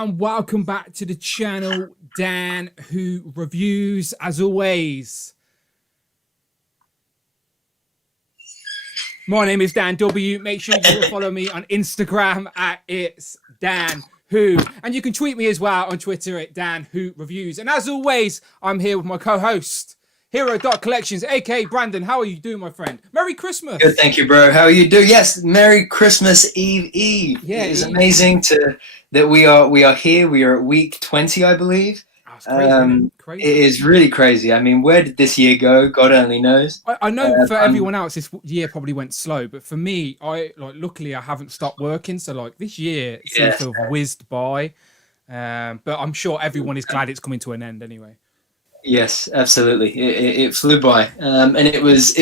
and welcome back to the channel, Dan Who Reviews, as always. My name is Dan W. Make sure you follow me on Instagram at It's Dan Who, and you can tweet me as well on Twitter at Dan Who Reviews. And as always, I'm here with my co-host, Hero Collections, aka Brandon. How are you doing, my friend? Merry Christmas. Good, thank you, bro. How are you doing? Yes, Merry Christmas Eve. Yeah, it is amazing that we are here. We are at week 20, I believe. That's crazy, crazy. It is really crazy. I mean, where did this year go? God only knows. I know for everyone else, this year probably went slow, but for me, luckily I haven't stopped working, so this year seems to have whizzed by. But I'm sure everyone is glad it's coming to an end anyway. Yes, absolutely. It flew by, and it was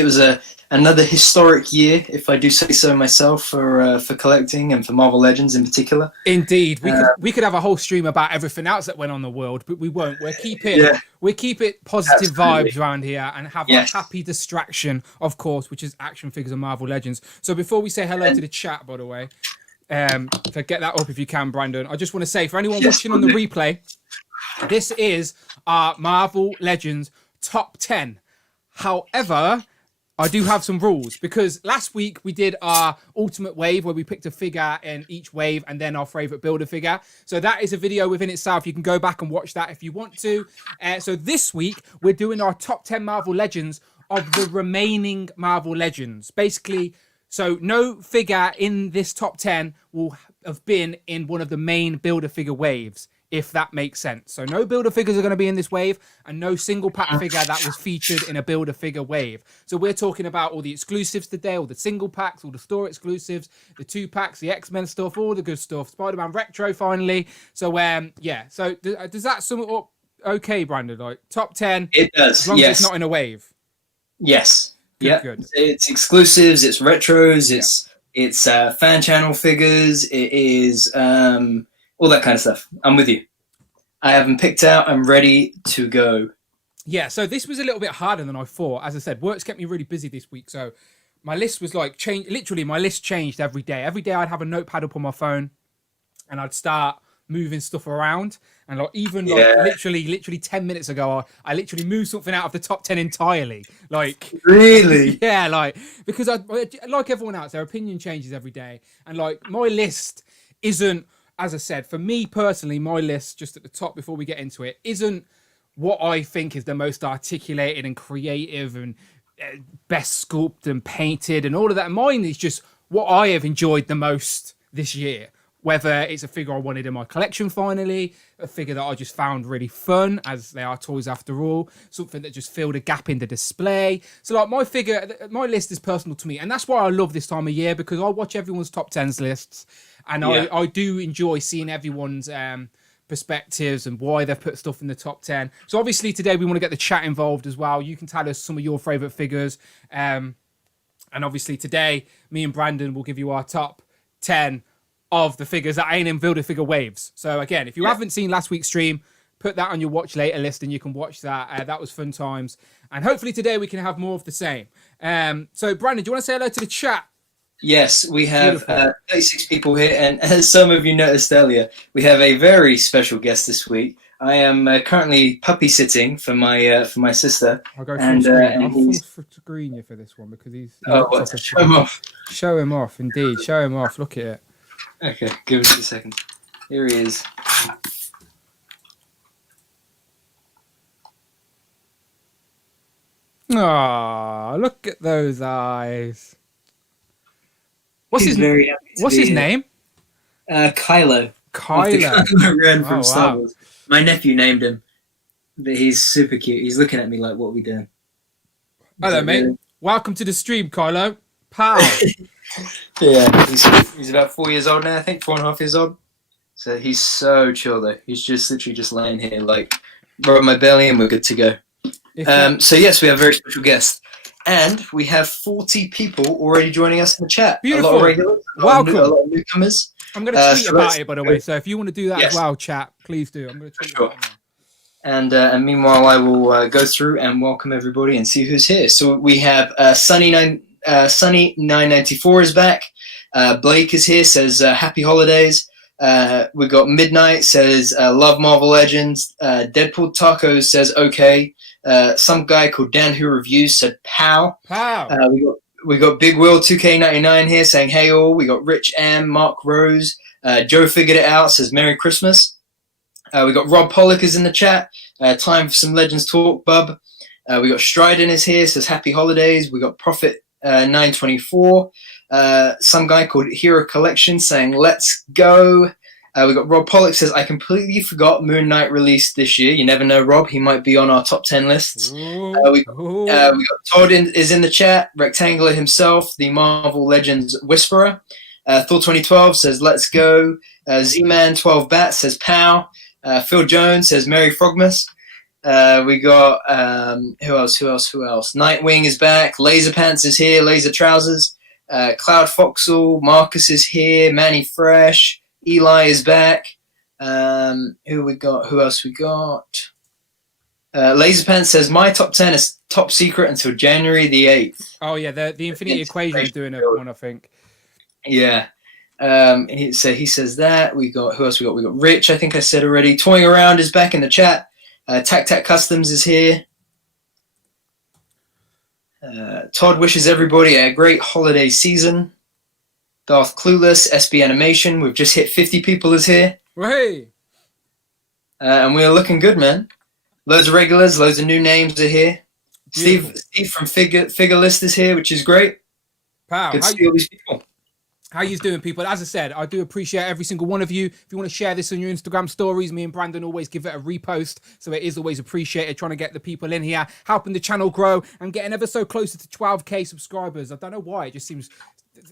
another historic year, if I do say so myself, for collecting and for Marvel Legends in particular. Indeed, we could have a whole stream about everything else that went on in the world, but we won't. We'll keep it positive vibes around here and have a happy distraction, of course, which is action figures and Marvel Legends. So before we say hello to the chat, by the way, so get that up if you can, Brandon. I just want to say for anyone watching on the replay, this is our Marvel Legends top 10. However, I do have some rules because last week we did our ultimate wave where we picked a figure in each wave and then our favorite builder figure. So that is a video within itself. You can go back and watch that if you want to. So this week we're doing our top 10 Marvel Legends of the remaining Marvel Legends. Basically, so no figure in this top 10 will have been in one of the main builder figure waves, if that makes sense. So no builder figures are going to be in this wave and no single pack figure that was featured in a builder figure wave. So we're talking about all the exclusives today, all the single packs, all the store exclusives, the 2-packs, the X-Men stuff, all the good stuff. Spider-Man Retro finally. So so does that sum it up okay, Brandon? Like top 10? It does, as long as it's not in a wave. Yes. Good. It's exclusives, it's retros, it's fan channel figures, it is all that kind of stuff. I'm with you. I have them picked out. I'm ready to go. Yeah, so this was a little bit harder than I thought. As I said, work's kept me really busy this week. So my list was literally my list changed every day. Every day I'd have a notepad up on my phone and I'd start moving stuff around. And literally 10 minutes ago, I literally moved something out of the top 10 entirely. Really? Yeah, because I like everyone else, their opinion changes every day. And my list isn't, as I said, for me personally, my list, just at the top before we get into it, isn't what I think is the most articulated and creative and best sculpted and painted and all of that. Mine is just what I have enjoyed the most this year. Whether it's a figure I wanted in my collection finally, a figure that I just found really fun, as they are toys after all, something that just filled a gap in the display. So my list is personal to me. And that's why I love this time of year, because I watch everyone's top 10s lists. And I do enjoy seeing everyone's perspectives and why they've put stuff in the top 10. So obviously today we want to get the chat involved as well. You can tell us some of your favourite figures. And obviously today, me and Brandon will give you our top 10 of the figures that ain't in builder figure waves. So again, if you haven't seen last week's stream, put that on your watch later list and you can watch that. That was fun times. And hopefully today we can have more of the same. So Brandon, do you want to say hello to the chat? Yes, we have 36 people here, and as some of you noticed earlier, we have a very special guest this week. I am currently puppy sitting for my sister. I'll go full screen. I'll full screen you for this one because he's show him off. Show him off, indeed. Show him off. Look at it. Okay, give us a second. Here he is. Ah, look at those eyes. What's his name? Kylo. Kylo Ren from Star Wars. My nephew named him, but he's super cute. He's looking at me like, "What are we doing?" Hello, mate. Really? Welcome to the stream, Kylo. Pow. Yeah, he's about 4 years old now, I think, 4.5 years old. So he's so chill though. He's just literally just laying here, rub my belly, and we're good to go. So yes, we have a very special guest. And we have 40 people already joining us in the chat. Beautiful. A lot of regulars, welcome. A lot of newcomers. I'm going to tweet about it, by the way. So if you want to do that as well, chat, please do. I'm going to tweet about it now. And meanwhile, I will go through and welcome everybody and see who's here. So we have Sunny994 is back. Blake is here, says happy holidays. We got Midnight says, love Marvel Legends. Deadpool Tacos says, okay. Some guy called Dan Who Reviews said, pow. Pow. We got Big Will 2K99 here saying, hey all. We got Rich M, Mark Rose. Joe Figured It Out says, Merry Christmas. We got Rob Pollock is in the chat. Time for some Legends talk, bub. We got Stryden is here, says happy holidays. We got Prophet 924. Some guy called Hero Collection saying let's go. We got Rob Pollock says I completely forgot Moon Knight released this year. You never know, Rob. He might be on our top 10 lists. We got Todd is in the chat. Rectangular himself, the Marvel Legends Whisperer. Thor 2012 says let's go. Z-Man 12 Bat says pow. Phil Jones says Merry Frogmas. We got who else? Nightwing is back. Laser Pants is here. Laser Trousers. Cloud Foxel. Marcus is here. Manny Fresh. Eli is back. Who we got? Who else we got? Laser Pants says my top 10 is top secret until January the 8th. Oh yeah, the Infinity Equation is doing one, I think. Yeah. He says that. We got who else we got? We got Rich, I think I said already. Toying Around is back in the chat. Tac Customs is here. Todd wishes everybody a great holiday season. Darth Clueless, SB Animation. We've just hit 50 people is here. Hey. And we are looking good, man. Loads of regulars, loads of new names are here. Steve from Figure List is here, which is great. Pow. Good to see all these people. How you doing, people? As I said, I do appreciate every single one of you. If you want to share this on your Instagram stories, me and Brandon always give it a repost. So it is always appreciated trying to get the people in here, helping the channel grow and getting ever so closer to 12k subscribers. I don't know why. It just seems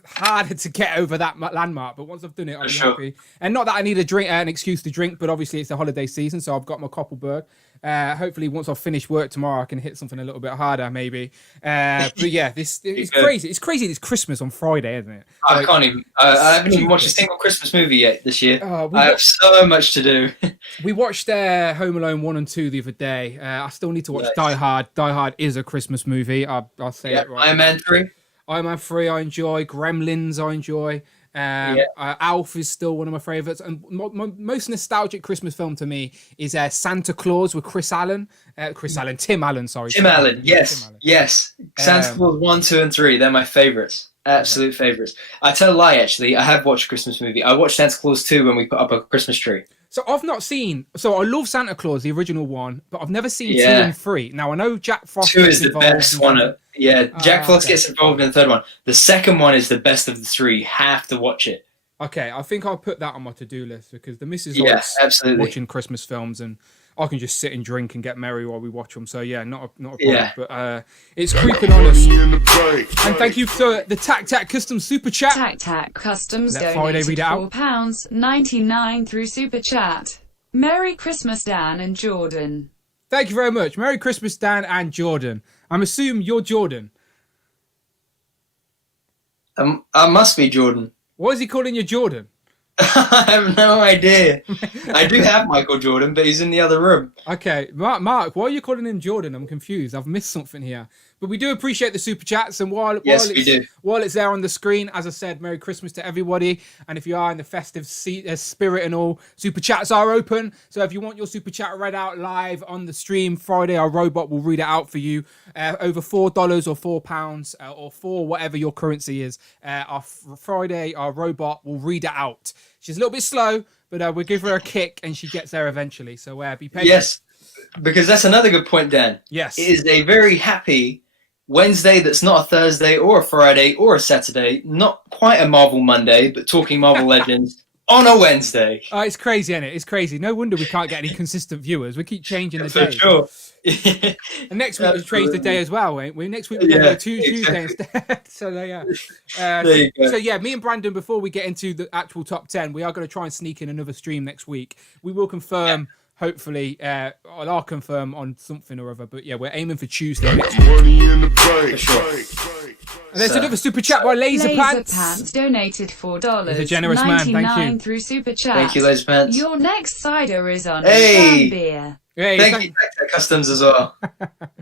harder to get over that landmark. But once I've done it, I'll be happy. And not that I need an excuse to drink, but obviously it's the holiday season. So I've got my Koppelberg. Hopefully once I've finished work tomorrow, I can hit something a little bit harder, maybe. But yeah, it's crazy. It's crazy. It's Christmas on Friday, isn't it? I can't even. I haven't even watched a single Christmas movie yet this year. I have so much to do. We watched Home Alone 1 and 2 the other day. I still need to watch Die Hard. Die Hard is a Christmas movie. I'll say it right. Iron Man 3. Iron Man 3 I enjoy. Gremlins I enjoy. Alf is still one of my favorites, and most nostalgic Christmas film to me is Santa Claus with Tim Allen. Yes. Santa Claus 1, 2, and 3. They're my favorites. Absolute favorites. I tell a lie, actually. I have watched a Christmas movie. I watched Santa Claus 2 when we put up a Christmas tree. So I've not seen. So I love Santa Claus, the original one, but I've never seen 2 and 3. Now I know Jack Frost. 2 is the best one. Jack Frost gets involved in the third one. The second one is the best of the 3. Have to watch it. Okay, I think I'll put that on my to-do list because the missus likes watching Christmas films, and I can just sit and drink and get merry while we watch them. So yeah, not a problem. But it's creeping on us. And thank you for the Tac Custom Super Chat. Tac Customs donated £4.99 through Super Chat. Merry Christmas, Dan and Jordan. Thank you very much. Merry Christmas, Dan and Jordan. I'm assuming you're Jordan. I must be Jordan. What is he calling you, Jordan? I have no idea. I do have Michael Jordan, but he's in the other room. Okay, Mark, why are you calling him Jordan? I'm confused. I've missed something here. But we do appreciate the super chats, and while it's there on the screen, as I said, Merry Christmas to everybody. And if you are in the festive spirit and all, super chats are open. So if you want your super chat read out live on the stream Friday, our robot will read it out for you. Over $4 or £4 or for whatever your currency is. Friday, our robot will read it out. She's a little bit slow, but we'll give her a kick and she gets there eventually. So be patient. Yes, because that's another good point, Dan. Yes. It is a very happy Wednesday that's not a Thursday or a Friday or a Saturday. Not quite a Marvel Monday, but talking Marvel Legends on a Wednesday. Oh, it's crazy, isn't it? It's crazy. No wonder we can't get any consistent viewers. We keep changing the day. For sure. And next week we change the day as well, ain't we? Next week we're going to go Tuesday instead. So there you go. So yeah, me and Brandon, before we get into the actual top 10, we are going to try and sneak in another stream next week. We will confirm, hopefully, I'll confirm on something or other. But yeah, we're aiming for Tuesday next week. For sure. And there's another super chat by Laser Pants donated $4. He's a generous man, thank you. Through super chat. Thank you, Laser Pants. Your next cider is on beer. Hey, thank you, Customs as well.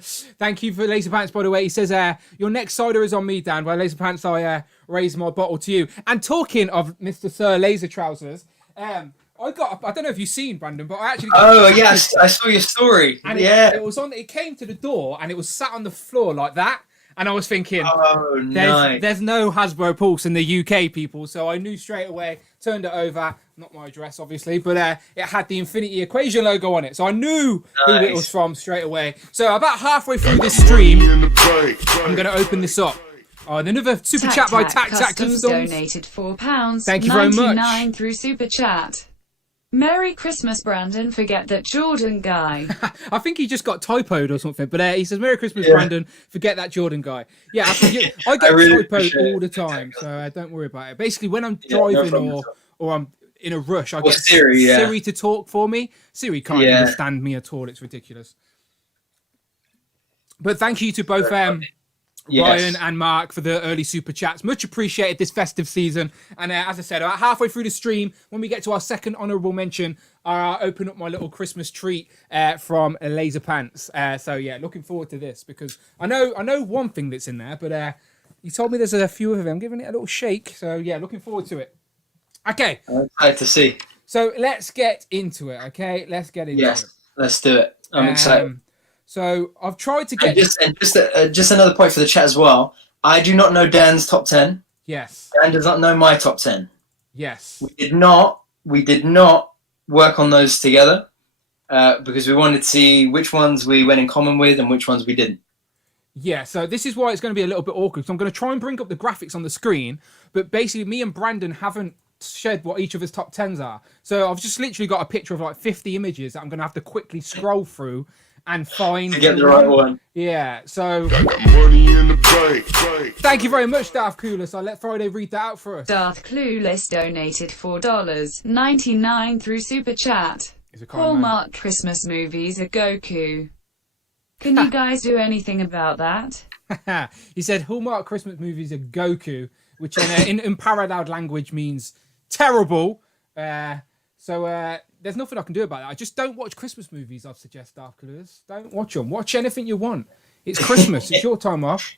Thank you for Laser Pants, by the way. He says, your next cider is on me, Dan. By Laser Pants, I raise my bottle to you. And talking of Mr. Sir Laser Trousers, I don't know if you've seen, Brandon, but I actually. Oh yes, I saw your story. And yeah, it was on. It came to the door and it was sat on the floor like that. And I was thinking, oh nice. There's no Hasbro Pulse in the UK, people. So I knew straight away. Turned it over. Not my address, obviously, but it had the Infinity Equation logo on it, so I knew who it was from straight away. So about halfway through this stream, I'm going to open this up. Oh, and another super chat by Tac Customs donated £4. Thank you very much. 99 through super chat. Merry Christmas, Brandon. Forget that Jordan guy. I think he just got typoed or something, but he says, Merry Christmas, Brandon. Forget that Jordan guy. Yeah, I get really typoed all the time, so don't worry about it. Basically, when I'm driving or I'm in a rush, I get Siri to talk for me. Siri can't understand me at all. It's ridiculous. But thank you to both Ryan and Mark for the early super chats. Much appreciated this festive season. And as I said, about halfway through the stream, when we get to our second honourable mention, I'll open up my little Christmas treat from Laser Pants. So yeah, looking forward to this because I know one thing that's in there, but you told me there's a few of them. I'm giving it a little shake. So yeah, looking forward to it. Okay. I'm excited to see. So let's get into it. Okay, let's get into it. Yes, let's do it. I'm excited. So I've tried to get just another point for the chat as well. I do not know Dan's top 10. Yes. Dan does not know my top 10. Yes. We did not work on those together because we wanted to see which ones we went in common with and which ones we didn't. Yeah, so this is why it's going to be a little bit awkward. So I'm going to try and bring up the graphics on the screen, but basically me and Brandon haven't shared what each of his top 10s are. So I've just literally got a picture of like 50 images that I'm going to have to quickly scroll through and find to get the right one. Yeah, so money in the bank. Thank you very much, Darth Clueless. I'll let Friday read that out for us. Darth Clueless donated $4.99 through Super Chat. Hallmark Christmas movies are Goku. Can you guys do anything about that? He said Hallmark Christmas movies are Goku, which in parallel language means terrible. So there's nothing I can do about that. I just don't watch Christmas movies, I've suggested, Darth Clueless. Don't watch them. Watch anything you want. It's Christmas. It's your time off.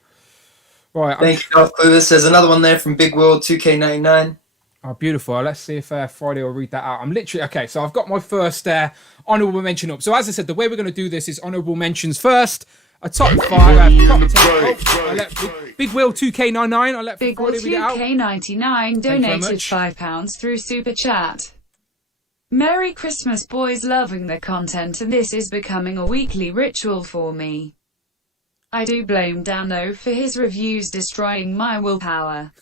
Right. Thank you, Darth Clueless. There's another one there from Big World 2K99. Oh, beautiful. Let's see if Friday will read that out. I'm literally... Okay, so I've got my first honourable mention up. So as I said, the way we're going to do this is honourable mentions first. A top 5, top 10. I let Big Will 2K99. I let Big Will 2K99 donated £5 through Super Chat. Merry Christmas, boys. Loving the content, and this is becoming a weekly ritual for me. I do blame Dano for his reviews destroying my willpower.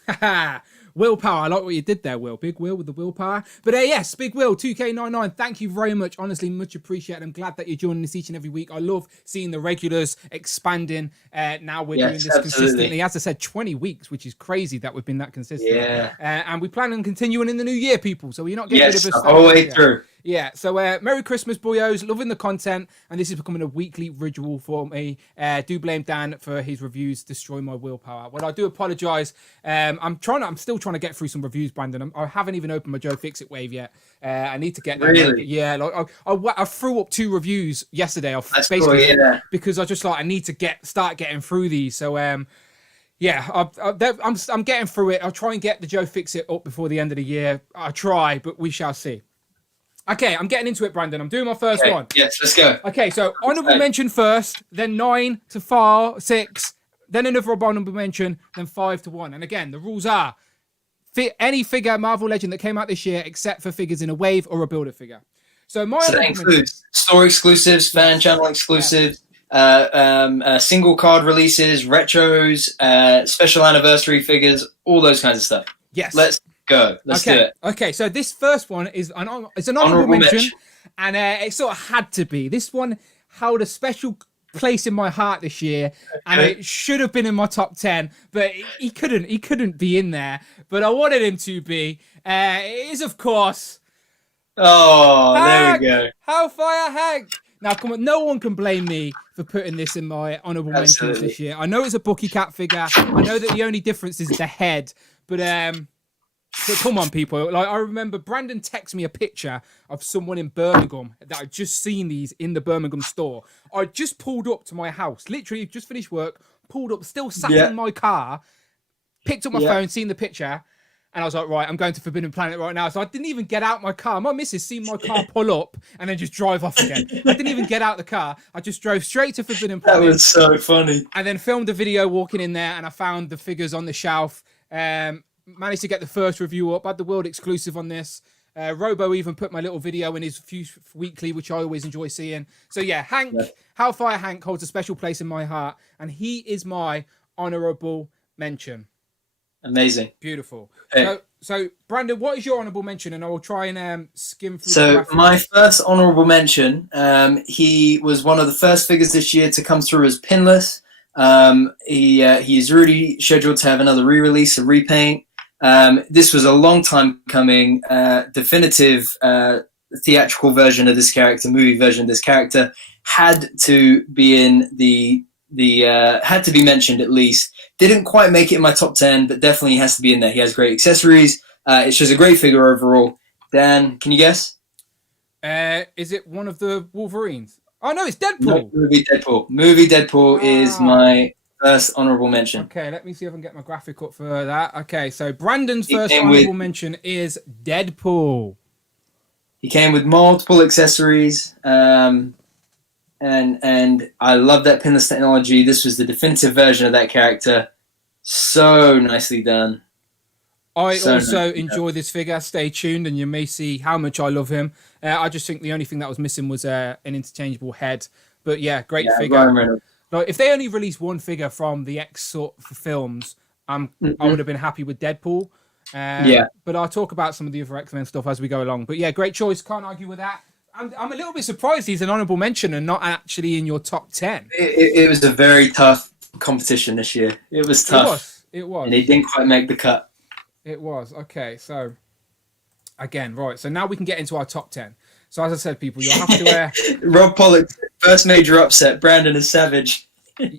Willpower. I like what you did there, Will. Big Will with the willpower. But yes, Big Will 2K99. Thank you very much. Honestly, much appreciated. I'm glad that you're joining us each and every week. I love seeing the regulars expanding. Now we're doing this consistently. As I said, 20 weeks, which is crazy that we've been that consistent. Yeah. And we plan on continuing in the new year, people. So you're not getting rid of us. The whole way through. Yeah, so Merry Christmas, boyos. Loving the content, and this is becoming a weekly ritual for me. Do blame Dan for his reviews destroy my willpower. Well, I do apologise. I'm still trying to get through some reviews, Brandon. I haven't even opened my Joe Fix-It wave yet. I need to get that. Really? Yeah, like I threw up 2 reviews yesterday. Because I just I need to start getting through these. So yeah, I'm getting through it. I'll try and get the Joe Fix-It up before the end of the year. I'll try, but we shall see. Okay, I'm getting into it, Brandon. I'm doing my first one. Yes, let's go. Okay, so honourable mention first, then 9 to 4, 6, then another honourable mention, then 5 to 1. And again, the rules are any figure Marvel Legend that came out this year, except for figures in a wave or a builder figure. So that includes store exclusives, fan channel exclusives, single card releases, retros, special anniversary figures, all those kinds of stuff. Yes. Let's go. Let's do it. Okay, so this first one is an honourable mention, and it sort of had to be. This one held a special place in my heart this year, and it should have been in my top 10, but he couldn't be in there. But I wanted him to be. It is, of course. Oh, Hank, there we go. Hellfire Hank. Now, come on, no one can blame me for putting this in my honourable mentions this year. I know it's a Bucky Cat figure. I know that the only difference is the head, but come on, people. Like, I remember Brandon texted me a picture of someone in Birmingham that I'd just seen these in the Birmingham store. I just pulled up to my house, literally just finished work, pulled up, still sat in my car, picked up my phone, seen the picture, And I was like, right, I'm going to Forbidden Planet right now. So I didn't even get out my car. My missus seen my car pull up and then just drive off again. I didn't even get out the car. I just drove straight to Forbidden Planet. That was so funny. And then filmed a video walking in there, and I found the figures on the shelf. Managed to get the first review up. I had the world exclusive on this. Robo even put my little video in his weekly, which I always enjoy seeing. So yeah, Hank, Hellfire Hank holds a special place in my heart, and he is my honourable mention. Amazing. Beautiful. Hey. So Brandon, what is your honourable mention? And I will try and skim through. So my first honourable mention, he was one of the first figures this year to come through as pinless. He's really scheduled to have another re-release, a repaint. This was a long time coming. Definitive theatrical version of this character, movie version of this character, had to be in had to be mentioned at least. Didn't quite make it in my top 10, but definitely has to be in there. He has great accessories. It's just a great figure overall. Dan, can you guess? Is it one of the Wolverines? Oh no, it's Deadpool. No, movie Deadpool. Movie Deadpool is my first honourable mention. Okay, let me see if I can get my graphic up for that. Okay, so Brandon's first honourable mention is Deadpool. He came with multiple accessories. And I love that pinless technology. This was the definitive version of that character. So nicely done. I also enjoy this figure. Stay tuned and you may see how much I love him. I just think the only thing that was missing was an interchangeable head. But yeah, great figure. Like, if they only released one figure from the X sort of films, I would have been happy with Deadpool. But I'll talk about some of the other X-Men stuff as we go along. But yeah, great choice. Can't argue with that. I'm a little bit surprised he's an honourable mention and not actually in your top 10. It was a very tough competition this year. It was tough. It was. And he didn't quite make the cut. It was. Okay, so again, right. So now we can get into our top 10. So as I said, people, you'll have to... Rob Pollock, first major upset. Brandon is savage.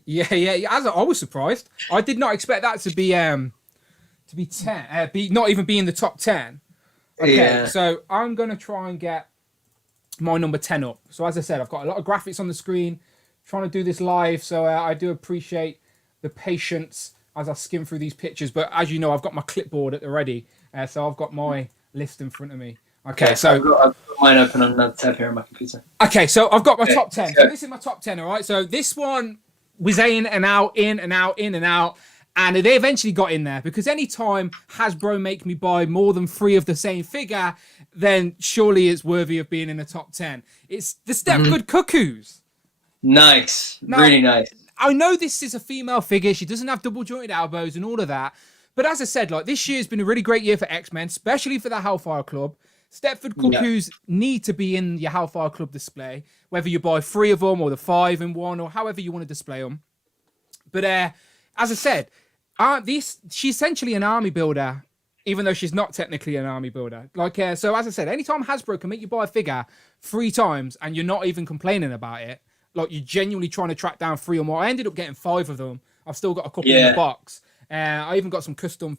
Yeah. As I was surprised. I did not expect that to be 10. Not even be in the top 10. Okay, so I'm going to try and get my number 10 up. So as I said, I've got a lot of graphics on the screen, trying to do this live, so I do appreciate the patience as I skim through these pictures. But as you know, I've got my clipboard at the ready, so I've got my list in front of me. Okay, so I've got mine open on another tab here on my computer. Okay, so I've got my top 10. So this is my top 10, all right? So this one was in and out, in and out, in and out. And they eventually got in there because anytime Hasbro make me buy more than 3 of the same figure, then surely it's worthy of being in the top 10. It's the Stepford Cuckoos. Nice. Now, really nice. I know this is a female figure. She doesn't have double jointed elbows and all of that. But as I said, like, this year's been a really great year for X-Men, especially for the Hellfire Club. Stepford Cuckoos need to be in your Hellfire Club display, whether you buy 3 of them or the 5 in one or however you want to display them. But as I said, she's essentially an army builder, even though she's not technically an army builder. Like, so as I said, anytime Hasbro can make you buy a figure 3 times and you're not even complaining about it, like you're genuinely trying to track down 3 or more. I ended up getting 5 of them. I've still got a couple in the box. I even got some custom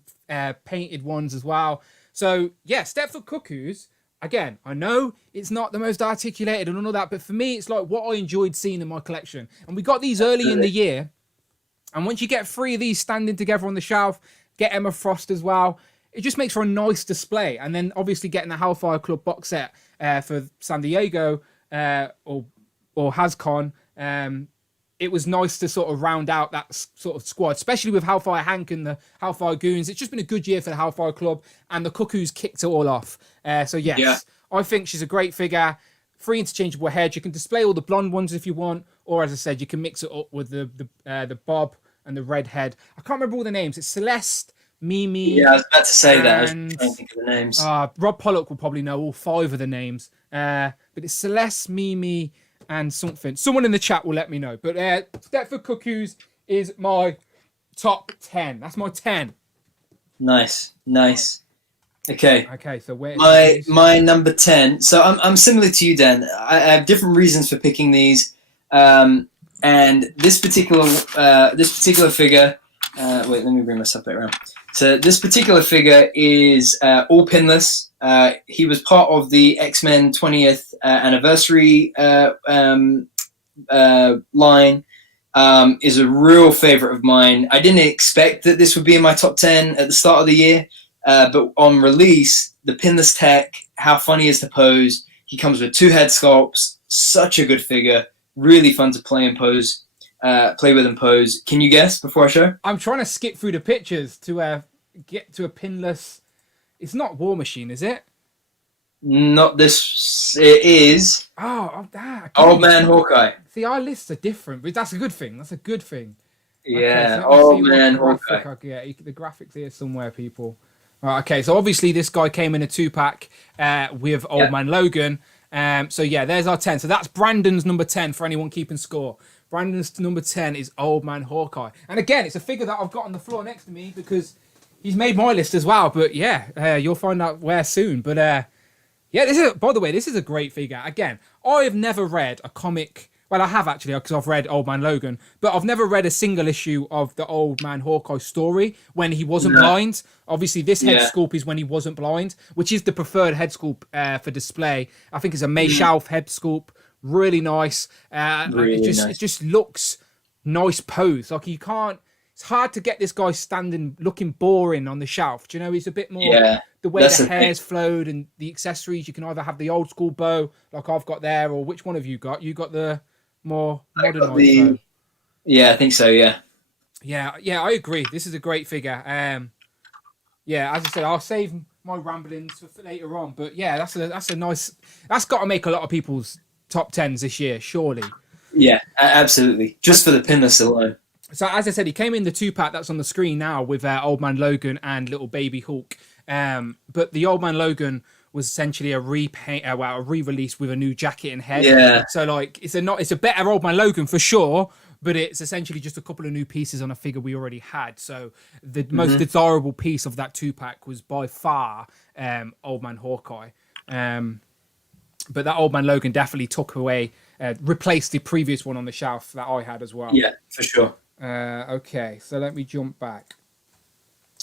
painted ones as well. So yeah, Stepford Cuckoos. Again, I know it's not the most articulated and all that, but for me, it's like what I enjoyed seeing in my collection. And we got these early in the year. And once you get 3 of these standing together on the shelf, get Emma Frost as well, it just makes for a nice display. And then obviously getting the Hellfire Club box set for San Diego or HasCon, it was nice to sort of round out that sort of squad, especially with Hellfire Hank and the Hellfire Goons. It's just been a good year for the Hellfire Club, and the Cuckoos kicked it all off. So yes, I think she's a great figure. 3 interchangeable heads. You can display all the blonde ones if you want, or as I said, you can mix it up with the bob and the red head. I can't remember all the names. It's Celeste, Mimi. Yeah, I was about to say that. I was trying to think of the names. Rob Pollock will probably know all 5 of the names. But it's Celeste, Mimi, and something. Someone in the chat will let me know. But Stepford Cuckoos is my top 10. That's my 10. Nice. Okay. So where my number 10. So I'm similar to you, Dan. I have different reasons for picking these. And this particular figure. Wait, let me bring myself back around. So this particular figure is all pinless. He was part of the X-Men 20th anniversary line. Is a real favorite of mine. I didn't expect that this would be in my top 10 at the start of the year. But on release, the pinless tech, how funny is the pose. He comes with 2 head sculpts. Such a good figure. Really fun to play and pose. Play with and pose. Can you guess before I show? I'm trying to skip through the pictures to get to a pinless. It's not War Machine, is it? Not this. It is. Old Man Hawkeye. See, our lists are different, but that's a good thing. That's a good thing. Yeah, okay, Old Man Hawkeye. The graphics here somewhere, people. Right, okay, so obviously this guy came in a 2-pack with Old Man Logan. So yeah, there's our 10. So that's Brandon's number 10 for anyone keeping score. Brandon's number 10 is Old Man Hawkeye. And again, it's a figure that I've got on the floor next to me because he's made my list as well. But yeah, you'll find out where soon. But yeah, by the way, this is a great figure. Again, I have never read a comic. Well, I have actually, because I've read Old Man Logan, but I've never read a single issue of the Old Man Hawkeye story when he wasn't blind. Obviously, this head sculpt is when he wasn't blind, which is the preferred head sculpt for display. I think it's a May Shelf head sculpt, really nice. It just looks nice pose. Like you can't. It's hard to get this guy standing looking boring on the shelf. Do you know? He's a bit more the way the hair's flowed and the accessories. You can either have the old school bow like I've got there, or which one have you got? You got the more modernized bow. Yeah, I think so. Yeah, I agree. This is a great figure. Yeah, as I said, I'll save my ramblings for later on. But yeah, that's a nice. That's got to make a lot of people's top 10s this year, surely. Yeah, absolutely. Just for the pinless alone. So as I said, he came in the 2-pack that's on the screen now with Old Man Logan and Little Baby Hulk. But the Old Man Logan was essentially a re-release with a new jacket and head. Yeah. So like it's a better Old Man Logan for sure, but it's essentially just a couple of new pieces on a figure we already had. So the most desirable piece of that 2-pack was by far Old Man Hawkeye. But that Old Man Logan definitely replaced the previous one on the shelf that I had as well. Yeah, for sure. Okay, so let me jump back.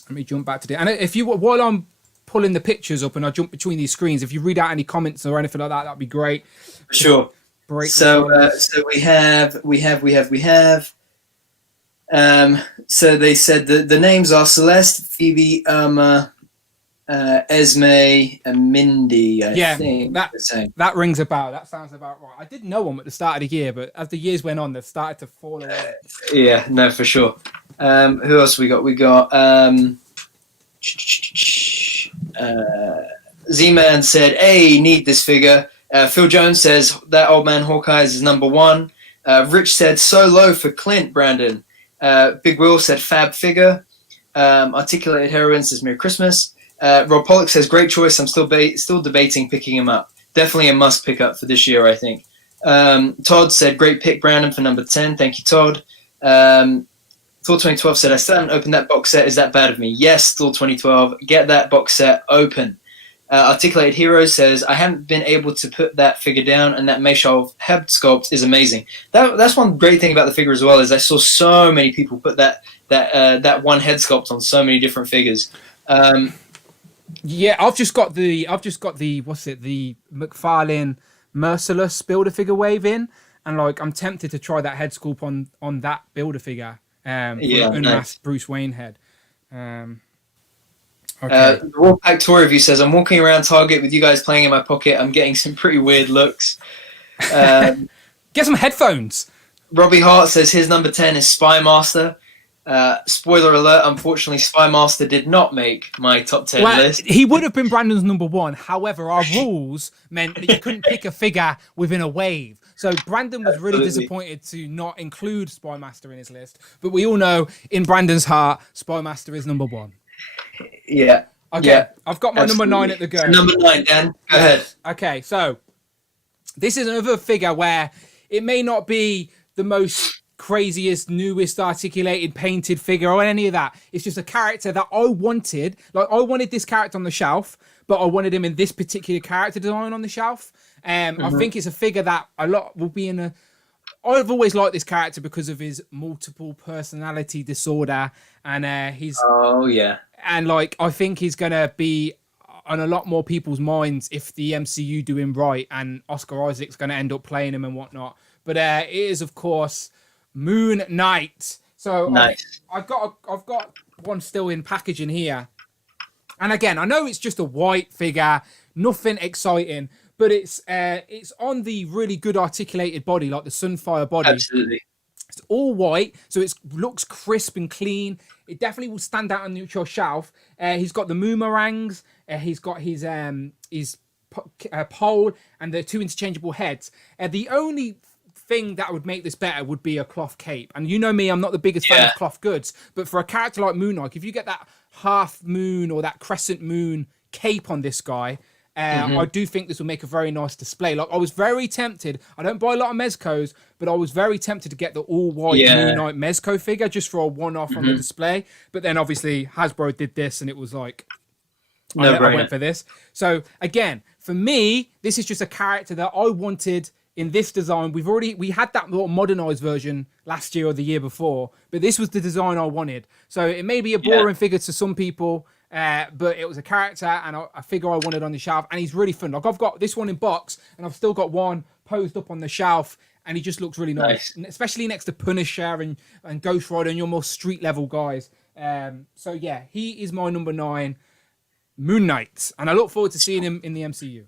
To the... And while I'm pulling the pictures up and I jump between these screens, if you read out any comments or anything like that, that'd be great. Sure. So we have. So they said the names are Celeste, Phoebe, Irma, Esme, and Mindy. I think that rings a bell. That sounds about right. I did know them at the start of the year, but as the years went on, they've started to fall away. Yeah, no, for sure. Who else we got? We got Z-Man said, "Hey, need this figure." Phil Jones says that Old Man Hawkeye is number 1. Rich said so low for Clint, Brandon. Big Will said fab figure. Articulated Heroine says Merry Christmas. Rob Pollock says great choice. I'm still debating picking him up. Definitely a must pick up for this year, I think. Todd said great pick, Brandon, for number 10. Thank you, Todd. Thor 2012 said I still haven't opened that box set. Is that bad of me? Yes, Thor 2012. Get that box set open. Articulated Hero says I haven't been able to put that figure down, and that Mayshaw head sculpt is amazing. That's one great thing about the figure as well, is I saw so many people put that one head sculpt on so many different figures. Yeah, I've just got the the McFarlane Merciless Build-A-Figure wave in, and like I'm tempted to try that head sculpt on that Build-A-Figure. Unmasked Bruce Wayne head. Okay. The Raw Pack Tour Review says I'm walking around Target with you guys playing in my pocket. I'm getting some pretty weird looks. Get some headphones. Robbie Hart says his number 10 is Spy Master. Spoiler alert, unfortunately, Spy Master did not make my top 10 list. He would have been Brandon's number 1. However, our rules meant that you couldn't pick a figure within a wave. So Brandon was really disappointed to not include Spy Master in his list. But we all know, in Brandon's heart, Spy Master is number 1. Yeah. Okay, yeah, I've got my number 9 at the go. So number 9, Dan. Go ahead. Okay, so this is another figure where it may not be the most craziest, newest, articulated, painted figure or any of that. It's just a character that I wanted. Like, I wanted this character on the shelf, but I wanted him in this particular character design on the shelf. I think it's a figure that a lot will be in a... I've always liked this character because of his multiple personality disorder and his... Oh, yeah. And, like, I think he's going to be on a lot more people's minds if the MCU do him right, and Oscar Isaac's going to end up playing him and whatnot. But it is, of course, Moon Knight. So nice. I've got one still in packaging here. And again, I know it's just a white figure, nothing exciting, but it's on the really good articulated body, like the Sunfire body. Absolutely. It's all white, so it looks crisp and clean. It definitely will stand out on your shelf. He's got the moomerangs. He's got his pole and the 2 interchangeable heads. The only thing that would make this better would be a cloth cape. And you know me, I'm not the biggest fan of cloth goods, but for a character like Moon Knight, if you get that half moon or that crescent moon cape on this guy, I do think this will make a very nice display. Like, I was very tempted. I don't buy a lot of Mezcos, but I was very tempted to get the all-white Moon Knight Mezco figure just for a one-off on the display. But then, obviously, Hasbro did this, and it was like, I went for this. So, again, for me, this is just a character that I wanted in this design. We had that little modernized version last year or the year before, but this was the design I wanted. So, it may be a boring figure to some people, but it was a character and a figure I wanted on the shelf, and he's really fun. Like, I've got this one in box, and I've still got one posed up on the shelf, and he just looks really nice. Especially next to Punisher and Ghost Rider and your more street level guys. So yeah, he is my number 9, Moon Knight, and I look forward to seeing him in the MCU.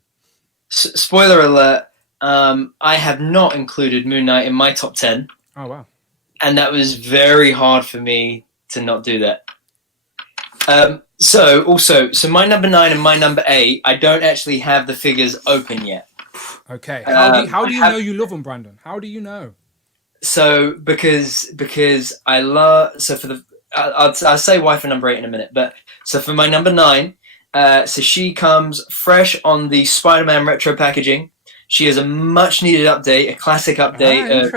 Spoiler alert, I have not included Moon Knight in my top 10. Oh wow. And that was very hard for me to not do that. So my number 9 and my number 8, I don't actually have the figures open yet. Okay. How do you know you love them, Brandon? How do you know? So because I love, so for the, I'll say why for number 8 in a minute, but so for my number 9, so she comes fresh on the Spider-Man retro packaging. She has a much needed update, a classic update of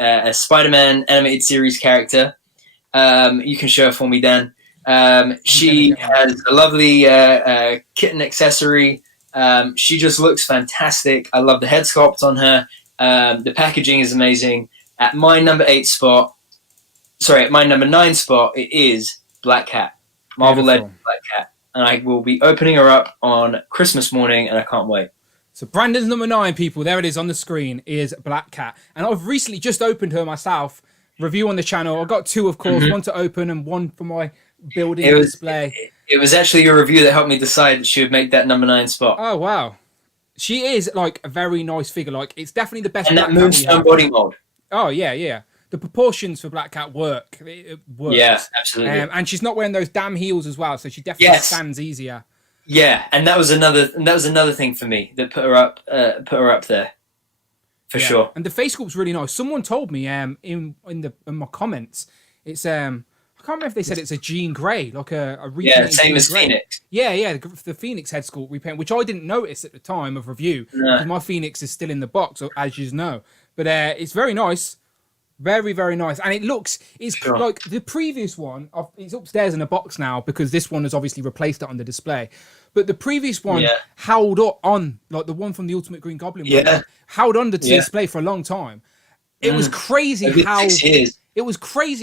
a Spider-Man animated series character. You can show it for me, Dan. She has a lovely kitten accessory. She just looks fantastic. I love the head sculpt on her. The packaging is amazing. At my number 9 spot, it is Black Cat. Marvel Legends Black Cat. And I will be opening her up on Christmas morning, and I can't wait. So Brandon's number 9, people, there it is on the screen, is Black Cat. And I've recently just opened her myself. Review on the channel. I got 2, of course, one to open and one for my building display. It was actually your review that helped me decide that she would make that number 9 spot. Oh, wow. She is, like, a very nice figure. Like, it's definitely the best and Black that Moonstone body mold. Oh, yeah. The proportions for Black Cat work. It works. Yeah, absolutely. And she's not wearing those damn heels as well, so she definitely stands easier. Yeah, and that was another thing for me that put her up there. For sure. And the face sculpt's really nice. Someone told me in my comments, it's I can't remember if they said it's a Jean Grey, like a repainted same Jean as Grey. Phoenix. Yeah, the Phoenix head sculpt repaint, which I didn't notice at the time of review because my Phoenix is still in the box, as you know. But it's very nice. Very, very nice. And it's like the previous one, it's upstairs in a box now because this one has obviously replaced it on the display. But the previous one held up on, like the one from the Ultimate Green Goblin one, held on to display for a long time. It was crazy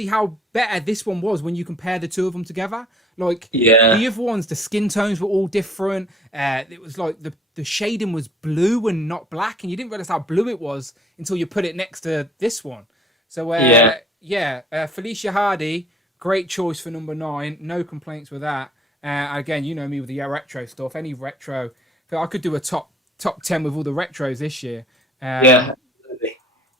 how better this one was when you compare the two of them together. Like the other ones, the skin tones were all different. It was like the shading was blue and not black, and you didn't realize how blue it was until you put it next to this one. So, Felicia Hardy, great choice for number 9. No complaints with that. Again, you know me with the retro stuff. Any retro, I could do a top 10 with all the retros this year. Absolutely.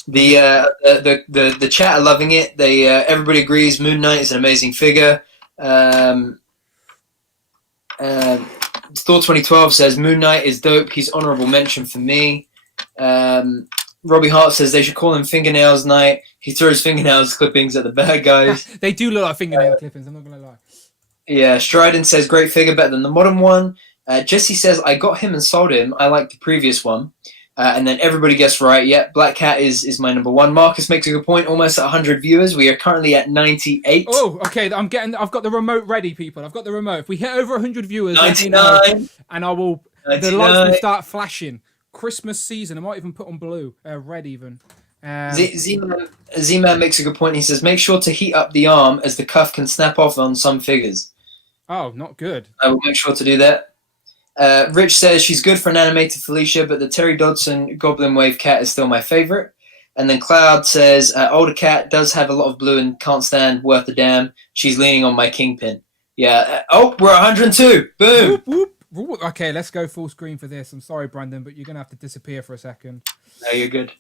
The chat are loving it. They everybody agrees Moon Knight is an amazing figure. Thor 2012 says Moon Knight is dope. He's honorable mention for me. Robbie Hart says they should call him Fingernails Knight. He throws fingernails clippings at the bad guys. They do look like fingernail clippings, I'm not going to lie. Yeah, Strident says great figure, better than the modern one. Jesse says I got him and sold him. I like the previous one. And then everybody guessed right. Yeah, Black Cat is my number 1. Marcus makes a good point. Almost at 100 viewers. We are currently at 98. Oh, okay. I've got the remote ready, people. I've got the remote. If we hit over 100 viewers, 99. And I will. 99. The lights will start flashing. Christmas season. I might even put on blue, red even. Z-Man makes a good point. He says, make sure to heat up the arm as the cuff can snap off on some figures. Oh, not good. I will make sure to do that. Rich says she's good for an animated Felicia, but the Terry Dodson Goblin Wave cat is still my favorite. And then Cloud says, older cat does have a lot of blue and can't stand worth a damn. She's leaning on my Kingpin. Yeah. Oh, we're 102. Boom. Whoop, whoop. Okay, let's go full screen for this. I'm sorry, Brandon, but you're going to have to disappear for a second. No, you're good.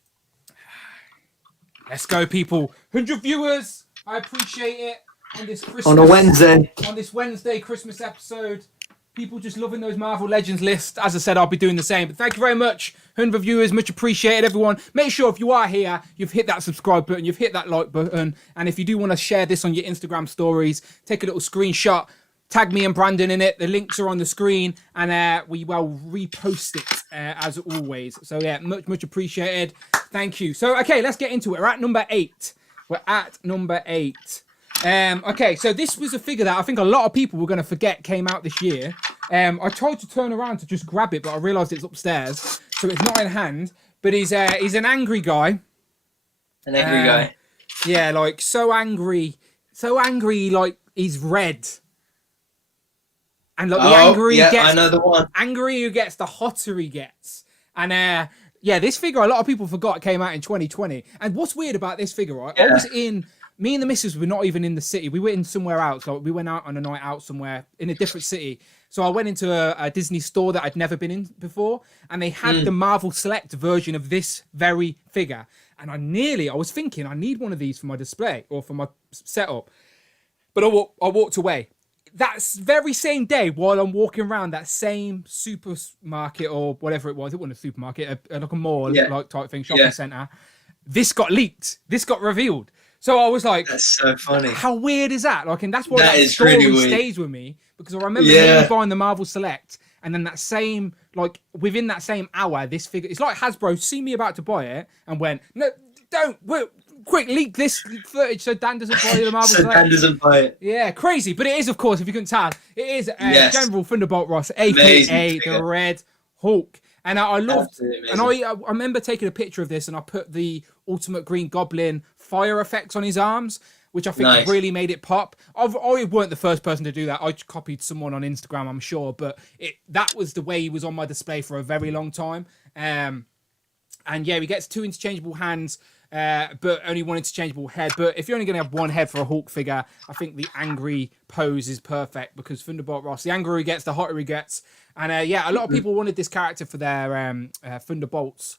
Let's go, people. 100 viewers. I appreciate it. On this Christmas, on a Wednesday. On this Wednesday Christmas episode. People just loving those Marvel Legends lists. As I said, I'll be doing the same. But thank you very much. 100 viewers. Much appreciated, everyone. Make sure if you are here, you've hit that subscribe button. You've hit that like button. And if you do want to share this on your Instagram stories, take a little screenshot. Tag me and Brandon in it. The links are on the screen, and we will repost it as always. So yeah, much appreciated. Thank you. So okay, let's get into it. We're at number 8. Okay, so this was a figure that I think a lot of people were going to forget came out this year. I tried to turn around to just grab it, but I realised it's upstairs, so it's not in hand. But he's an angry guy. An angry guy. Yeah, like so angry, like he's red. And like the angry he gets, I know the one. Angry who gets, the hotter he gets. And yeah, this figure a lot of people forgot came out in 2020. And what's weird about this figure, right? Yeah. I was me and the missus were not even in the city. We were in somewhere else. So we went out on a night out somewhere in a different city. So I went into a Disney store that I'd never been in before, and they had the Marvel Select version of this very figure. And I was thinking, I need one of these for my display or for my setup. But I walked away. That very same day, while I'm walking around that same supermarket or whatever it was, it wasn't a supermarket, like a mall like type thing, shopping centre, this got leaked. This got revealed. So I was like, that's so funny. How weird is that? Like, and that's why that story really stays with me, because I remember me buying the Marvel Select, and then that same, like, within that same hour, this figure, it's like Hasbro see me about to buy it and went, no, don't, quick, leak this footage so Dan doesn't buy the Marvel Select. Dan doesn't buy it. Yeah, crazy. But it is, of course, if you couldn't tell, it is General Thunderbolt Ross, a.k.a. the Red Hulk. And I loved, and I remember taking a picture of this, and I put the Ultimate Green Goblin fire effects on his arms, which I think really made it pop. I weren't the first person to do that. I copied someone on Instagram, I'm sure, but that was the way he was on my display for a very long time. And yeah, he gets 2 interchangeable hands, but only 1 interchangeable head. But if you're only going to have 1 head for a Hulk figure, I think the angry pose is perfect, because Thunderbolt Ross, the angrier he gets, the hotter he gets. And yeah, a lot of people wanted this character for their Thunderbolts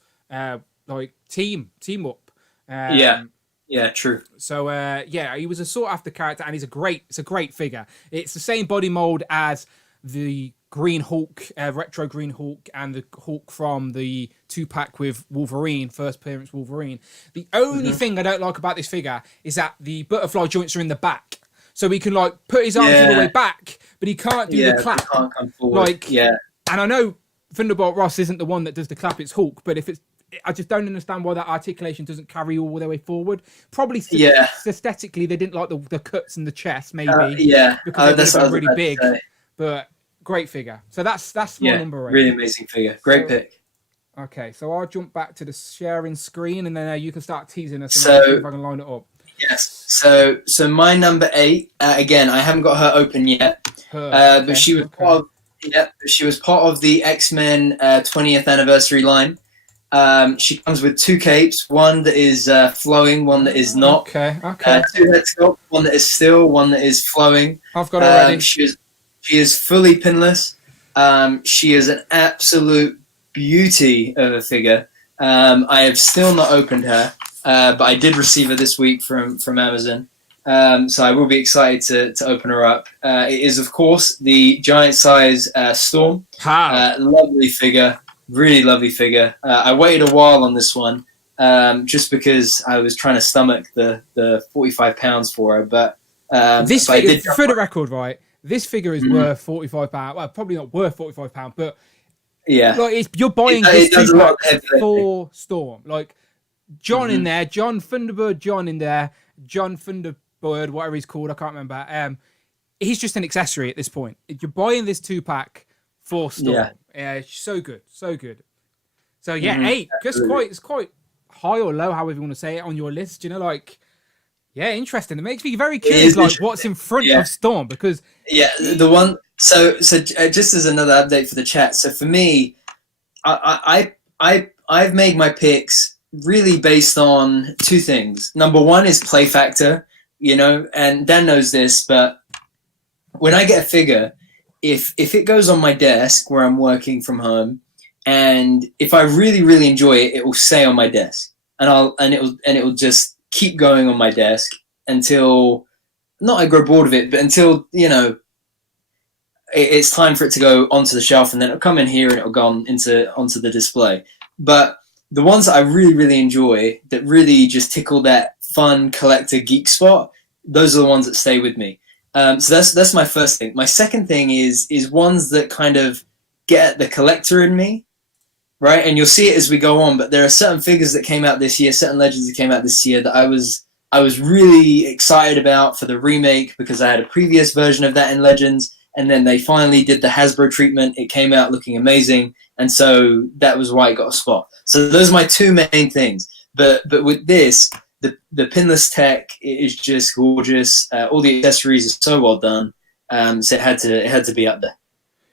like team up. Yeah, true. So yeah, he was a sought after character, and it's a great figure. It's the same body mold as the Green Hulk, retro Green Hulk, and the Hulk from the 2-pack with Wolverine, first appearance Wolverine. The only thing I don't like about this figure is that the butterfly joints are in the back. So he can like put his arms all the way back, but he can't do the clap. He can't come forward. And I know Thunderbolt Ross isn't the one that does the clap, it's Hulk, but I just don't understand why that articulation doesn't carry all the way forward. Probably aesthetically, they didn't like the cuts in the chest, maybe. Because that's really big. But great figure. So that's my number 8. Really amazing figure. Great pick. Okay, so I'll jump back to the sharing screen, and then you can start teasing us. And see if I can line it up. Yes. So my number 8. Again, I haven't got her open yet. But she was part of. She was part of the X-Men 20th anniversary line. She comes with 2 capes, one that is flowing, one that is not. Okay. 2 head sculpt, one that is still, one that is flowing. I've got it ready. She is fully pinless. She is an absolute beauty of a figure. I have still not opened her, but I did receive her this week from Amazon. So I will be excited to open her up. It is, of course, the giant size Storm. Lovely figure. Really lovely figure. I waited a while on this one, just because I was trying to stomach the 45 pounds for her. But this figure, for the record, right? This figure is worth £45. Well, probably not worth £45, but like you're buying this 2-pack for Storm. Like John in there, John Thunderbird, John in there, John Thunderbird, whatever he's called, I can't remember. He's just an accessory at this point. You're buying this 2-pack for Storm. Yeah, so good, so good. So yeah, 8. It's quite high or low, however you want to say it, on your list. You know, like. Yeah, interesting. It makes me very curious, like what's in front of Storm, because the one. So just as another update for the chat. So for me, I've made my picks really based on 2 things. Number 1 is play factor, you know, and Dan knows this, but when I get a figure, if it goes on my desk where I'm working from home, and if I really, really enjoy it, it will stay on my desk, and it will just keep going on my desk until, not I grow bored of it, but until, it's time for it to go onto the shelf, and then it'll come in here and it'll go onto the display. But the ones that I really, really enjoy, that really just tickle that fun collector geek spot, those are the ones that stay with me. So that's my first thing. My second thing is ones that kind of get the collector in me, right? And you'll see it as we go on, but there are certain figures that came out this year, certain legends that came out this year that I was really excited about for the remake, because I had a previous version of that in Legends, and then they finally did the Hasbro treatment. It came out looking amazing, and so that was why it got a spot. So those are my two main things. But with this, the pinless tech is just gorgeous. All the accessories are so well done. So it had to be up there.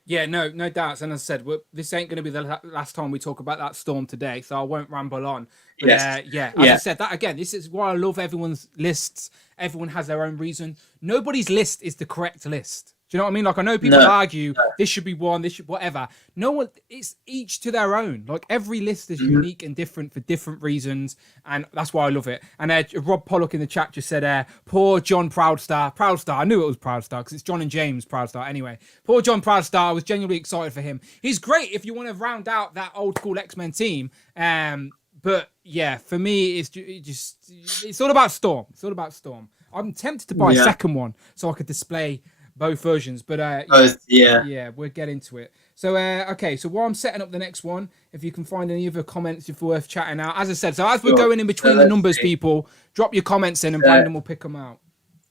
Yeah, no doubts. And as I said, this ain't going to be the last time we talk about that Storm today, so I won't ramble on. But as I said, that again, this is why I love everyone's lists. Everyone has their own reason. Nobody's list is the correct list. Do you know what I mean? Like, I know people argue this should be one, this should whatever. No one, it's each to their own. Like, every list is unique and different for different reasons, and that's why I love it. And Rob Pollock in the chat just said, poor John Proudstar. I knew it was Proudstar because it's John and James Proudstar. Anyway, poor John Proudstar. I was genuinely excited for him. He's great if you want to round out that old school X-Men team. But yeah, for me, it's all about Storm. It's all about Storm. I'm tempted to buy a second one so I could display both versions, but we'll get into it. So okay, so while I'm setting up the next one, if you can find any other comments if worth chatting out, as I said, so as we're going in between the numbers, people drop your comments in and Brandon will pick them out.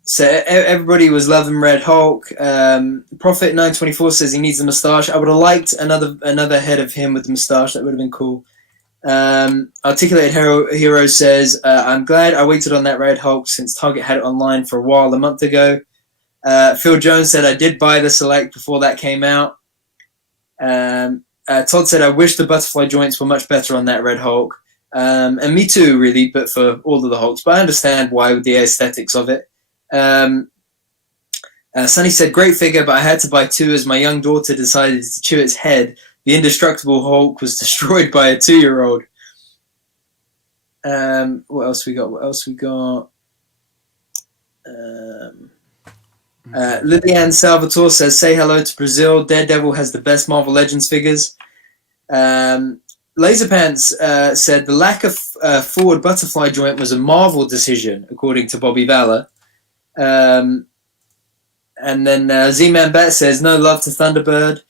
So everybody was loving Red Hulk. Prophet 924 says he needs a moustache. I would have liked another head of him with the moustache. That would have been cool. Articulated Hero says, I'm glad I waited on that Red Hulk since Target had it online for a while a month ago. Phil Jones said, I did buy the Select before that came out. Todd said, I wish the butterfly joints were much better on that Red Hulk. And me too, really, but for all of the Hulks. But I understand why with the aesthetics of it. Sonny said, great figure, but I had to buy two as my young daughter decided to chew its head. The indestructible Hulk was destroyed by a 2-year-old. What else we got? Lillian Salvatore says, say hello to Brazil. Daredevil has the best Marvel Legends figures. Laserpants said the lack of forward butterfly joint was a Marvel decision, according to Bobby Valor. And then Z-Man Bat says, no love to Thunderbird.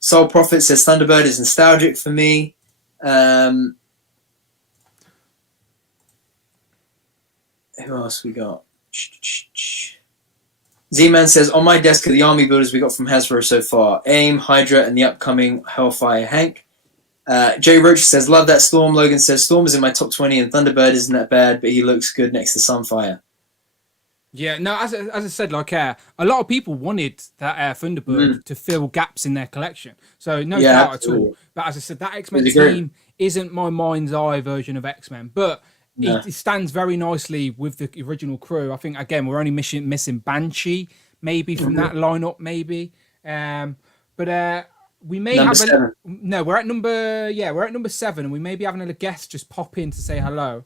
Soul Prophet says, Thunderbird is nostalgic for me. Who else we got? Z-Man says, on my desk are the army builders we got from Hasbro so far. AIM, Hydra, and the upcoming Hellfire Hank. Jay Roach says, love that Storm. Logan says, Storm is in my top 20 and Thunderbird isn't that bad, but he looks good next to Sunfire. Yeah, no, as I said, like, a lot of people wanted that Thunderbird to fill gaps in their collection. So no doubt at all. But as I said, that X-Men team isn't my mind's eye version of X-Men, but it stands very nicely with the original crew. I think, again, we're only missing Banshee, maybe, from that lineup, maybe. But we may have we're at number 7, and we may be having a guest just pop in to say hello.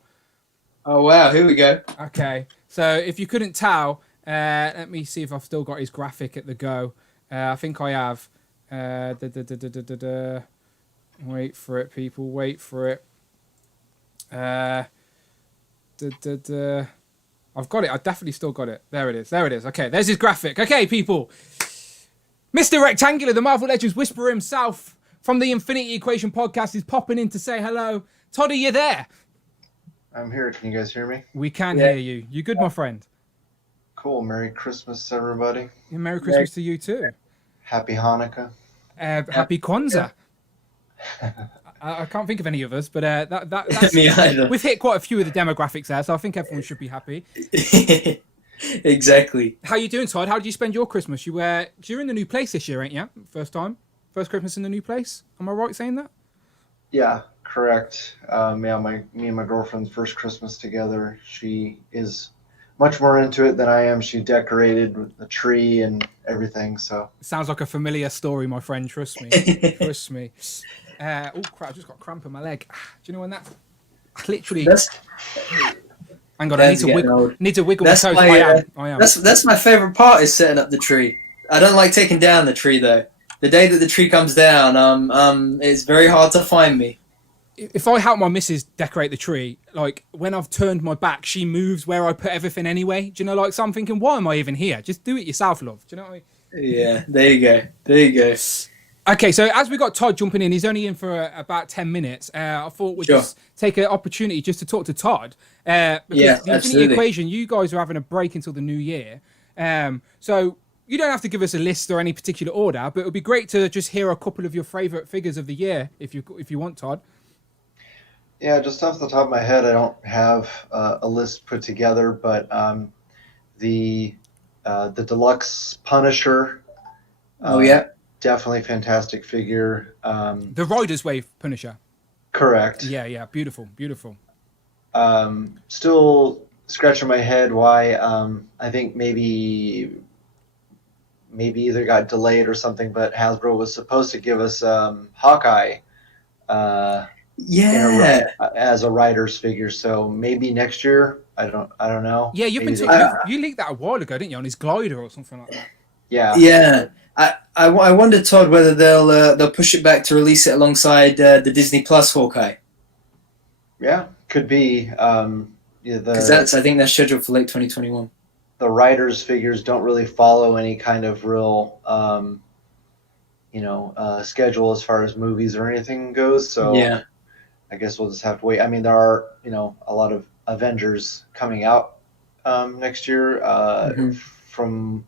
Oh wow, here we go. Okay, so if you couldn't tell, let me see if I've still got his graphic at the go. I think I have. Wait for it, people. Wait for it. I've got it. I definitely still got it. There it is. Okay, there's his graphic. Okay, people. Mr. Rectangular, the Marvel Legends Whisperer himself from the Infinity Equation podcast is popping in to say hello. Todd, are you there? I'm here. Can you guys hear me? We can hear you. You good, my friend? Cool. Merry Christmas, everybody. Yeah, Merry Christmas to you too. Happy Hanukkah. Happy Kwanzaa. I can't think of any of us, but that's Me either. We've hit quite a few of the demographics there, so I think everyone should be happy. Exactly. How you doing, Todd? How did you spend your Christmas? You're in the new place this year, ain't you? First Christmas in the new place. Am I right saying that? Yeah, correct. Me and my girlfriend's first Christmas together. She is much more into it than I am. She decorated with the tree and everything. So sounds like a familiar story, my friend. Trust me. Trust me. Oh crap! I just got a cramp in my leg. Do you know when that? Literally. Hang on, I need to wiggle my toes. I am. That's my favorite part is setting up the tree. I don't like taking down the tree though. The day that the tree comes down, it's very hard to find me. If I help my missus decorate the tree, like when I've turned my back, she moves where I put everything anyway. Do you know? Like, so I'm thinking, why am I even here? Just do it yourself, love. Do you know what I mean? Yeah, there you go. There you go. Okay, so as we got Todd jumping in, he's only in for about 10 minutes. I thought we'd just take an opportunity just to talk to Todd. Because the Infinity Equation, you guys are having a break until the new year. So you don't have to give us a list or any particular order, but it would be great to just hear a couple of your favourite figures of the year, if you want, Todd. Yeah, just off the top of my head, I don't have a list put together, but the deluxe Punisher. Definitely fantastic figure. The Rider's Wave Punisher. Correct. Yeah, beautiful. Still scratching my head why I think maybe either got delayed or something, but Hasbro was supposed to give us Hawkeye as a writer's figure, so maybe next year. I don't know. Yeah, you leaked that a while ago, didn't you, on his glider or something like that? Yeah. I wonder, Todd, whether they'll push it back to release it alongside the Disney Plus Hawkeye. Yeah, could be. Because I think that's scheduled for late 2021. The writers' figures don't really follow any kind of real, schedule as far as movies or anything goes. So yeah, I guess we'll just have to wait. I mean, there are a lot of Avengers coming out next year. From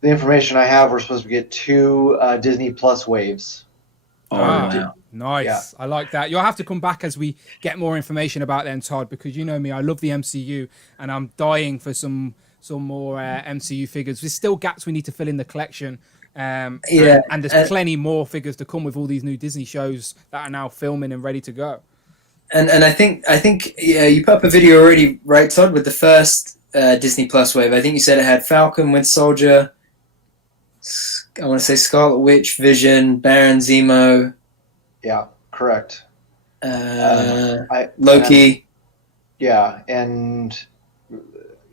the information I have, we're supposed to get 2 Disney Plus waves. Wow. Nice. Yeah. I like that. You'll have to come back as we get more information about them, Todd, because you know me, I love the MCU and I'm dying for some more MCU figures. There's still gaps we need to fill in the collection. And there's plenty more figures to come with all these new Disney shows that are now filming and ready to go. And I think you put up a video already, right, Todd, with the first Disney Plus wave. I think you said it had Falcon, Winter Soldier, I want to say Scarlet Witch, Vision, Baron Zemo. Yeah, correct. Loki. And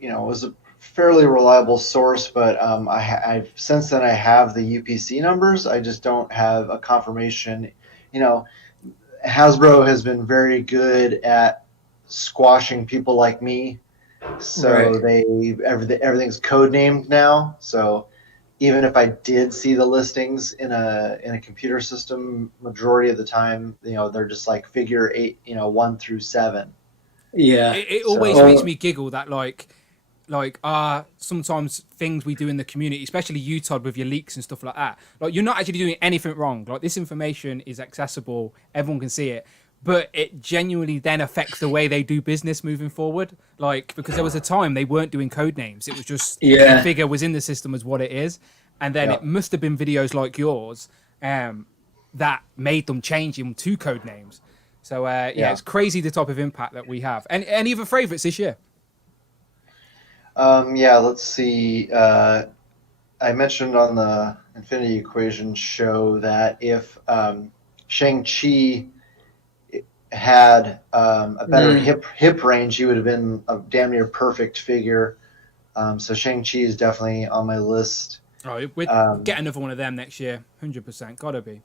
it was a fairly reliable source, but I've since then I have the UPC numbers. I just don't have a confirmation. Hasbro has been very good at squashing people like me, so everything's code named now. So even if I did see the listings in a computer system, majority of the time, they're just like figure 8, 1 through 7. Yeah, it always makes me giggle that sometimes things we do in the community, especially you, Todd, with your leaks and stuff like that. Like, you're not actually doing anything wrong. Like, this information is accessible, everyone can see it, but it genuinely then affects the way they do business moving forward. Like, because there was a time they weren't doing code names. It was just the figure was in the system as what it is. And then it must have been videos like yours that made them change them to code names. So, it's crazy the type of impact that we have. And any other favorites this year? Let's see. I mentioned on the Infinity Equation show that if Shang-Chi had a better hip range, he would have been a damn near perfect figure. So Shang-Chi is definitely on my list. Oh, we'd get another one of them next year, 100%. Gotta be.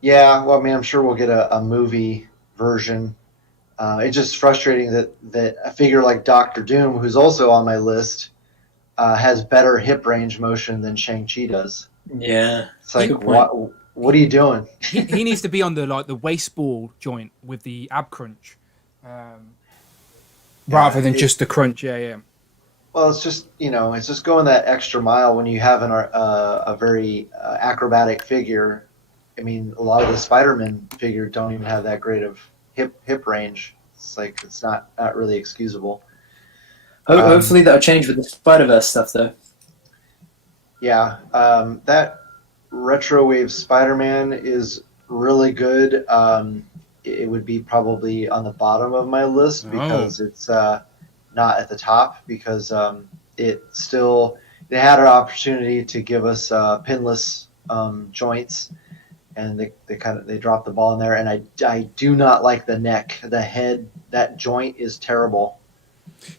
Yeah, well, I mean, I'm sure we'll get a movie version. It's just frustrating that a figure like Doctor Doom, who's also on my list, has better hip range motion than Shang-Chi does. Yeah. It's like, what are you doing? he needs to be on the waist ball joint with the ab crunch, rather than just the crunch. Yeah. Well, it's just going that extra mile when you have a very acrobatic figure. I mean, a lot of the Spider-Man figures don't even have that great of hip range. It's like it's not really excusable. Hopefully that'll change with the Spider-Verse stuff, though. Yeah, that Retro Wave Spider-Man is really good. It would be probably on the bottom of my list because it's not at the top because it still they had an opportunity to give us pinless joints, and they dropped the ball in there. And I do not like the neck, the head. That joint is terrible.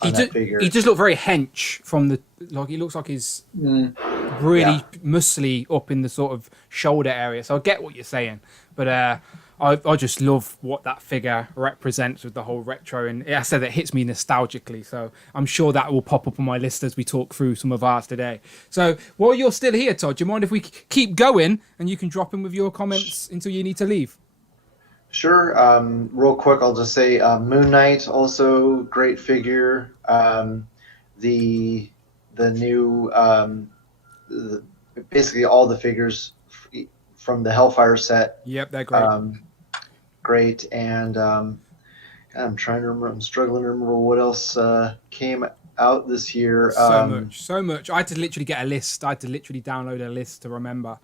He just looked very hench from the he looks like he's really muscly up in the sort of shoulder area. So I get what you're saying, but I just love what that figure represents with the whole retro, and I said it hits me nostalgically. So I'm sure that will pop up on my list as we talk through some of ours today. So while you're still here, Todd, do you mind if we keep going and you can drop in with your comments until you need to leave? Sure. Real quick, I'll just say Moon Knight, also great figure. The new basically all the figures from the Hellfire set. Yep, they're great. Great, and I'm trying to remember. I'm struggling to remember what else came out this year. So much. I had to literally get a list. I had to literally download a list to remember.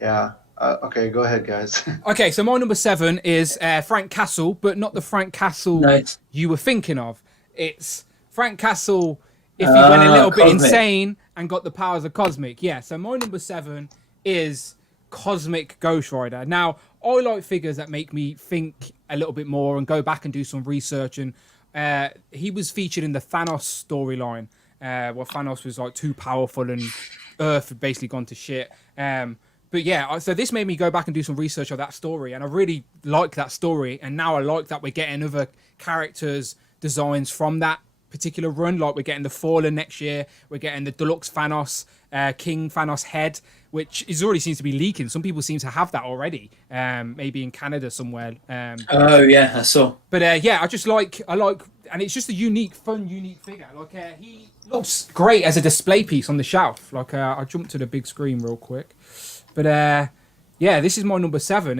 Yeah. Okay, go ahead, guys. Okay, so my number 7 is Frank Castle, but not the Frank Castle you were thinking of. It's Frank Castle if he went a little bit insane and got the powers of Cosmic. Yeah, so my number 7 is Cosmic Ghost Rider. Now, I like figures that make me think a little bit more and go back and do some research. And he was featured in the Thanos storyline, where Thanos was like too powerful and Earth had basically gone to shit. But yeah, so this made me go back and do some research on that story, and I really like that story. And now I like that we're getting other characters' designs from that particular run. Like we're getting the Fallen next year, we're getting the Deluxe Thanos, King Thanos head, which is already seems to be leaking. Some people seem to have that already, maybe in Canada somewhere. Oh yeah, I saw. But yeah, I like, and it's just a unique figure. Like he looks great as a display piece on the shelf. Like I jumped to the big screen real quick. But yeah, this is my number 7.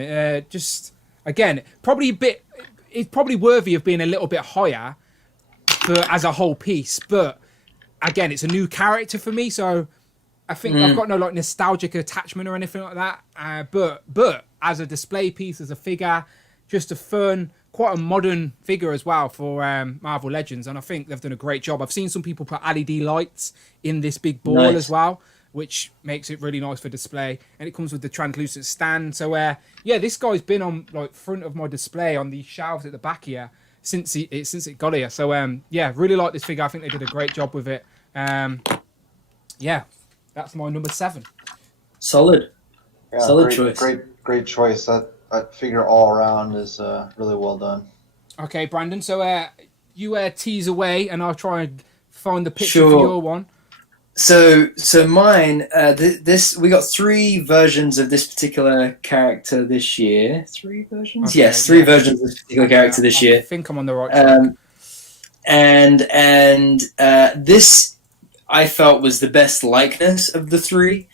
Just again, it's probably worthy of being a little bit higher as a whole piece. But again, it's a new character for me, so I think I've got no like nostalgic attachment or anything like that. But as a display piece, as a figure, just a fun, quite a modern figure as well for Marvel Legends, and I think they've done a great job. I've seen some people put LED lights in this big ball as well, which makes it really nice for display, and it comes with the translucent stand. So yeah, this guy's been on like front of my display on these shelves at the back here since it got here. So yeah, really like this figure. I think they did a great job with it. Yeah, that's my number 7. Solid. Yeah, Solid choice. Great choice. That figure all around is really well done. Okay, Brandon. So you tease away, and I'll try and find the picture for your one. So mine, we got 3 versions of this particular character this year. 3 versions? Okay, yes, 3 versions of this particular character this year. I think I'm on the right track. And this I felt was the best likeness of the 3.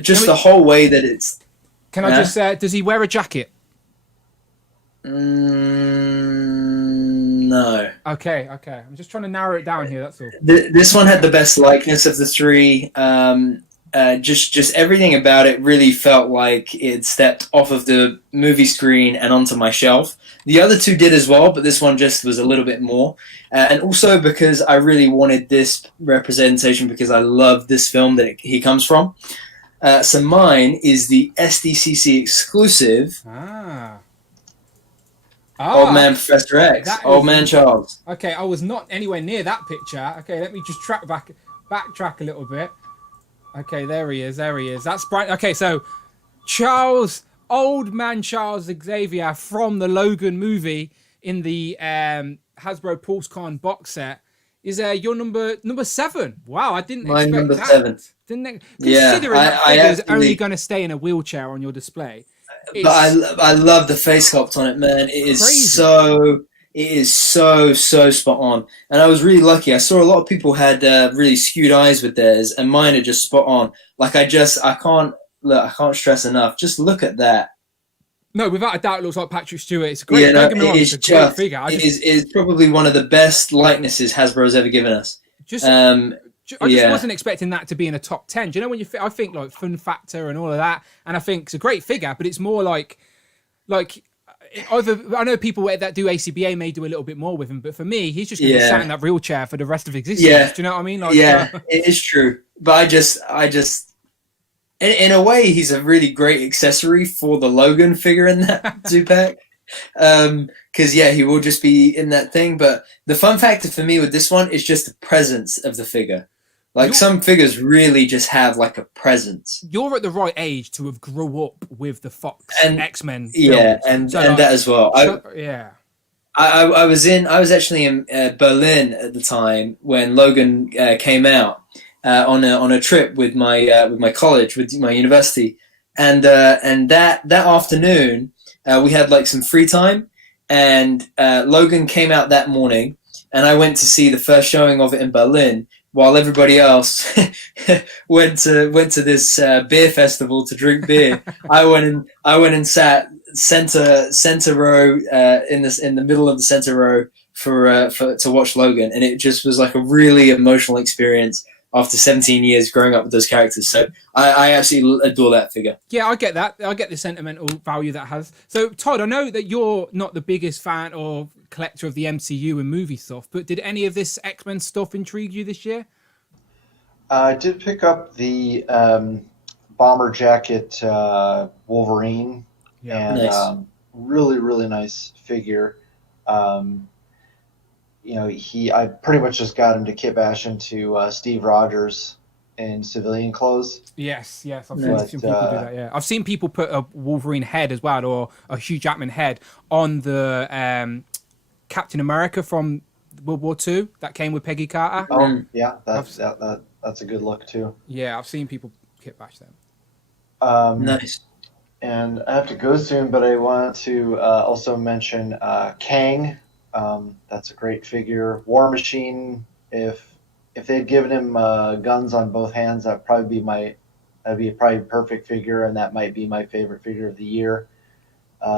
Just the whole way that it's. Can I just does he wear a jacket? No. Okay. I'm just trying to narrow it down here. That's all. This one had the best likeness of the 3. Just everything about it really felt like it stepped off of the movie screen and onto my shelf. The other 2 did as well, but this one just was a little bit more. And also because I really wanted this representation because I love this film that he comes from. So mine is the SDCC exclusive. Old Man Professor X. Old Man Charles. Okay, I was not anywhere near that picture. Okay, let me just backtrack a little bit. Okay, there he is. That's bright. Okay, so Charles, Old Man Charles Xavier from the Logan movie in the Hasbro PulseCon box set is your number 7. Wow, I didn't expect number that. 7. Considering that figure is only going to stay in a wheelchair on your display. But I love the face sculpt on it, man. It is so spot on. And I was really lucky. I saw a lot of people had really skewed eyes with theirs, and mine are just spot on. Like I can't stress enough. Just look at that. No, without a doubt, it looks like Patrick Stewart. It's a great, it's a great figure. It is probably one of the best likenesses Hasbro's ever given us. I just wasn't expecting that to be in a top 10. Do you know when I think like fun factor and all of that, and I think it's a great figure, but it's more like I know people that do ACBA may do a little bit more with him, but for me, he's just going to be sat in that wheelchair for the rest of existence. Yeah. Do you know what I mean? Like, it is true. But I just, in a way, he's a really great accessory for the Logan figure in that two-pack. Because he will just be in that thing. But the fun factor for me with this one is just the presence of the figure. Like some figures really just have like a presence. You're at the right age to have grew up with the Fox and X-Men. Yeah, and that as well. I was actually in Berlin at the time when Logan came out on a trip with my college, with my university, and that afternoon we had like some free time, and Logan came out that morning, and I went to see the first showing of it in Berlin, while everybody else went to this beer festival to drink beer. I went and sat center row in the middle of the center row for to watch Logan, and it just was like a really emotional experience after 17 years growing up with those characters. So I absolutely adore that figure. Yeah, I get that. I get the sentimental value that has. So Todd, I know that you're not the biggest fan or collector of the MCU and movie stuff, but did any of this X-Men stuff intrigue you this year? I did pick up the bomber jacket Wolverine, and nice. Really, really nice figure. I pretty much just got him to kit bash into Steve Rogers in civilian clothes. Yes, I've seen people do that. Yeah, I've seen people put a Wolverine head as well, or a Hugh Jackman head on the Captain America from World War II that came with Peggy Carter. Oh, yeah, that's a good look too. Yeah, I've seen people kit bash them. Nice. And I have to go soon, but I want to also mention Kang. That's a great figure. War Machine. If they'd given him guns on both hands, that'd probably be a perfect figure, and that might be my favorite figure of the year.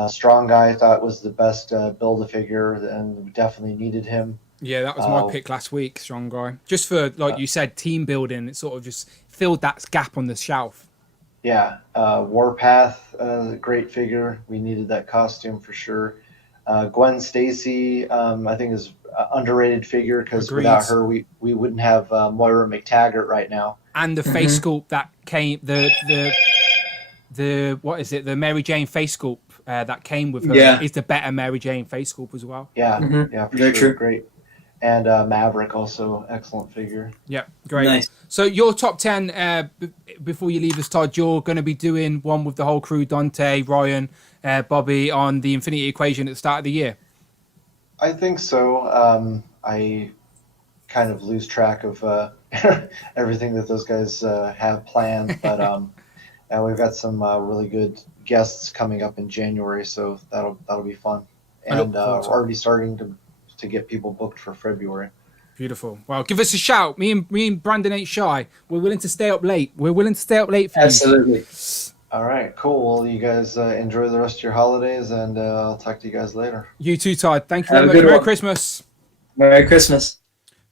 Strong Guy I thought was the best build a figure, and we definitely needed him. Yeah, that was my pick last week, Strong Guy. Just for, like you said, team building. It sort of just filled that gap on the shelf. Yeah, Warpath, great figure. We needed that costume for sure. Gwen Stacy, I think is an underrated figure because without her, we wouldn't have Moira McTaggart right now. And the face sculpt that came, the what is it? The Mary Jane face sculpt that came with her is the better Mary Jane face sculpt as well. Yeah, yeah, for sure. True. Great. And Maverick also, excellent figure. Yeah, great. Nice. So your top 10, before you leave us, Todd, you're going to be doing one with the whole crew, Dante, Ryan, Bobby, on the Infinity Equation at the start of the year? I think so. I kind of lose track of everything that those guys have planned, but and we've got some really good guests coming up in January, so that'll be fun. And we're already starting to get people booked for February. Beautiful. Well, give us a shout. Me and Brandon ain't shy. We're willing to stay up late. For you. Absolutely. All right, cool. Well, you guys enjoy the rest of your holidays, and I'll talk to you guys later. You too, Todd. Thank you very much. Merry Christmas. Merry Christmas.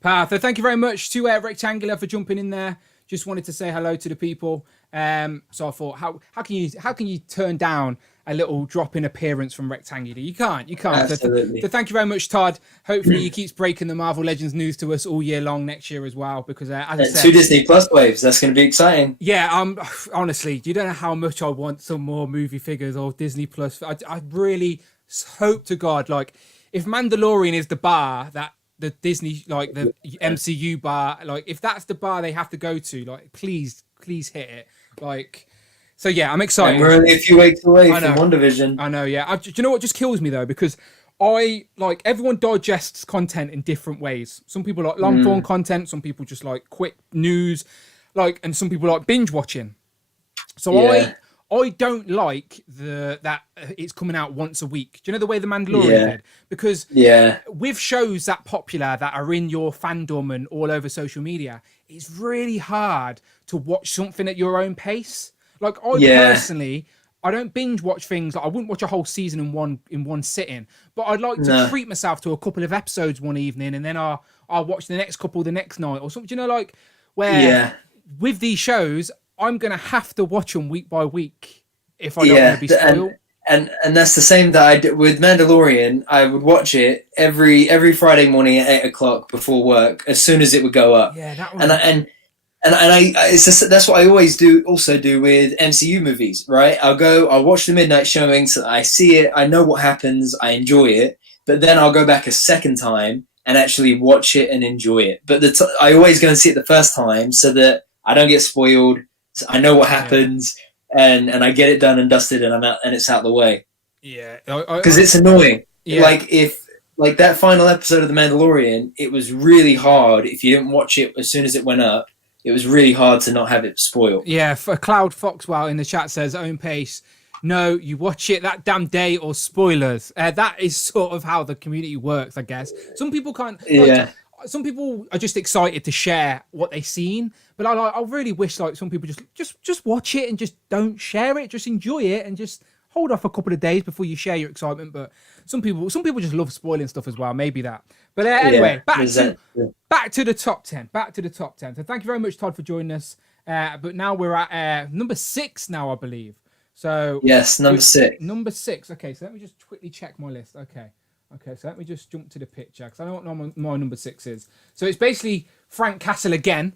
Partha, thank you very much to Rectangular for jumping in there. Just wanted to say hello to the people. So I thought, how can you turn down a little drop in appearance from Rectangular? You can't. Absolutely. So thank you very much, Todd. Hopefully he keeps breaking the Marvel Legends news to us all year long next year as well, because as I said, 2 Disney Plus waves. That's going to be exciting. Yeah. Honestly, you don't know how much I want some more movie figures or Disney Plus. I really hope to God, like, if Mandalorian is the bar that the Disney, like the MCU bar, like if that's the bar they have to go to, like please hit it. Like, so yeah, I'm excited. And we're only a few weeks away from WandaVision. I know, yeah. Do you know what just kills me though? Because everyone digests content in different ways. Some people like long form content, some people just like quick news, and some people like binge watching. So I don't like that it's coming out once a week. Do you know the way The Mandalorian did? Because with shows that popular that are in your fandom and all over social media, it's really hard to watch something at your own pace. Like personally, I don't binge watch things. Like I wouldn't watch a whole season in one sitting, but I'd like to treat myself to a couple of episodes one evening, and then I'll watch the next couple the next night or something. Do you know, like where with these shows, I'm going to have to watch them week by week if I don't want to be spoiled. and that's the same that I did with Mandalorian. I would watch it every Friday morning at 8 o'clock before work, as soon as it would go up. Yeah, that one. And it's just, that's what I always do. Also do with MCU movies, right? I'll watch the midnight showing, so I see it, I know what happens, I enjoy it, but then I'll go back a second time and actually watch it and enjoy it. But I always go and see it the first time so that I don't get spoiled. So I know what happens, and I get it done and dusted, and I'm out, and it's out of the way. Yeah, because it's annoying. Yeah. Like that final episode of The Mandalorian, it was really hard if you didn't watch it as soon as it went up. It was really hard to not have it spoiled. Yeah, for Cloud Foxwell in the chat says, own pace. No, you watch it that damn day or spoilers. That is sort of how the community works, I guess. Some people can't. Some people are just excited to share what they've seen, but I really wish like some people just watch it and just don't share it. Just enjoy it and just hold off a couple of days before you share your excitement. But some people just love spoiling stuff as well. Maybe that. But anyway, back to the top 10. Back to the top 10. So thank you very much, Todd, for joining us. But now we're at number 6 now, I believe. So yes, number 6. Number 6. Okay, so let me just quickly check my list. Okay, so let me just jump to the picture because I don't know what my number 6 is. So it's basically Frank Castle again,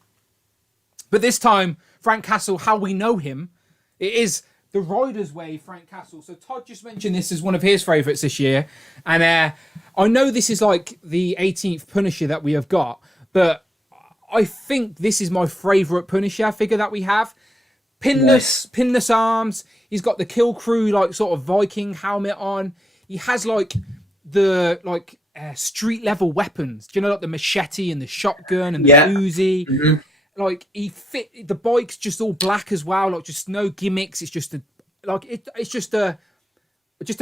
but this time Frank Castle, how we know him, it is the Rider's Way Frank Castle. So Todd just mentioned this as one of his favourites this year, and I know this is like the 18th Punisher that we have got, but I think this is my favourite Punisher figure that we have. Pinless arms. He's got the Kill Crew like sort of Viking helmet on. He has like the street level weapons. Do you know, like the machete and the shotgun and the Uzi? Mm-hmm. Like the bike's just all black as well. Like just no gimmicks. It's just it's just a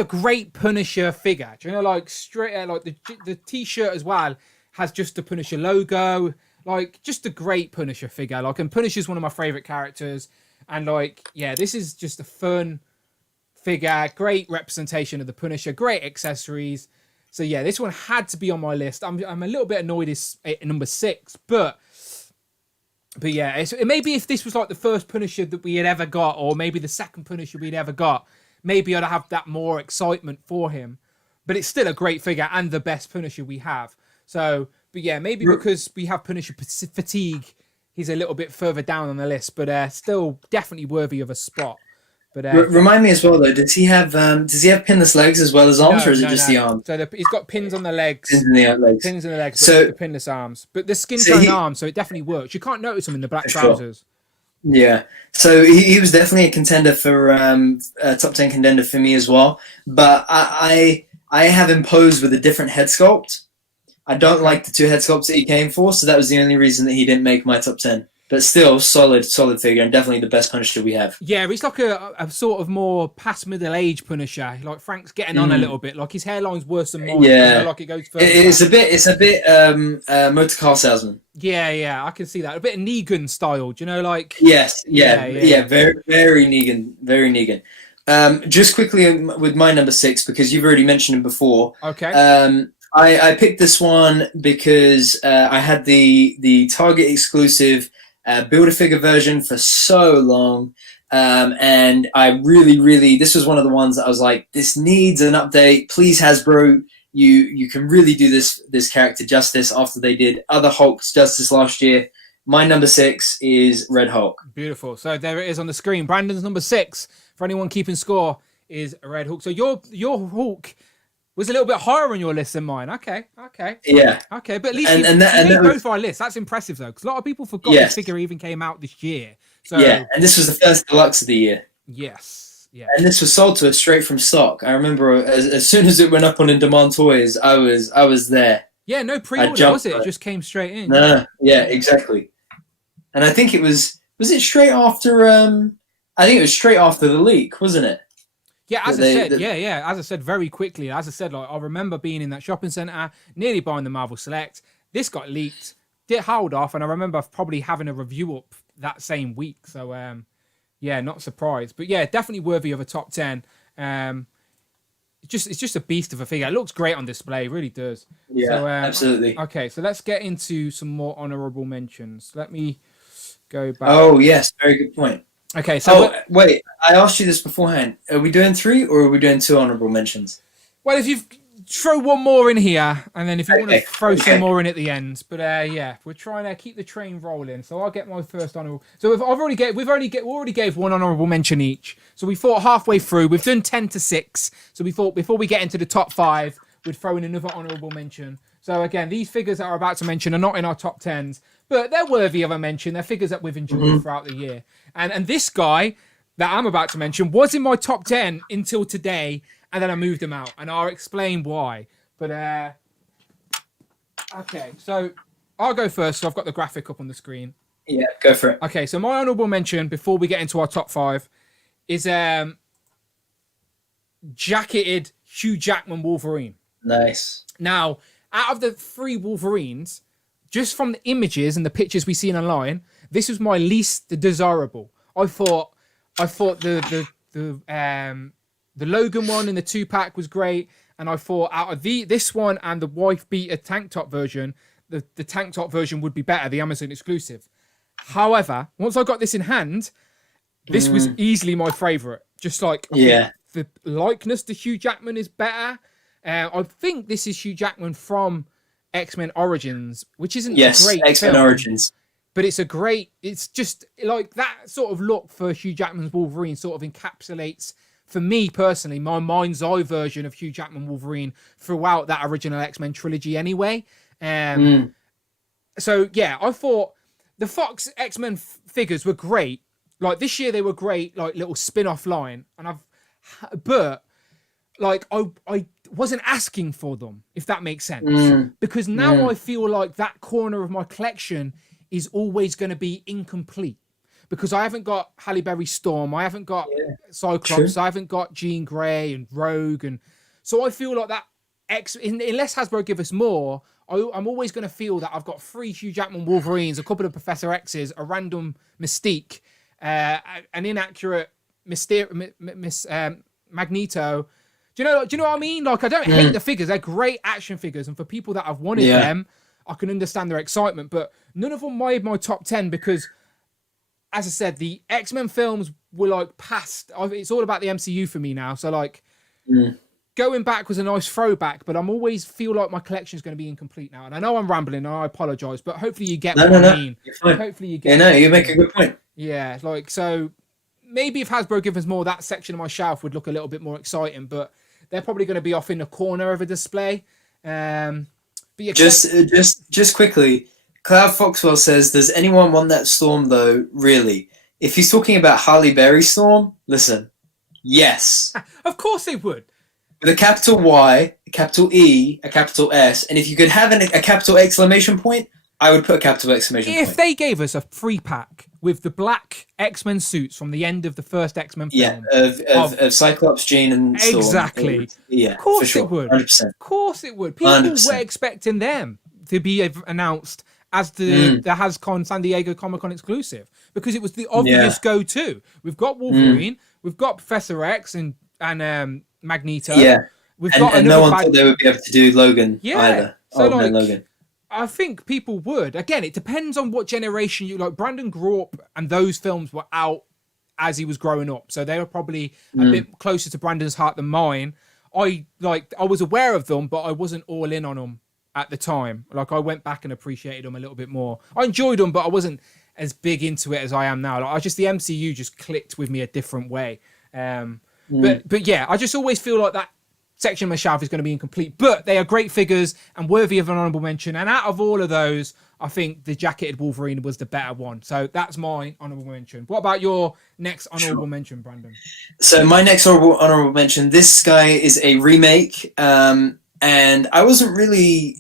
great Punisher figure. Do you know, like straight like the t-shirt as well has just the Punisher logo. Like just a great Punisher figure. Like, and Punisher's one of my favorite characters. And like, yeah, this is just a fun figure. Great representation of the Punisher. Great accessories. So yeah, this one had to be on my list. I'm a little bit annoyed it's at number 6, but yeah, maybe if this was like the first Punisher that we had ever got, or maybe the second Punisher we'd ever got, maybe I'd have that more excitement for him. But it's still a great figure and the best Punisher we have. So, but yeah, maybe because we have Punisher fatigue, he's a little bit further down on the list, but still definitely worthy of a spot. But remind me as well though, does he have pinless legs as well as arms, or is it just the arms? So he's got pins on the legs. Pins in the legs. Pins in the legs, so the pinless arms. But the skin tone arms, so it definitely works. You can't notice them in the black trousers. Yeah. So he was definitely a contender for a top 10 contender for me as well. But I have him posed with a different head sculpt. I don't like the 2 head sculpts that he came for, so that was the only reason that he didn't make my top 10. But still, solid figure, and definitely the best Punisher we have. Yeah, he's like a sort of more past middle age Punisher. Like Frank's getting on a little bit. Like his hairline's worse than mine. Yeah, you know, like it goes further. It's a bit motor car salesman. Yeah, I can see that. A bit of Negan style. Do you know, like? Yes, yeah. Very Negan. Just quickly with my number 6, because you've already mentioned him before. Okay. I picked this one because I had the Target exclusive Build-A-Figure version for so long, and I really this was one of the ones that I was like, this needs an update. Please, Hasbro, you can really do this character justice after they did other Hulk's justice last year. My number 6 is Red Hulk. Beautiful. So there it is on the screen. Brandon's number 6, for anyone keeping score, is Red Hulk. So your Hulk was a little bit higher on your list than mine. Okay. Yeah. Okay, but at least you made both our lists. That's impressive, though, because a lot of people forgot the figure even came out this year. So yeah, and this was the first deluxe of the year. Yes. Yeah. And this was sold to us straight from stock. I remember as soon as it went up on In Demand Toys, I was there. Yeah, no pre-order, was it? It just came straight in. No. Yeah, exactly. And I think it was it straight after? I think it was straight after the leak, wasn't it? Yeah, as I said, very quickly. As I said, like I remember being in that shopping centre, nearly buying the Marvel Select. This got leaked, did hold off, and I remember probably having a review up that same week. So, yeah, not surprised. But yeah, definitely worthy of a top 10. It's just a beast of a figure. It looks great on display, it really does. Yeah, so, absolutely. Okay, so let's get into some more honourable mentions. Let me go back. Oh yes, very good point. Okay, so wait, I asked you this beforehand. Are we doing 3 or are we doing 2 honorable mentions? well, if you throw one more in here, and then if you want to throw some more in at the end, but yeah, we're trying to keep the train rolling. So I'll get my first honorable. So we already gave one honorable mention each. So we thought halfway through, we've done 10 to 6. So we thought before we get into the top 5, we'd throw in another honorable mention. So again, these figures that I'm about to mention are not in our top 10s, but they're worthy of a mention. They're figures that we've enjoyed throughout the year. And this guy that I'm about to mention was in my top 10 until today, and then I moved him out, and I'll explain why. But okay, so I'll go first. So I've got the graphic up on the screen. Yeah, go for it. Okay, so my honorable mention before we get into our top 5 is jacketed Hugh Jackman Wolverine. Nice. Now, out of the 3 Wolverines, just from the images and the pictures we see online, this was my least desirable. I thought the Logan one in the 2-pack was great, and I thought out of this one and the wife beater tank top version, the tank top version would be better, the Amazon exclusive. However, once I got this in hand, this was easily my favorite. Just like the likeness to Hugh Jackman is better. I think this is Hugh Jackman from X-Men Origins, which isn't a great X-Men film, Origins. but it's just like that sort of look for Hugh Jackman's Wolverine sort of encapsulates, for me personally, my mind's eye version of Hugh Jackman Wolverine throughout that original X-Men trilogy anyway. So yeah, I thought the Fox X-Men figures were great. Like this year they were great, like little spin-off line. But like I wasn't asking for them, if that makes sense. Because now I feel like that corner of my collection is always going to be incomplete. Because I haven't got Halle Berry Storm, I haven't got Cyclops, I haven't got Jean Grey and Rogue, and so I feel like that unless Hasbro give us more, I'm always going to feel that I've got 3 Hugh Jackman Wolverines, a couple of Professor X's, a random Mystique, an inaccurate Magneto. Do you know what I mean? Like I don't hate the figures; they're great action figures, and for people that have wanted them, I can understand their excitement. But none of them made my top 10 because, as I said, the X-Men films were like past. It's all about the MCU for me now. So like going back was a nice throwback, but I'm always feel like my collection is going to be incomplete now. And I know I'm rambling, and I apologize, but hopefully you get what I mean. Hopefully you get. You make a good point. Yeah, like so. Maybe if Hasbro give us more, that section of my shelf would look a little bit more exciting, but they're probably going to be off in the corner of a display. But yeah, just quickly, Cloud Foxwell says, does anyone want that Storm though? Really? If he's talking about Halle Berry Storm, listen, yes. Of course they would. With a capital Y, a capital E, a capital S, and if you could have a capital exclamation point, I would put a capital exclamation point. If they gave us a 3-pack with the black X-Men suits from the end of the first X-Men film. Yeah, of Cyclops, Jean, and Storm. Exactly. Yeah, of course for sure. it would. 100%. Of course it would. People 100%. were expecting them to be announced as the HasCon San Diego Comic-Con exclusive because it was the obvious go-to. We've got Wolverine, we've got Professor X and Magneto. Yeah. And no one thought they would be able to do Logan either. So Logan. I think people would. Again, it depends on what generation you like. Brandon grew up and those films were out as he was growing up. So they were probably a bit closer to Brandon's heart than mine. I was aware of them, but I wasn't all in on them at the time. Like I went back and appreciated them a little bit more. I enjoyed them, but I wasn't as big into it as I am now. Like the MCU just clicked with me a different way. But yeah, I just always feel like that section of my shelf is going to be incomplete, but they are great figures and worthy of an honorable mention. And out of all of those, I think the jacketed Wolverine was the better one. So that's my honorable mention. What about your next honorable mention, Brandon? So my next honorable mention, this guy is a remake, and I wasn't really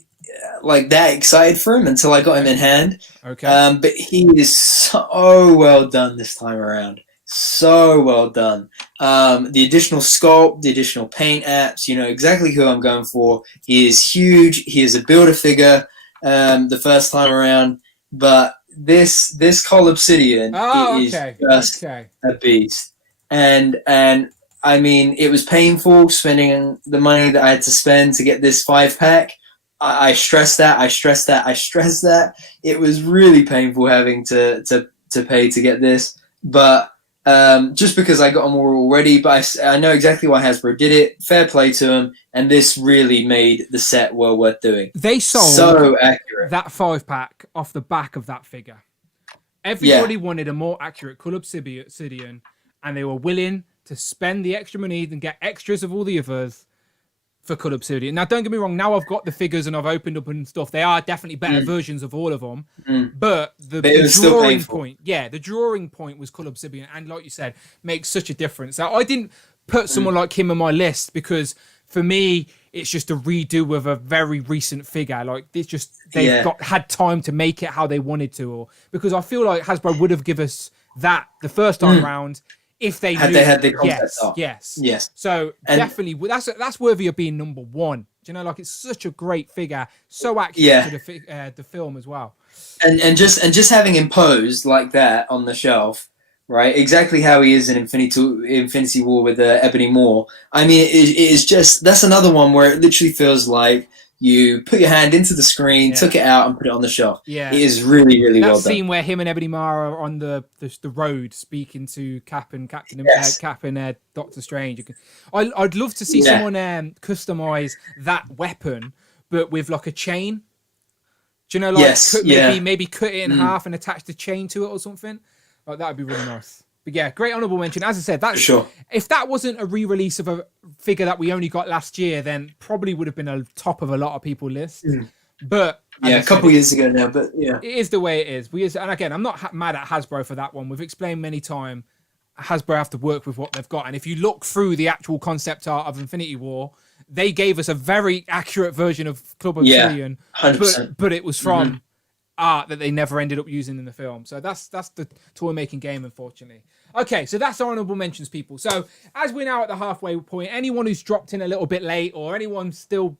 like that excited for him until I got him in hand. Okay. But he is so well done this time around. So well done. The additional sculpt, the additional paint apps, you know exactly who I'm going for. He is huge. He is a build-a-figure the first time around. But this Cull Obsidian is just a beast. And I mean, it was painful spending the money that I had to spend to get this 5-pack. I stress that. It was really painful having to pay to get this. But just because I got them all already, but I know exactly why Hasbro did it. Fair play to them, and this really made the set well worth doing. They sold so accurate. that 5-pack off the back of that figure. Everybody wanted a more accurate Cull Obsidian, and they were willing to spend the extra money and get extras of all the others for Cull Obsidian. Now, don't get me wrong. Now I've got the figures and I've opened up and stuff. They are definitely better versions of all of them. But the drawing point, the drawing point was Cull Obsidian, and like you said, makes such a difference. Now, I didn't put someone like him on my list because for me, it's just a redo of a very recent figure. Like it's just they've had time to make it how they wanted to, or because I feel like Hasbro would have given us that the first time round. If they had the concept art. Yes. So definitely, that's worthy of being number one. Do you know, like it's such a great figure, so accurate to the film as well. And just having him posed like that on the shelf, right? Exactly how he is in Infinity War with Ebony Maw. I mean, it is just that's another one where it literally feels like you put your hand into the screen, took it out, and put it on the shelf. Yeah, it is really, really well done. That scene where him and Ebony Maw are on the road speaking to Cap and Cap and Doctor Strange. I'd love to see someone customize that weapon, but with like a chain. Do you know, like maybe cut it in half and attach the chain to it or something? Like that would be really nice. But yeah, great honourable mention. As I said, that's if that wasn't a re-release of a figure that we only got last year, then probably would have been a top of a lot of people's lists. But a couple years ago now. But it is the way it is. And again, I'm not mad at Hasbro for that one. We've explained many times. Hasbro have to work with what they've got, and if you look through the actual concept art of Infinity War, they gave us a very accurate version of Club Obsidian, but it was from art that they never ended up using in the film. So that's the toy making game, unfortunately. Okay, so that's honorable mentions, people. So as we're now at the halfway point, anyone who's dropped in a little bit late or anyone still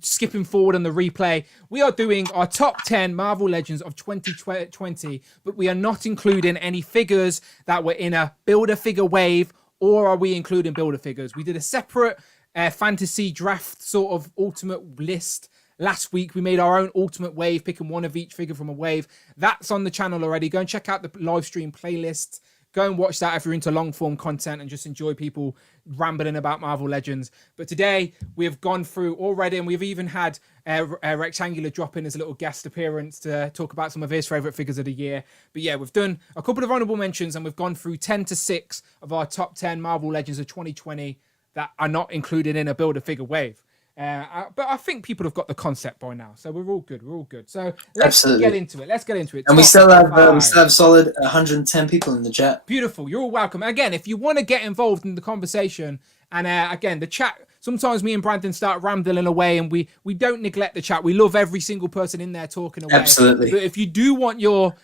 skipping forward on the replay, we are doing our top 10 Marvel Legends of 2020, but we are not including any figures that were in a Build-A-Figure wave, or are we including Build-A-Figures? We did a separate fantasy draft sort of ultimate list. Last week, we made our own ultimate wave, picking one of each figure from a wave. That's on the channel already. Go and check out the live stream playlist. Go and watch that if you're into long form content and just enjoy people rambling about Marvel Legends. But today we have gone through already, and we've even had a Rectangular drop in as a little guest appearance to talk about some of his favorite figures of the year. But yeah, we've done a couple of honorable mentions, and we've gone through 10 to 6 of our top 10 Marvel Legends of 2020 that are not included in a Build-A-Figure wave. But I think people have got the concept by now, so we're all good. So let's get into it. And we still have solid 110 people in the chat. Beautiful. You're all welcome. Again, if you want to get involved in the conversation, and again, the chat. Sometimes me and Brandon start rambling away, and we don't neglect the chat. We love every single person in there talking away. Absolutely. But if you do want your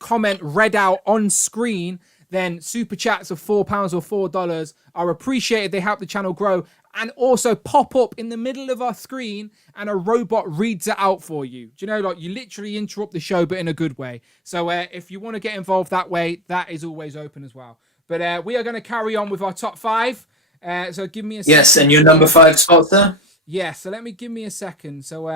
comment read out on screen, then super chats of £4 or $4 are appreciated. They help the channel grow, and also pop up in the middle of our screen, and a robot reads it out for you. Do you know, like you literally interrupt the show, but in a good way. So if you want to get involved that way, that is always open as well. But we are going to carry on with our top 5. So give me a second. Yes, and your number 5 spot there? Yeah, so give me a second. So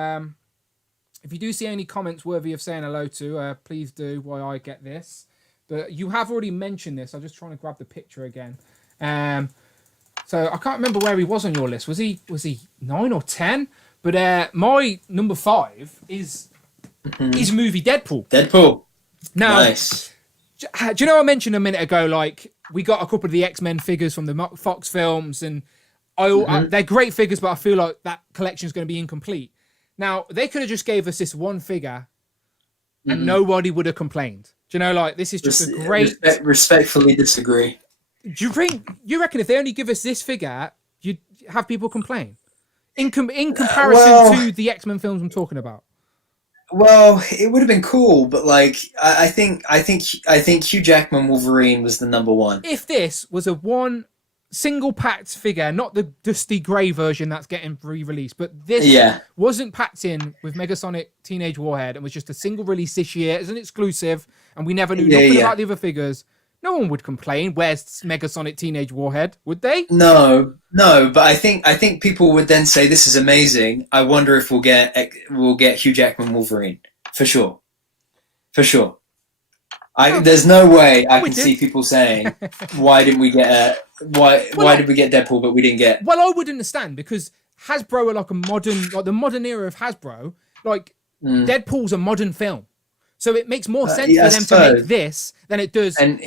if you do see any comments worthy of saying hello to, please do while I get this. But you have already mentioned this. I'm just trying to grab the picture again. So I can't remember where he was on your list. Was he 9 or 10? But my number 5 is movie Deadpool. Now, nice. Do you know I mentioned a minute ago, like, we got a couple of the X-Men figures from the Fox films, and they're great figures, but I feel like that collection is going to be incomplete. Now, they could have just gave us this one figure, and nobody would have complained. Do you know, like, this is just a great... Respectfully disagree. Do you reckon if they only give us this figure, you'd have people complain? In comparison to the X-Men films I'm talking about? Well, it would have been cool, but like I think Hugh Jackman Wolverine was the number one. If this was a one single packed figure, not the dusty grey version that's getting re-released, but this wasn't packed in with Megasonic Teenage Warhead and was just a single release this year as an exclusive, and we never knew nothing about the other figures, no one would complain. Where's Megasonic Teenage Warhead? Would they? No. But I think people would then say this is amazing. I wonder if we'll get Hugh Jackman Wolverine for sure. There's no way I can see people saying, why didn't we get why did we get Deadpool but we didn't get? Well, I would understand because Hasbro are like the modern era of Hasbro. Like Deadpool's a modern film, so it makes more sense for them to make this than it does. And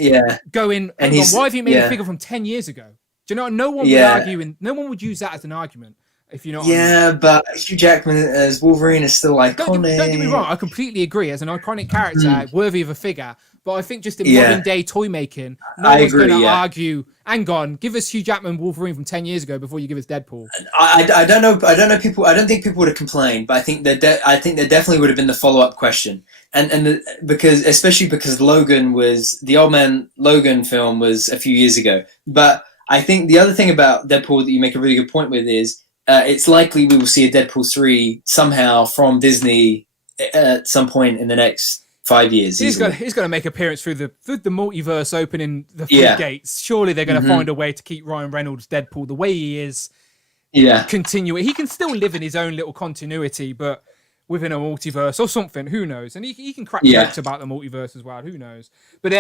going. Why have you made a figure from 10 years ago? Do you know? No one would argue, and no one would use that as an argument. If you know what I mean. But Hugh Jackman as Wolverine is still iconic. Don't get me wrong, I completely agree. As an iconic character, worthy of a figure. But I think just in modern day toy making, no one's going to argue. Hang on, give us Hugh Jackman Wolverine from 10 years ago before you give us Deadpool. I don't know people. I don't think people would have complained, but I think there definitely would have been the follow-up question. Especially because Logan was the Old Man Logan film was a few years ago. But I think the other thing about Deadpool that you make a really good point with is. It's likely we will see a Deadpool 3 somehow from Disney at some point in the next 5 years. He's going to make an appearance through the multiverse opening the gates. Surely they're going to find a way to keep Ryan Reynolds Deadpool the way he is. Yeah. Continuing. He can still live in his own little continuity, but within a multiverse or something. Who knows? And he can crack jokes about the multiverse as well. Who knows? But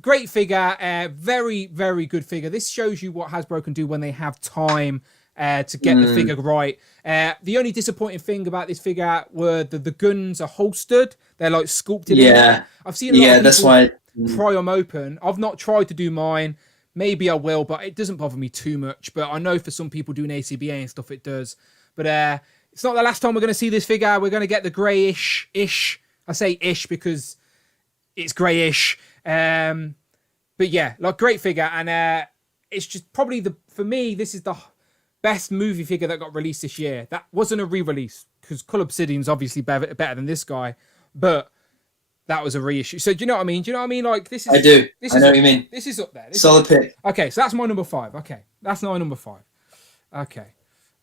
great figure. Very, very good figure. This shows you what Hasbro can do when they have time. To get the figure right. The only disappointing thing about this figure were the guns are holstered. They're like sculpted in. I've seen a lot of people that's why pry them open. I've not tried to do mine. Maybe I will, but it doesn't bother me too much. But I know for some people doing ACBA and stuff, it does. But it's not the last time we're going to see this figure. We're going to get the greyish-ish. I say ish because it's greyish. But yeah, like great figure. And it's just probably for me, this is the best movie figure that got released this year. That wasn't a re-release because Cull Obsidian's obviously better than this guy, but that was a reissue. So do you know what I mean? Like this is. I do. I know what you mean. This is up there. Solid pick. Okay, so that's my number 5. Okay, that's my number 5. Okay,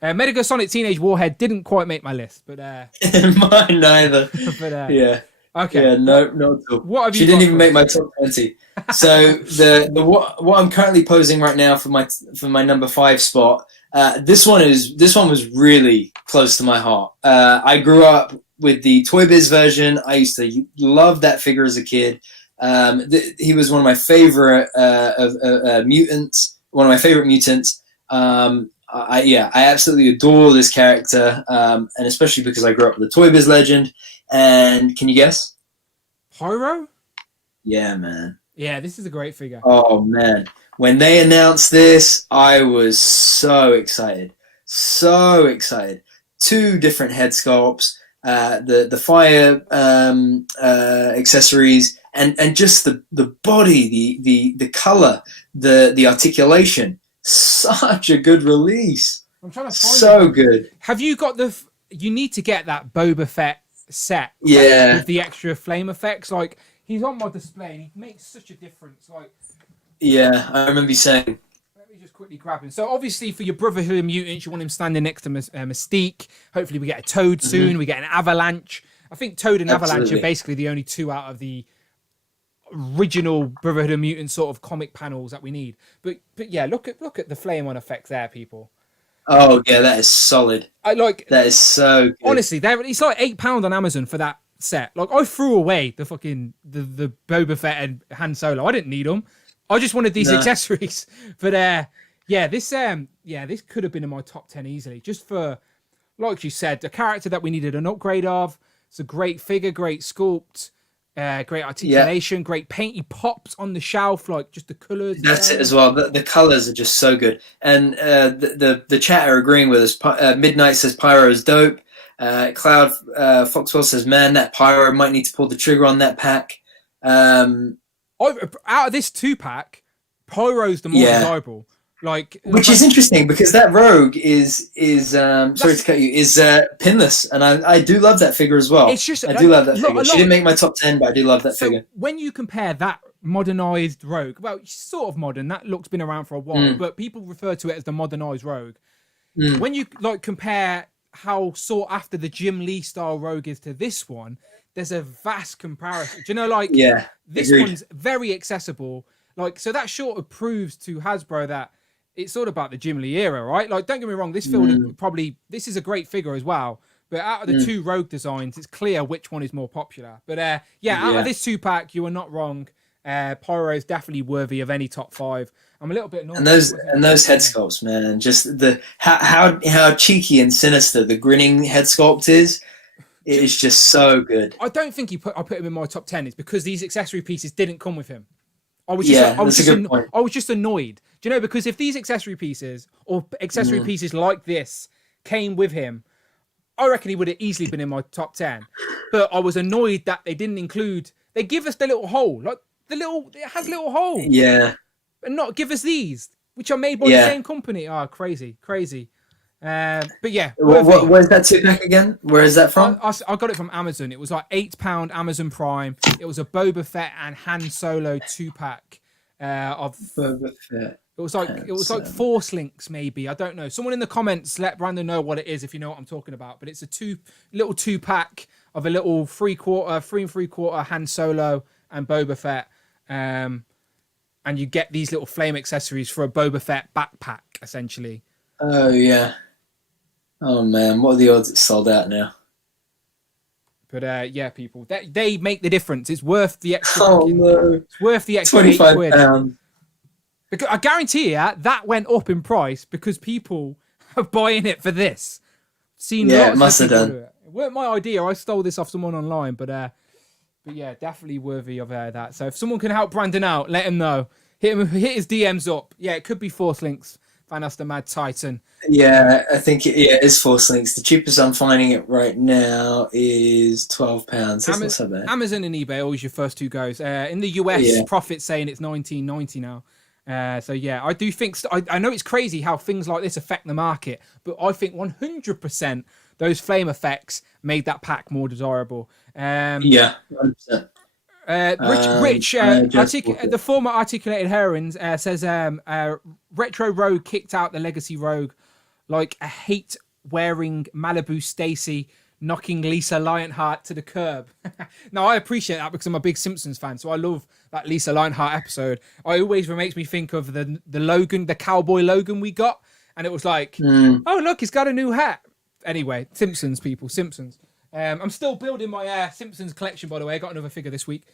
Megasonic Teenage Warhead didn't quite make my list, but mine neither. But yeah. Okay. Yeah, no, not at all. What have you? She didn't even make my top 20. So what I'm currently posing right now for my number 5 spot. This one was really close to my heart. I grew up with the Toy Biz version. I used to love that figure as a kid. He was one of my favorite mutants. One of my favorite mutants. I absolutely adore this character, and especially because I grew up with the Toy Biz legend. And can you guess? Pyro? Yeah, man. Yeah, this is a great figure. Oh, man. When they announced this, I was so excited. So excited. 2 different head sculpts, the fire accessories, and just the body, the color, the articulation. Such a good release. I'm trying to find so good. Have you got you need to get that Boba Fett set with the extra flame effects. Like, he's on my display and he makes such a difference. Like, yeah, I remember you saying. Let me just quickly grab him. So obviously for your Brotherhood of Mutants, you want him standing next to Mystique. Hopefully we get a Toad soon. We get an Avalanche. I think Toad and Avalanche are basically the only 2 out of the original Brotherhood of Mutants sort of comic panels that we need. But yeah, look at the flame on effects there, people. Oh yeah, that is solid. That is so good. Honestly, it's like £8 on Amazon for that set. Like, I threw away the fucking the Boba Fett and Han Solo. I didn't need them. I just wanted these accessories. But this could have been in my top 10 easily. Just for, like you said, a character that we needed an upgrade of. It's a great figure, great sculpt. Great articulation, great paint. He pops on the shelf, like just the colours. That's it as well. The colours are just so good. And the chat are agreeing with us. Midnight says Pyro's dope. Cloud Foxwell says, man, that Pyro might need to pull the trigger on that pack. Out of this 2-pack, Pyro's the more desirable. Which is interesting because that Rogue is sorry to cut you, is pinless, and I do love that figure as well. It's just I do love that figure. She didn't make my top 10, but I do love that figure. When you compare that modernized Rogue, well, sort of modern. That look's been around for a while, but people refer to it as the modernized Rogue. When you compare how sought after the Jim Lee style Rogue is to this one, there's a vast comparison. Do you know, this one's very accessible. So that sort of proves to Hasbro that it's sort of about the Jim Lee era, right? Like, don't get me wrong, this film this is a great figure as well, But out of the two Rogue designs, it's clear which one is more popular. But out of this 2-pack, you are not wrong. Pyro is definitely worthy of any top 5. I'm a little bit annoyed. And those head sculpts, man, just the how cheeky and sinister the grinning head sculpt is. It is just so good. I don't think I put him in my top 10. It's because these accessory pieces didn't come with him. I was just annoyed. Do you know, because if these accessory pieces or accessory pieces like this came with him, I reckon he would have easily been in my top 10. But I was annoyed that they didn't include. They give us the little hole, like it has little holes. Yeah. And not give us these, which are made by the same company. Oh, crazy. But yeah. Where's that 2-pack again? Where is that from? I got it from Amazon. It was like £8 Amazon Prime. It was a Boba Fett and Han Solo 2-pack of Boba Fett. It was like Force Links, maybe. I don't know. Someone in the comments let Brandon know what it is if you know what I'm talking about. But it's a little 2-pack of a little 3 and 3/4 Han Solo and Boba Fett. And you get these little flame accessories for a Boba Fett backpack, essentially. Oh yeah. Oh man, what are the odds it's sold out now? But people, they make the difference. It's worth the extra. Oh no! It's worth the extra £25. Because I guarantee you that went up in price because people are buying it for this. It must have done. It weren't my idea. I stole this off someone online, but yeah, definitely worthy of that. So if someone can help Brandon out, let him know. Hit his DMs up. Yeah, it could be Force Links. Thanos the Mad Titan. Yeah, I think it is Force Links. The cheapest I'm finding it right now is £12. That's not so bad. Amazon and eBay always your first 2 goes. In the US, Profit's saying it's $19.90 now. So yeah, I do think I know it's crazy how things like this affect the market, but I think 100% those flame effects made that pack more desirable. 100%. Rich, the former Articulated Herons says Retro Rogue kicked out the Legacy Rogue like a hate-wearing Malibu Stacy knocking Lisa Lionheart to the curb. Now, I appreciate that because I'm a big Simpsons fan, so I love that Lisa Lionheart episode. It always makes me think of the Logan, the cowboy Logan we got, and it was like, oh, look, he's got a new hat. Anyway, Simpsons, people, Simpsons. I'm still building my Simpsons collection, by the way. I got another figure this week.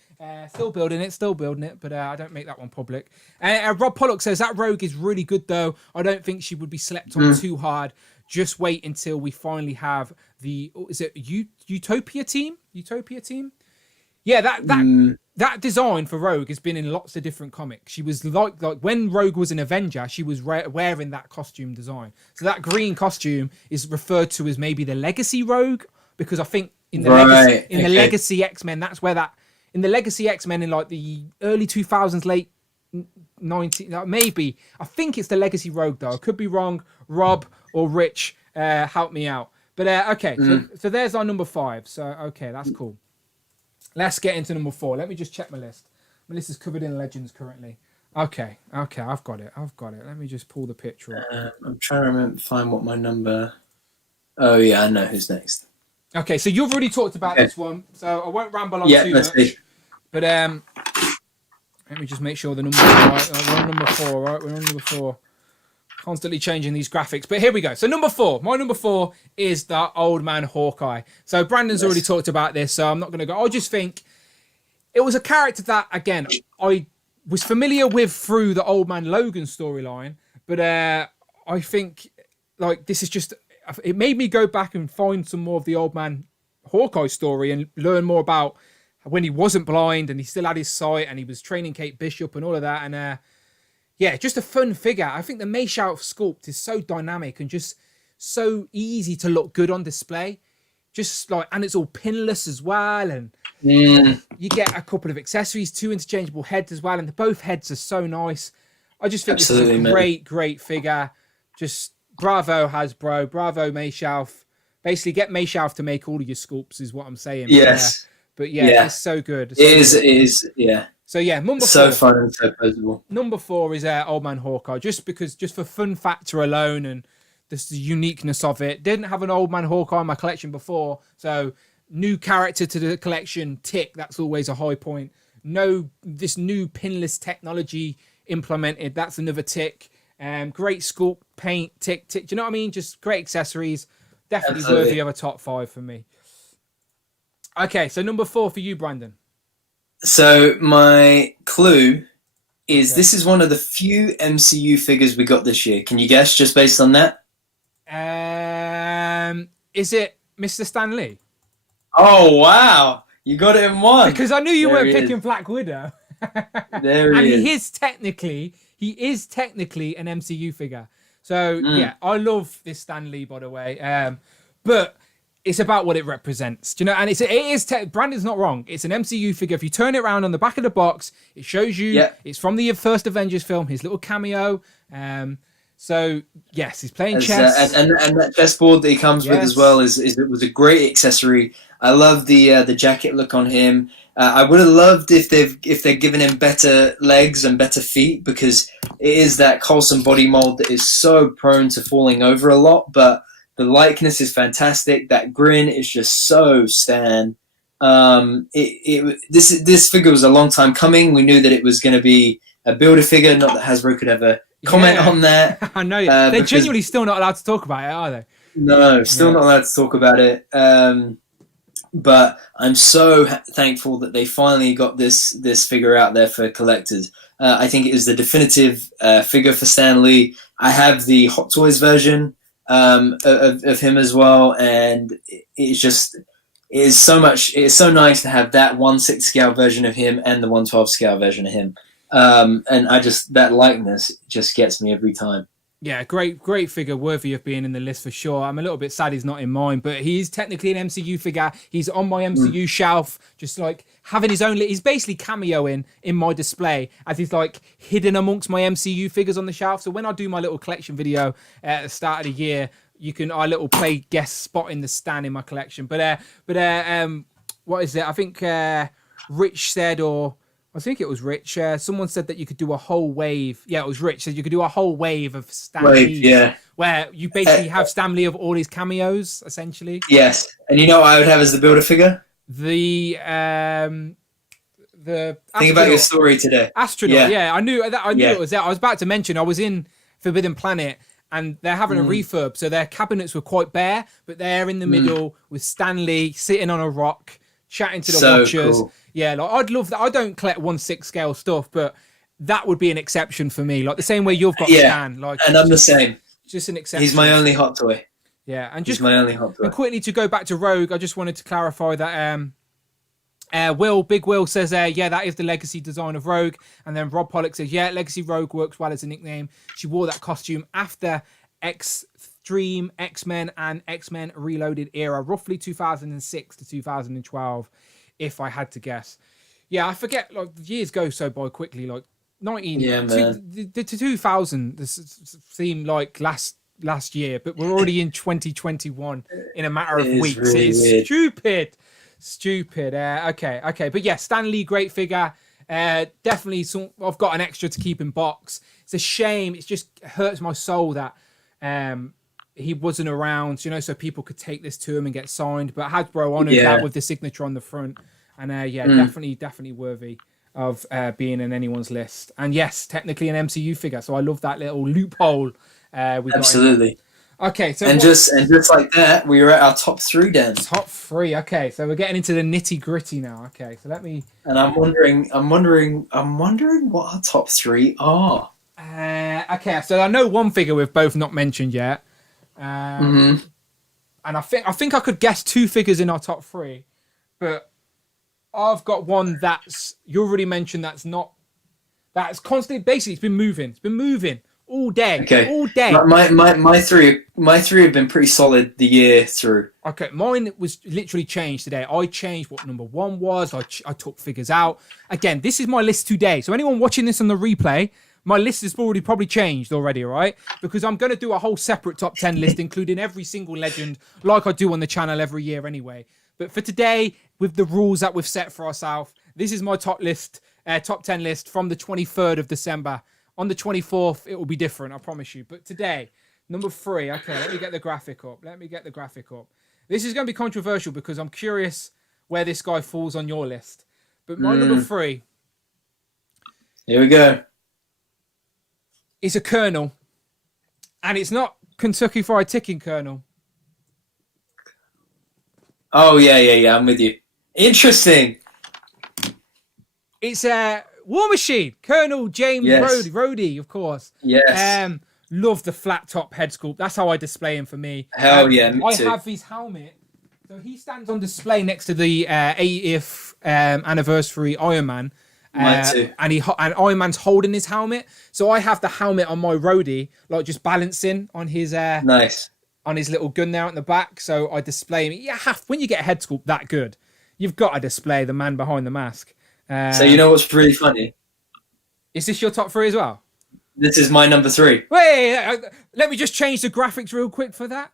Still building it, but I don't make that one public. Rob Pollock says that Rogue is really good, though. I don't think she would be slept on too hard. Just wait until we finally have is it Utopia team? Yeah, that design for Rogue has been in lots of different comics. She was like when Rogue was an Avenger, she was wearing that costume design. So that green costume is referred to as maybe the Legacy Rogue. Because I think in the Legacy X-Men, that's where in the Legacy X-Men in like the early 2000s, late 90s, maybe. I think it's the Legacy Rogue though. I could be wrong. Rob or Rich, help me out. But okay, so there's our number 5. So okay, that's cool. Let's get into number 4. Let me just check my list. My list is covered in legends currently. Okay, I've got it. Let me just pull the picture up. I'm trying to find what my number. Oh yeah, I know who's next. Okay, so you've already talked about this one, so I won't ramble on too much. See. But let me just make sure the number is right. We're on number 4, right? We're on number 4. Constantly changing these graphics. But here we go. So number 4. My number 4 is the Old Man Hawkeye. So Brandon's already talked about this, so I'm not going to go. I just think it was a character that, again, I was familiar with through the Old Man Logan storyline. But I think, like, this is just... It made me go back and find some more of the Old Man Hawkeye story and learn more about when he wasn't blind and he still had his sight and he was training Kate Bishop and all of that. And just a fun figure. I think the Mayshout sculpt is so dynamic and just so easy to look good on display. And it's all pinless as well. And you get a couple of accessories, 2 interchangeable heads as well. And both heads are so nice. I just think this is a great figure. Just... Bravo Hasbro, bravo Mayshout. Basically, get Mayshout to make all of your sculpts is what I'm saying. Yes. But it's so good. It is, yeah. So yeah, number 4. So fun and so posable. Number 4 is Old Man Hawkeye, just for fun factor alone and the uniqueness of it. Didn't have an Old Man Hawkeye in my collection before, so new character to the collection, tick, that's always a high point. No, this new pinless technology implemented, that's another tick. Great sculpt, paint, tick. Do you know what I mean? Just great accessories. definitely worthy of a top 5 for me. Okay, so number 4 for you, Brandon. So my clue is this is one of the few MCU figures we got this year. Can you guess just based on that? Is it Mr. Stan Lee? Oh, wow. You got it in one. Because I knew you weren't picking Black Widow. There he is. And he is technically an MCU figure. So, yeah, I love this Stan Lee, by the way. But it's about what it represents. Do you know? And it is Brandon's not wrong. It's an MCU figure. If you turn it around on the back of the box, it shows you it's from the first Avengers film, his little cameo. So yes, he's playing chess, and that chessboard that he comes with as well is it was a great accessory. I love the jacket look on him. I would have loved if they're given him better legs and better feet, because it is that Coulson body mold that is so prone to falling over a lot. But the likeness is fantastic. That grin is just so Stan. This figure was a long time coming. We knew that it was going to be a builder figure, not that Hasbro could ever comment on that. I know. They're genuinely still not allowed to talk about it, are they? No, still not allowed to talk about it. But I'm so thankful that they finally got this figure out there for collectors. I think it is the definitive figure for Stan Lee. I have the Hot Toys version of him as well, and it is so nice to have that 1/6 scale version of him and the 1/12 scale version of him. And that likeness just gets me every time. Yeah, great figure, worthy of being in the list for sure. I'm a little bit sad he's not in mine, but he is technically an MCU figure. He's on my MCU shelf, just like having his own. He's basically cameoing in my display as he's like hidden amongst my MCU figures on the shelf. So when I do my little collection video at the start of the year, I little play guest spot in the Stan in my collection. But what is it? I think Rich said, or I think it was Rich. Someone said that you could do a whole wave. Yeah, it was Rich. Said you could do a whole wave of Stan Lee, where you basically have Stan Lee of all his cameos, essentially. Yes, and you know what I would have as the builder figure? The think about your story today. Astronaut. Yeah, I knew it was there. I was about to mention I was in Forbidden Planet, and they're having a refurb, so their cabinets were quite bare, but they're in the middle with Stan Lee sitting on a rock, chatting to the watchers. Cool. Yeah, like I'd love that. I don't collect 1/6 scale stuff, but that would be an exception for me. Like the same way you've got Stan. Like, and I'm the same. Just an exception. He's my only hot toy. Yeah, and he's my only hot toy. And quickly to go back to Rogue, I just wanted to clarify that Big Will says, yeah, that is the legacy design of Rogue. And then Rob Pollock says, yeah, Legacy Rogue works well as a nickname. She wore that costume after Extreme X-Men and X-Men Reloaded era, roughly 2006 to 2012, if I had to guess. Yeah, I forget, like, years go so by quickly, like 2000 this seemed like last year, but we're already in 2021 in a matter of weeks. Really it's stupid. Okay, but yeah, Stan Lee, great figure. Definitely I've got an extra to keep in box. It's a shame, it just hurts my soul that he wasn't around, so people could take this to him and get signed, but Hasbro honored that with the signature on the front. And definitely worthy of being in anyone's list. And yes, technically an MCU figure. So I love that little loophole. Absolutely. Okay, so just like that, we were at our top 3 then. Top 3. Okay, so we're getting into the nitty gritty now. Okay, so let me. And I'm wondering what our top 3 are. Okay, so I know one figure we've both not mentioned yet. And I think I could guess 2 figures in our top 3, but I've got one that's you already mentioned that's constantly, basically it's been moving all day. Okay. All day. My three have been pretty solid the year through. Okay, mine was literally changed today. I changed what number 1 was. I took figures out. Again, this is my list today. So anyone watching this on the replay, my list has probably changed already, right? Because I'm going to do a whole separate top 10 list, including every single legend, like I do on the channel every year anyway. But for today, with the rules that we've set for ourselves, this is my top 10 list from the 23rd of December. On the 24th, it will be different, I promise you. But today, number 3. Okay, let me get the graphic up. This is going to be controversial because I'm curious where this guy falls on your list. But my number 3. Here we go. Is a Colonel. And it's not Kentucky Fried Chicken Colonel. Oh yeah. I'm with you. Interesting. It's a War Machine, Colonel James Rhodey, of course. Yes. Love the flat top head sculpt. That's how I display him for me. Hell yeah, me I too. have his helmet. So he stands on display next to the 80th anniversary Iron Man. Mine too. And Iron Man's holding his helmet. So I have the helmet on my Rhodey, like just balancing on his nice. On his little gun there at the back. So I display him. When you get a head sculpt that good, you've got to display the man behind the mask. So you know what's really funny? Is this your top 3 as well? This is my number 3. Wait, let me just change the graphics real quick for that.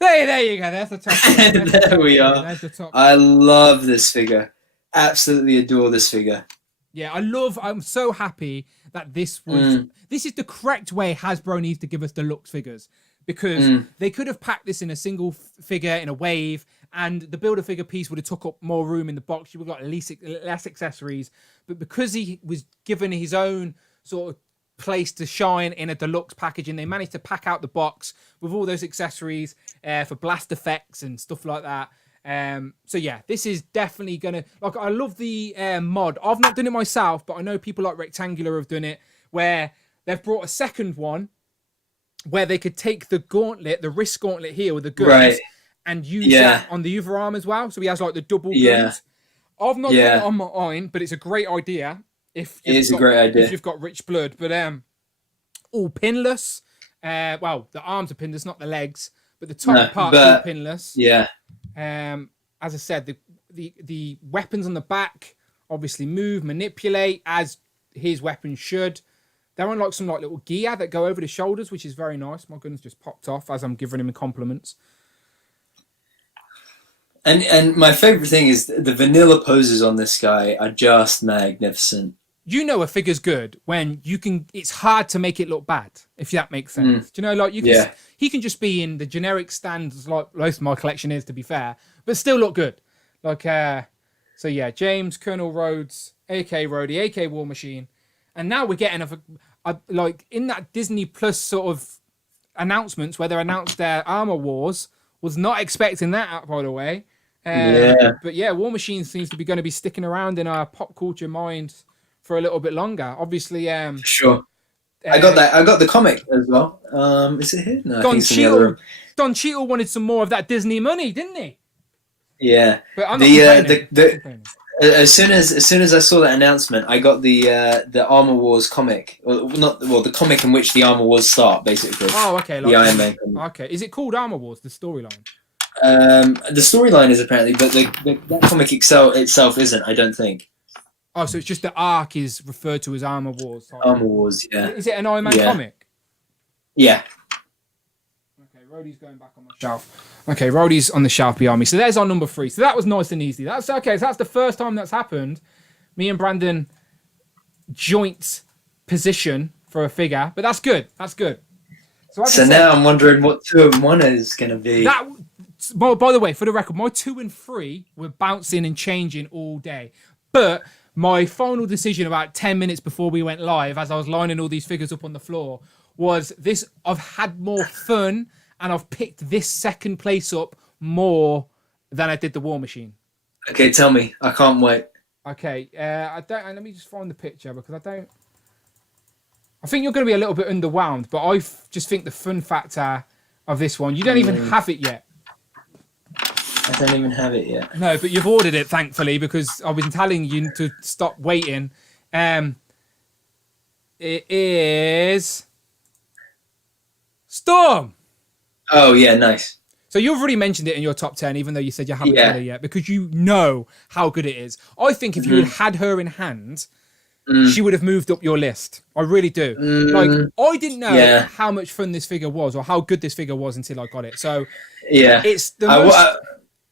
Hey, there you go. There's the top. There we are. There's the top. I love this figure. Absolutely adore this figure. Yeah, I'm so happy that this is the correct way Hasbro needs to give us deluxe figures, because they could have packed this in a single figure in a wave, and the Build-A-Figure piece would have took up more room in the box. You would have got less accessories, but because he was given his own sort of place to shine in a deluxe packaging, they managed to pack out the box with all those accessories for blast effects and stuff like that. So yeah, this is definitely gonna, like, I love the mod. I've not done it myself, but I know people like Rectangular have done it, where they've brought a second one where they could take the gauntlet, the wrist gauntlet here with the guns, and use that on the other arm as well. So he has like the double guns. I've not done it on my own, but it's a great idea. It is a great idea if you've got rich blood. But all pinless. Well, the arms are pinless, not the legs, but the top part's all pinless. Yeah. As I said, the weapons on the back obviously manipulate as his weapons should. They're on like some like little gear that go over the shoulders, which is very nice. My gun's just popped off as I'm giving him compliments. And my favorite thing is the vanilla poses on this guy are just magnificent. You know a figure's good when you can. It's hard to make it look bad, if that makes sense. Do you know, like you can. He can just be in the generic stands, like most of my collection is, to be fair, but still look good. Like, so yeah, James, Colonel Rhodes, AK Rhodey, AK War Machine, and now we're getting like in that Disney Plus sort of announcements where they announced their Armor Wars. Was not expecting that, by the way. But yeah, War Machine seems to be going to be sticking around in our pop culture mind for a little bit longer. Obviously, sure. I got that. I got the comic as well. Is it here? No, Don Cheadle wanted some more of that Disney money, didn't he? Yeah. But I'm not as soon as I saw that announcement, I got the Armor Wars comic. The comic in which the Armor Wars start, basically. Oh, okay. Like the Iron Man comic. Okay. Is it called Armor Wars? The storyline. The storyline is apparently, but that comic itself isn't. I don't think. Oh, so it's just the arc is referred to as Armor Wars. Armor Wars, yeah. Is it an Iron Man comic? Yeah. Okay, Rhodey's going back on my shelf. Okay, Rhodey's on the shelf behind me. So there's our number 3. So that was nice and easy. That's okay. So that's the first time that's happened. Me and Brandon joint position for a figure, but that's good. That's good. So now I'm wondering what 2 and 1 is going to be. By the way, for the record, my 2 and 3 were bouncing and changing all day. But my final decision about 10 minutes before we went live, as I was lining all these figures up on the floor, was this: I've had more fun and I've picked this second place up more than I did the War Machine. Okay, tell me. I can't wait. Okay, let me just find the picture because I think you're going to be a little bit underwhelmed, but I just think the fun factor of this one, you don't even have it yet. I don't even have it yet. No, but you've ordered it, thankfully, because I've been telling you to stop waiting. It is Storm. Oh, yeah, nice. So you've already mentioned it in your top 10, even though you said you haven't had her yet, because you know how good it is. I think if you had her in hand, she would have moved up your list. I really do. Like, I didn't know how much fun this figure was or how good this figure was until I got it. So it's the most...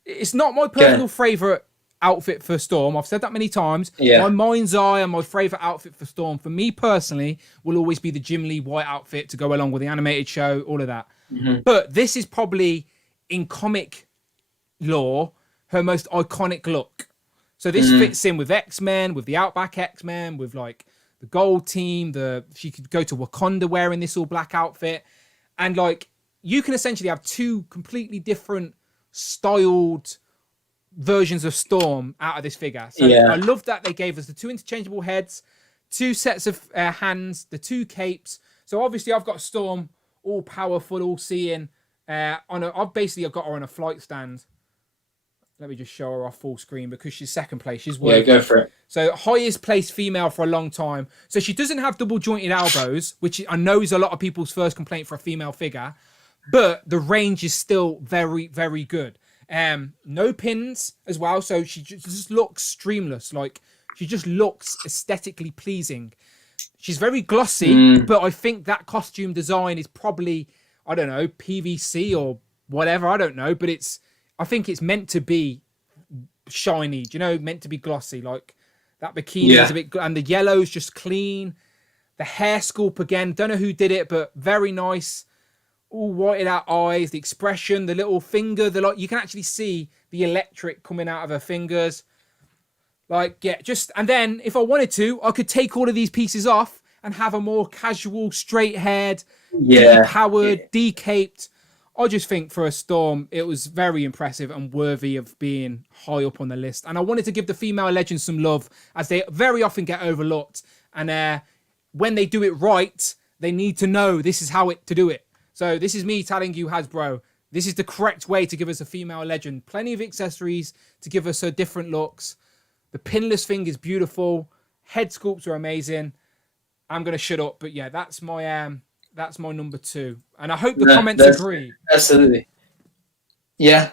It's not my personal favourite outfit for Storm. I've said that many times. My mind's eye and my favourite outfit for Storm, for me personally, will always be the Jim Lee white outfit to go along with the animated show, all of that. But this is probably, in comic lore, her most iconic look. So this fits in with X-Men, with the Outback X-Men, with like the Gold Team. She could go to Wakanda wearing this all black outfit. And like, you can essentially have 2 completely different styled versions of Storm out of this figure. So I love that they gave us the 2 interchangeable heads, 2 sets of hands, the 2 capes. So obviously I've got Storm, all powerful, all seeing. I've got her on a flight stand. Let me just show her off full screen because she's second place. She's worthy. Yeah, go for it. So highest placed female for a long time. So she doesn't have double jointed elbows, which I know is a lot of people's first complaint for a female figure, but the range is still very, very good. No pins as well, so she just looks streamless. Like she just looks aesthetically pleasing. She's very glossy, but I think that costume design is probably, I don't know, PVC or whatever. I don't know, but I think it's meant to be shiny, meant to be glossy. Like that bikini is a bit, and the yellow's just clean. The hair sculpt again, don't know who did it, but very nice. All whited out eyes, the expression, the little finger, you can actually see the electric coming out of her fingers. And then if I wanted to, I could take all of these pieces off and have a more casual, straight-haired, powered, decaped. I just think for a Storm, it was very impressive and worthy of being high up on the list. And I wanted to give the female legends some love, as they very often get overlooked. And when they do it right, they need to know this is how to do it. So this is me telling you, Hasbro, this is the correct way to give us a female legend. Plenty of accessories to give us her different looks. The pinless thing is beautiful. Head sculpts are amazing. I'm going to shut up. But yeah, that's my number 2. And I hope the comments agree. Absolutely. Yeah.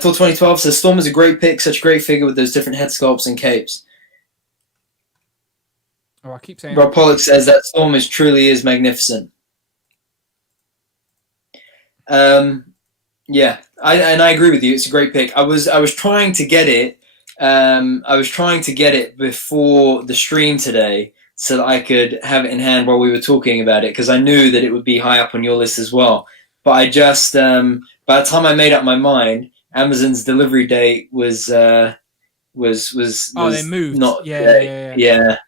Till 2012 says Storm is a great pick. Such a great figure with those different head sculpts and capes. Oh, I keep saying. Rob Pollock says that Storm truly is magnificent. Yeah, I agree with you. It's a great pick. I was trying to get it. I was trying to get it before the stream today so that I could have it in hand while we were talking about it, because I knew that it would be high up on your list as well. But I just by the time I made up my mind, Amazon's delivery date was they moved. Not yeah.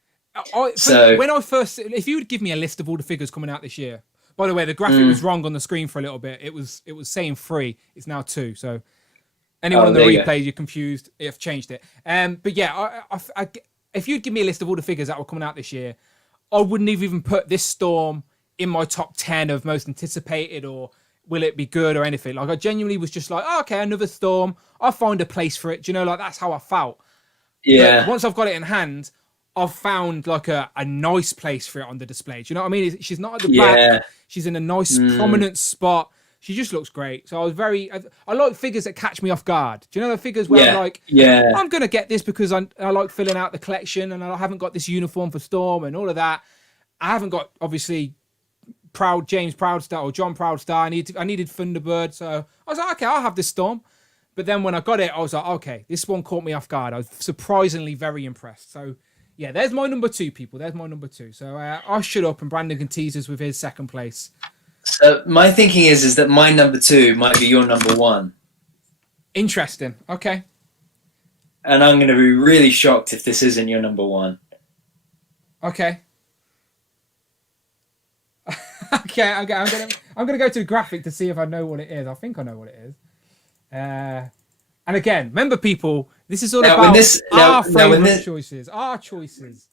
So when I first, if you would give me a list of all the figures coming out this year. By the way, the graphic was wrong on the screen for a little bit. It was saying 3. It's now 2. So anyone on the replay, you're confused. I've changed it. But yeah, if you'd give me a list of all the figures that were coming out this year, I wouldn't have even put this Storm in my top 10 of most anticipated or will it be good or anything. Like I genuinely was just like, oh, okay, another Storm. I'll find a place for it. That's how I felt. Yeah. But once I've got it in hand, I've found like a nice place for it on the display. Do you know what I mean? She's not at the back. She's in a nice prominent spot. She just looks great. So I like figures that catch me off guard. Do you know the figures where I'm like, I'm going to get this because I like filling out the collection and I haven't got this uniform for Storm and all of that. I haven't got, obviously, James Proudstar or John Proudstar. I needed Thunderbird. So I was like, okay, I'll have this Storm. But then when I got it, I was like, okay, this one caught me off guard. I was surprisingly very impressed. So yeah, there's my number 2, people. There's my number 2. So I'll shut up and Brandon can tease us with his second place. So my thinking is that my number 2 might be your number 1. Interesting. Okay. And I'm going to be really shocked if this isn't your number 1. Okay. Okay. I'm gonna go to the graphic to see if I know what it is. I think I know what it is. And again, remember, people, this is all about our favorite choices. Our choices.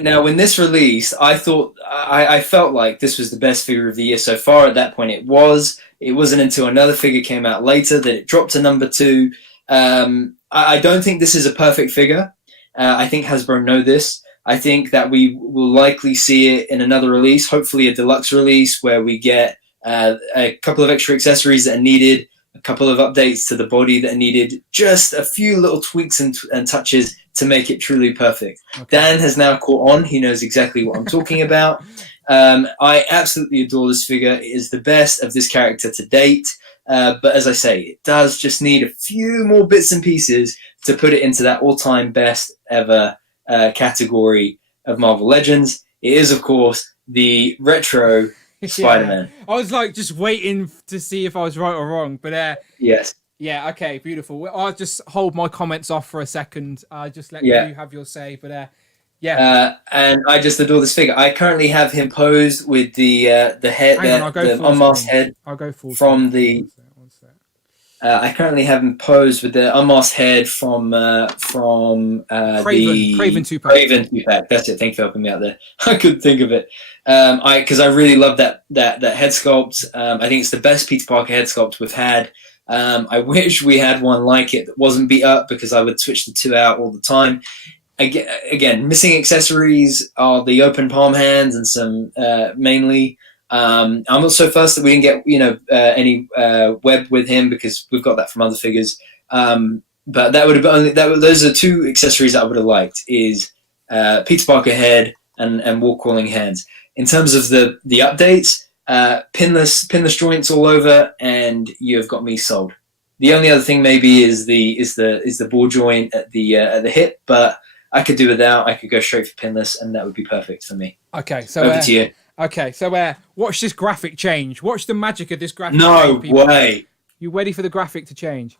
Now, when this released, I thought I felt like this was the best figure of the year so far. At that point, it was. It wasn't until another figure came out later that it dropped to number 2. I don't think this is a perfect figure. I think Hasbro know this. I think that we will likely see it in another release, hopefully a deluxe release where we get a couple of extra accessories that are needed, a couple of updates to the body that are needed, just a few little tweaks and touches to make it truly perfect. Okay. Dan has now caught on. He knows exactly what I'm talking about. I absolutely adore this figure. It is the best of this character to date. But as I say, it does just need a few more bits and pieces to put it into that all-time best ever category of Marvel Legends. It is, of course, the retro Spider-Man. I was like just waiting to see if I was right or wrong, but yes. Yeah, okay, beautiful. I'll just hold my comments off for a second. Just let you have your say, but yeah. And I just adore this figure. I currently have him posed with the head, the unmasked head. I'll go full from screen. the. I currently have him posed with the unmasked head from Craven the Craven 2-pack. Craven 2-pack. That's it. Thank you for helping me out there. I couldn't think of it. Because I really love that head sculpt. I think it's the best Peter Parker head sculpt we've had. I wish we had one like it that wasn't beat up, because I would switch the two out all the time. Again, missing accessories are the open palm hands and some mainly. I'm also fussed that we didn't get any web with him, because we've got that from other figures. But that would have been those are two accessories that I would have liked, is Peter Parker head and wall crawling hands. In terms of the updates, pinless joints all over, and you have got me sold. The only other thing maybe is the ball joint at the hip, but I could do without. I could go straight for pinless, and that would be perfect for me. Okay, so over to you. Okay, so watch this graphic change. Watch the magic of this graphic. No way. You ready for the graphic to change?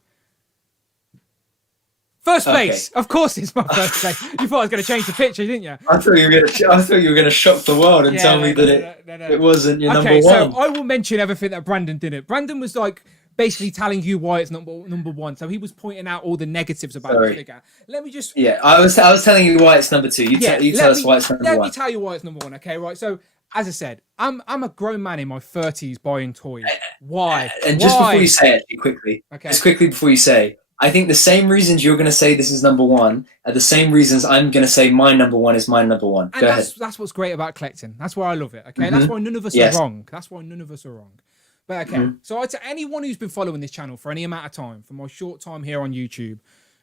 First place. Okay. Of course, it's my first place. You thought I was going to change the picture, didn't you? I thought you were going to shock the world and tell me that it wasn't your number one. So I will mention everything that Brandon did. Brandon was like basically telling you why it's number one. So he was pointing out all the negatives about the figure. Let me just. Yeah, I was telling you why it's number two. You tell us why it's number one. Let me tell you why it's number one. Okay, right. So as I said, I'm a grown man in my 30s buying toys. Why? And just before you say it, quickly, before you say, I think the same reasons you're going to say this is number one are the same reasons I'm going to say my number one is my number one. Go ahead. That's what's great about collecting. That's why I love it. Okay, that's why none of us are wrong. That's why none of us are wrong. But okay, so to anyone who's been following this channel for any amount of time, for my short time here on YouTube,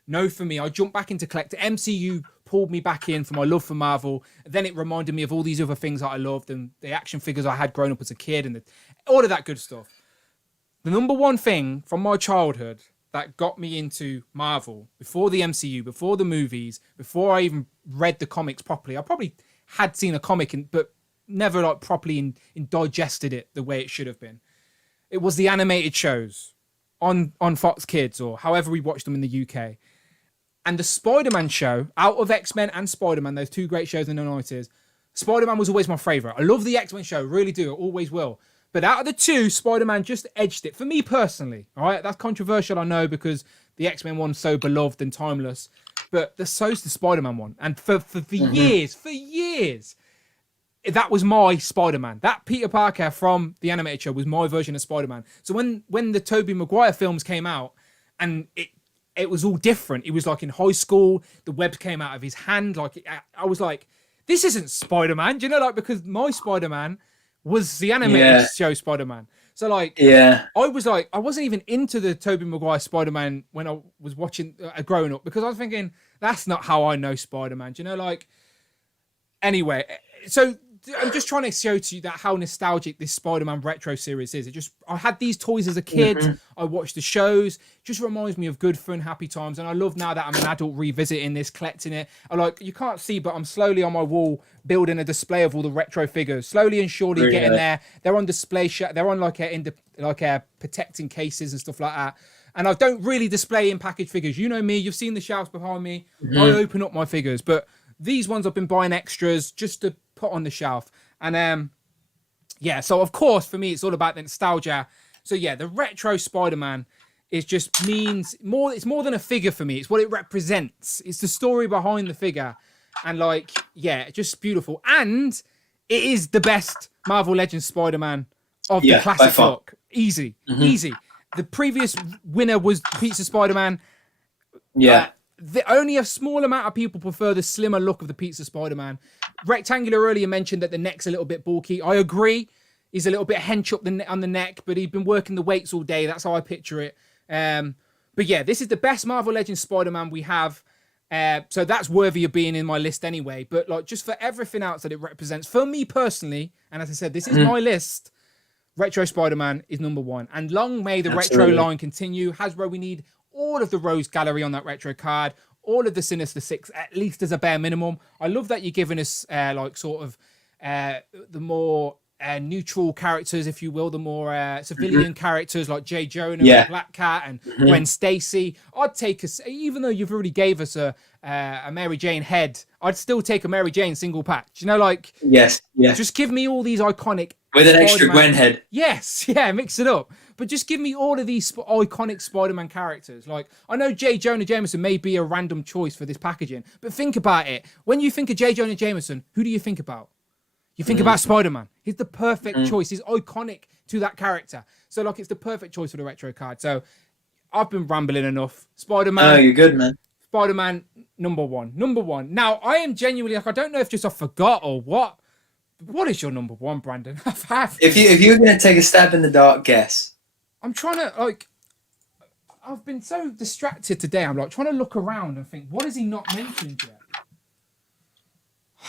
know for me, I jumped back into collecting. MCU pulled me back in for my love for Marvel. Then it reminded me of all these other things that I loved and the action figures I had growing up as a kid and all of that good stuff. The number one thing from my childhood that got me into Marvel, before the MCU, before the movies, before I even read the comics properly, I probably had seen a comic, but never like properly digested it the way it should have been. It was the animated shows on Fox Kids, or however we watched them in the UK. And the Spider-Man show, out of X-Men and Spider-Man, those two great shows in the 90s, Spider-Man was always my favourite. I love the X-Men show, really do, I always will. But out of the two, Spider-Man just edged it, for me personally. All right, that's controversial, I know, because the X-Men one's so beloved and timeless. But so's the Spider-Man one. And for years, that was my Spider-Man. That Peter Parker from the animated show was my version of Spider-Man. So when the Tobey Maguire films came out, and it was all different. It was like in high school, the webs came out of his hand. Like I was like, this isn't Spider-Man. Do you know, like, because my Spider-Man was the animated show Spider-Man. So like, I was like, I wasn't even into the Tobey Maguire Spider-Man when I was watching growing up, because I was thinking, that's not how I know Spider-Man. Do you know, like, anyway, so I'm just trying to show to you that how nostalgic this Spider-Man retro series is. I had these toys as a kid. I watched the shows. Just reminds me of good, fun, happy times. And I love now that I'm an adult revisiting this, collecting it. You can't see, but I'm slowly on my wall building a display of all the retro figures. Slowly and surely getting there. They're on display. They're on protecting cases and stuff like that. And I don't really display in packaged figures. You know me. You've seen the shelves behind me. I open up my figures, but these ones I've been buying extras just to put on the shelf. And so of course for me it's all about the nostalgia. So yeah, the retro Spider-Man means more. It's more than a figure for me. It's what it represents. It's the story behind the figure. And just beautiful. And it is the best Marvel Legends Spider-Man of the classic look. Easy. The previous winner was Pizza Spider-Man. Only a small amount of people prefer the slimmer look of the Pizza Spider-Man. Rectangular earlier mentioned that the neck's a little bit bulky. I agree. He's a little bit hench up on the neck, but he's been working the weights all day. That's how I picture it. But yeah, this is the best Marvel Legends Spider-Man we have. So that's worthy of being in my list anyway. But like, just for everything else that it represents, for me personally, and as I said, this is my list, Retro Spider-Man is number one. And long may the retro line continue. Hasbro, we need all of the Rose Gallery on that retro card, all of the Sinister Six, at least as a bare minimum. I love that you're giving us the more neutral characters, if you will, the more civilian characters like J. Jonah, Black Cat, and Gwen Stacy. I'd take even though you've already gave us a Mary Jane head, I'd still take a Mary Jane single patch. You know, like just give me all these iconic with an extra Gwen head. Yes, mix it up. but just give me all of these iconic Spider-Man characters. Like, I know J. Jonah Jameson may be a random choice for this packaging, but think about it. When you think of J. Jonah Jameson, who do you think about? You think about Spider-Man. He's the perfect choice. He's iconic to that character. So, like, it's the perfect choice for the retro card. So, I've been rambling enough. Spider-Man. Oh, you're good, man. Spider-Man, number one. Number one. Now, I am genuinely, like, I don't know if just I forgot or what. What is your number one, Brandon? If you were going to take a stab in the dark, guess. I'm trying to, like, I've been so distracted today. I'm, like, trying to look around and think, what has he not mentioned yet?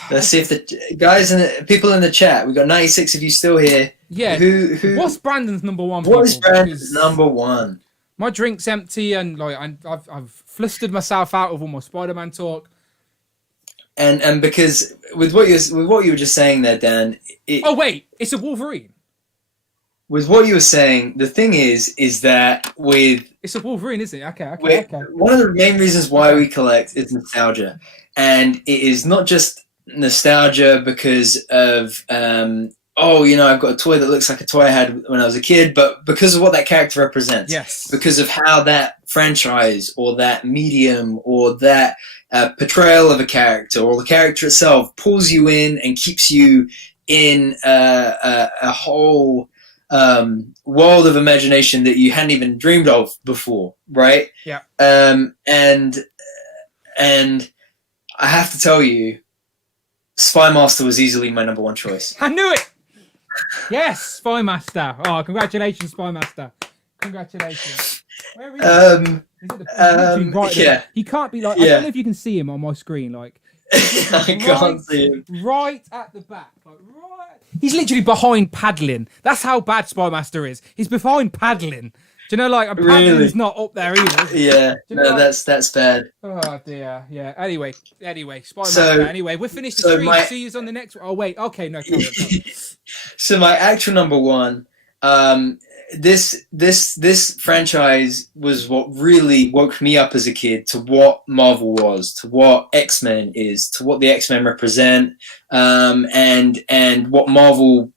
Let's see if the guys and people in the chat. We've got 96 of you still here. Yeah. Who? What's Brandon's number one? What is Brandon's number one? My drink's empty, and like I've flustered myself out of all my Spider-Man talk. And because with what you were just saying there, Dan. Oh wait, it's a Wolverine. With what you were saying, the thing is that it's a Wolverine, isn't it? Okay. One of the main reasons why we collect is nostalgia, and it is not just nostalgia because of I've got a toy that looks like a toy I had when I was a kid, but because of what that character represents. Yes. Because of how that franchise or that medium or that portrayal of a character or the character itself pulls you in and keeps you in a whole world of imagination that you hadn't even dreamed of before, right? Yeah. And I have to tell you, Spy Master was easily my number one choice. I knew it. Yes, Spy Master. Oh, congratulations, Spy Master. Congratulations. Where is he? Is it the right there? He can't be like. I don't know if you can see him on my screen. Like, I can't see him. Right at the back. Like, right. He's literally behind paddling. That's how bad Spy Master is. He's behind paddling. Do you know, like, paddling's not up there either. Yeah, no, that's bad. Oh dear, yeah. Anyway, Spy Master. Anyway, we're finished the stream. See you on the next one. Oh wait, okay, no. So my actual number one, this franchise was what really woke me up as a kid to what Marvel was, to what X-Men is, to what the X-Men represent, and what Marvel.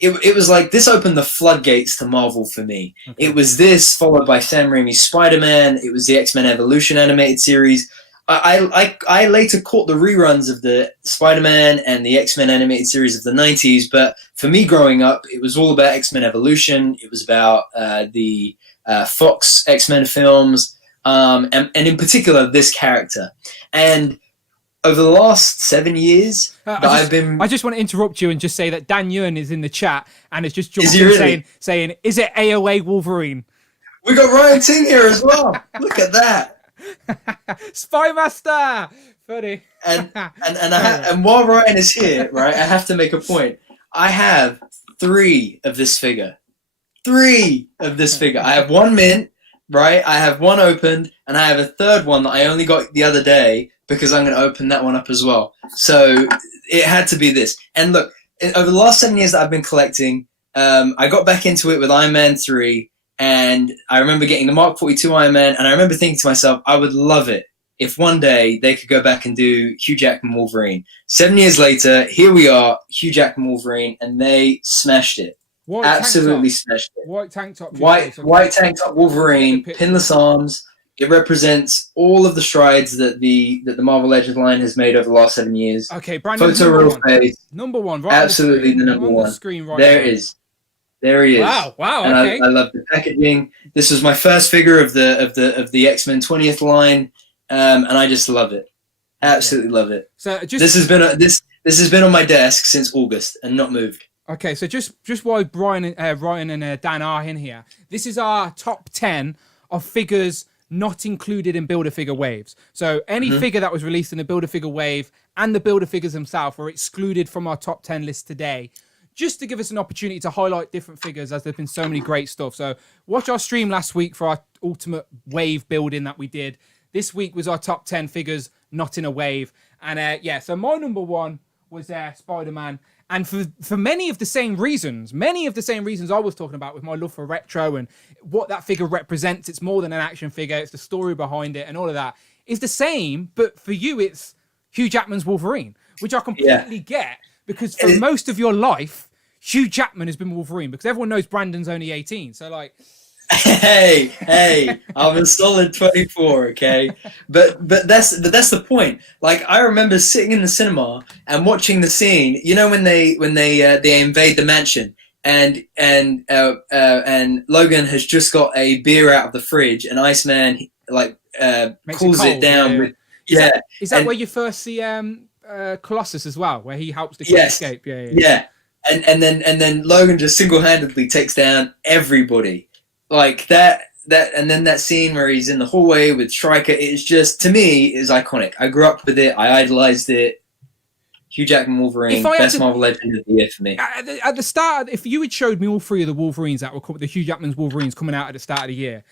It was like this opened the floodgates to Marvel for me. Okay. It was this followed by Sam Raimi's Spider-Man. It was the X-Men Evolution animated series. I later caught the reruns of the Spider-Man and the X-Men animated series of the 90s, but for me growing up, it was all about X-Men Evolution. It was about the Fox X-Men films, and in particular, this character. And over the last 7 years, I just want to interrupt you and just say that Dan Yuen is in the chat and has just jumped in really? saying, "Is it AOA Wolverine?" We got Ryan Ting here as well. Look at that, Spy Master. Funny. And while Ryan is here, right, I have to make a point. I have 3 of this figure. 3 of this figure. I have 1 mint, right? I have 1 opened, and I have a 3rd one that I only got the other day, because I'm going to open that one up as well. So it had to be this. And look, over the last 7 years that I've been collecting, I got back into it with Iron Man 3, and I remember getting the Mark 42 Iron Man, and I remember thinking to myself, I would love it if one day they could go back and do Hugh Jackman Wolverine. 7 years later, here we are, Hugh Jackman Wolverine, and they smashed it. Absolutely smashed it. White tank top. White tank top Wolverine, pinless arms. It represents all of the strides that the Marvel Legends line has made over the last 7 years. Okay, Brandon. Photo real face. Number one, right? Absolutely the number one. There he is. There he is. Wow. And Okay. I love the packaging. This was my first figure of the X-Men 20th line, and I just love it. Absolutely love it. So this has been on my desk since August and not moved. Okay, so just while Ryan and Dan are in here, this is our top 10 of figures not included in Build-A-Figure waves. So any figure that was released in the Build-A-Figure wave and the Build-A-Figures themselves were excluded from our top 10 list today, just to give us an opportunity to highlight different figures, as there's been so many great stuff. So watch our stream last week for our ultimate wave building that we did. This week was our top 10 figures not in a wave. And so my number one was Spider-Man. And for many of the same reasons I was talking about with my love for retro and what that figure represents. It's more than an action figure. It's the story behind it and all of that is the same. But for you, it's Hugh Jackman's Wolverine, which I completely get, because for most of your life, Hugh Jackman has been Wolverine, because everyone knows Brandon's only 18. So like, hey, I'm a solid 24, okay? But that's the point. Like, I remember sitting in the cinema and watching the scene. You know, when they invade the mansion, and Logan has just got a beer out of the fridge, and Iceman cools it down with. Is that where you first see Colossus as well, where he helps the kid escape? Yeah. And then Logan just single-handedly takes down everybody. Like that, and then that scene where he's in the hallway with Stryker, it's just, to me, is iconic. I grew up with it. I idolized it. Hugh Jackman Wolverine, best Marvel Legend of the year for me. At the start, if you had showed me all three of the Wolverines that were the Hugh Jackman's Wolverines coming out at the start of the year,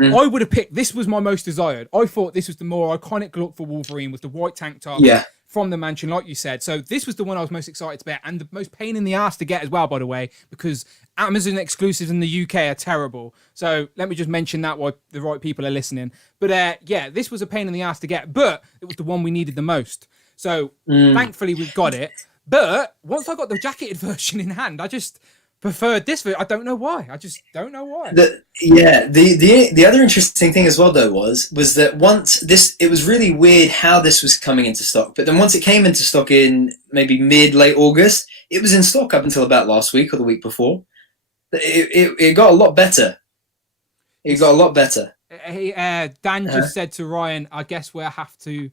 I would have picked. This was my most desired. I thought this was the more iconic look for Wolverine, with the white tank top. From the mansion, like you said. So this was the one I was most excited to get, and the most pain in the ass to get as well, by the way, because Amazon exclusives in the UK are terrible. So let me just mention that while the right people are listening. But this was a pain in the ass to get, but it was the one we needed the most. So thankfully we got it. But once I got the jacketed version in hand, I just preferred this. I don't know why. I just don't know why. The other interesting thing as well, though, was that once it was really weird how this was coming into stock. But then once it came into stock in maybe late August, it was in stock up until about last week or the week before. It got a lot better. It got a lot better. Dan just said to Ryan, I guess we'll have to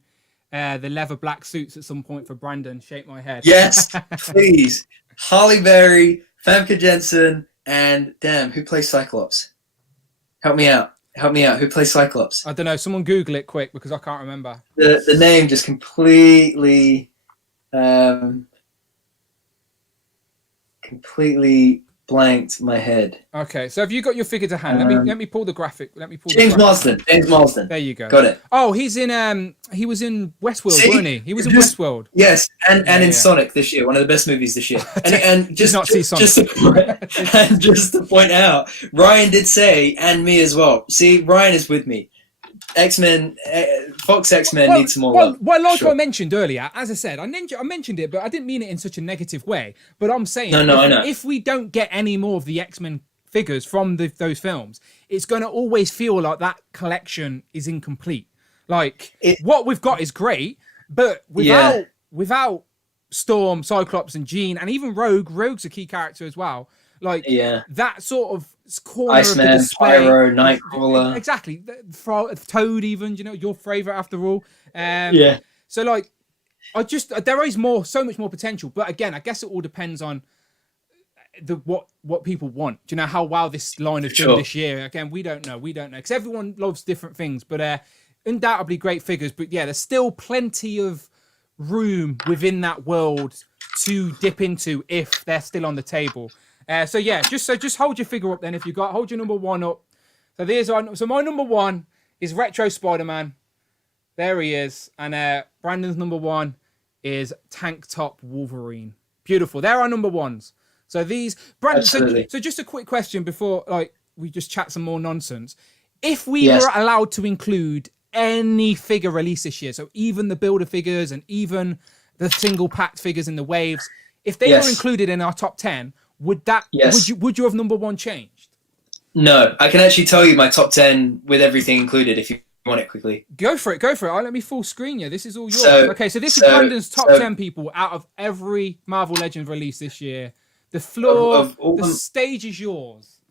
the leather black suits at some point for Brandon. Shake my head. Yes, please. Halle Berry, Famke Jensen, and who plays Cyclops? Help me out. Who plays Cyclops? I don't know. Someone Google it quick, because I can't remember. The name just completely blanked my head. Okay, so have you got your figure to hand? Let me pull the graphic. James Marsden. There you go. Got it. Oh, he was in Westworld, wasn't he? He was in Westworld. Yes, and in Sonic this year, one of the best movies this year. And just to point out, Ryan did say, and me as well. See, Ryan is with me. X-Men, Fox X-Men needs some more love. Well, like I mentioned earlier, as I said, I mentioned it, but I didn't mean it in such a negative way. But I'm saying, I know. If we don't get any more of the X-Men figures from those films, it's going to always feel like that collection is incomplete. Like, what we've got is great, but without Storm, Cyclops, and Jean, and even Rogue's a key character as well. Like, that sort of corner Iceman, of the display. Pyro, Nightcrawler. Exactly. Toad, even, your favourite after all. So, like, there is so much more potential. But again, I guess it all depends on what people want. Do you know how well this line has done this year? Again, we don't know. Because everyone loves different things. But undoubtedly great figures. But yeah, there's still plenty of room within that world to dip into if they're still on the table. Just hold your figure up then. If you hold your number one up. So my number one is Retro Spider-Man. There he is. And Brandon's number one is Tank Top Wolverine. Beautiful. They're our number ones. So Brandon. So just a quick question before we just chat some more nonsense. If we were allowed to include any figure release this year, so even the builder figures and even the single packed figures in the waves, if they were included in our top 10. Would you have number one changed? No, I can actually tell you my top 10 with everything included if you want it quickly. Go for it. Let me full screen you. This is all yours. So this is Brandon's top 10 people out of every Marvel Legends release this year. The floor, the stage is yours.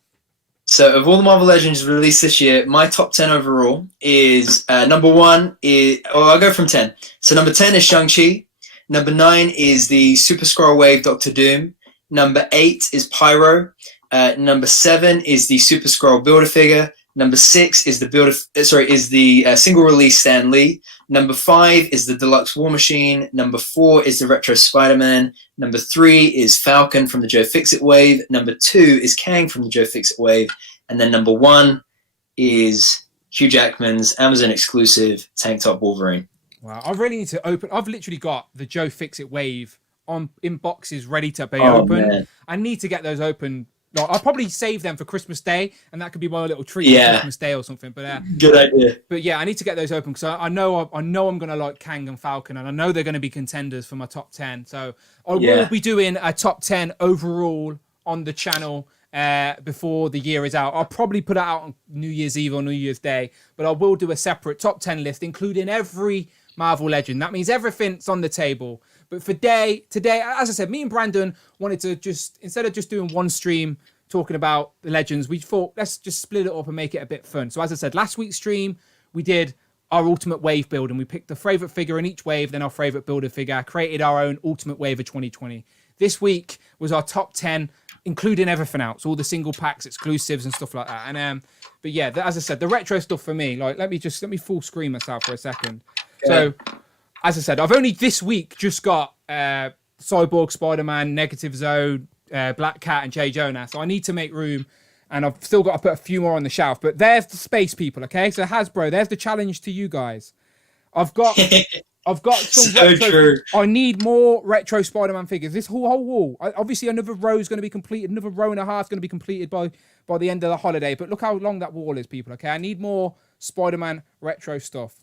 So of all the Marvel Legends released this year, my top 10 overall is number one I'll go from 10. So number 10 is Shang-Chi. Number 9 is the Super Skrull Wave Doctor Doom. Number 8 is Pyro. Number 7 is the Super Skrull Build-A-Figure. Number 6 is the single release Stan Lee. Number 5 is the Deluxe War Machine. Number 4 is the Retro Spider-Man. Number 3 is Falcon from the Joe Fixit Wave. Number 2 is Kang from the Joe Fixit Wave. And then number 1 is Hugh Jackman's Amazon exclusive Tank Top Wolverine. Wow, I really need to open. I've literally got the Joe Fixit Wave in boxes ready to be open. Man. I need to get those open No, I'll probably save them for Christmas Day, and that could be my little treat for Christmas Day or something. But good idea. But yeah, I need to get those open because I know I'm gonna like Kang and Falcon, and I know they're gonna be contenders for my top 10. So I will be doing a top 10 overall on the channel before the year is out. I'll probably put it out on New Year's Eve or New Year's Day, but I will do a separate top 10 list, including every Marvel legend. That means everything's on the table. But for today, as I said, me and Brandon wanted to just, instead of just doing one stream talking about the legends, we thought, let's just split it up and make it a bit fun. So as I said, last week's stream, we did our ultimate wave build, and we picked the favorite figure in each wave, then our favorite builder figure, created our own ultimate wave of 2020. This week was our top 10, including everything else, all the single packs, exclusives and stuff like that. And but yeah, as I said, the retro stuff for me, like let me full screen myself for a second. So as I said, I've only this week just got Cyborg, Spider-Man, Negative Zone, Black Cat, and J. Jonah. So I need to make room, and I've still got to put a few more on the shelf. But there's the space, people. Okay, so Hasbro, there's the challenge to you guys. I've got some so retro. True. I need more retro Spider-Man figures. This whole wall. Obviously, another row is going to be completed. Another row and a half is going to be completed by the end of the holiday. But look how long that wall is, people. Okay, I need more Spider-Man retro stuff.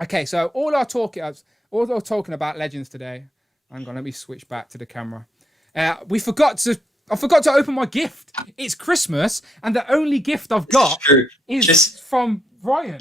Okay, so all our talking about legends today. Hang on, let me switch back to the camera. I forgot to open my gift. It's Christmas, and the only gift I've got is from Ryan.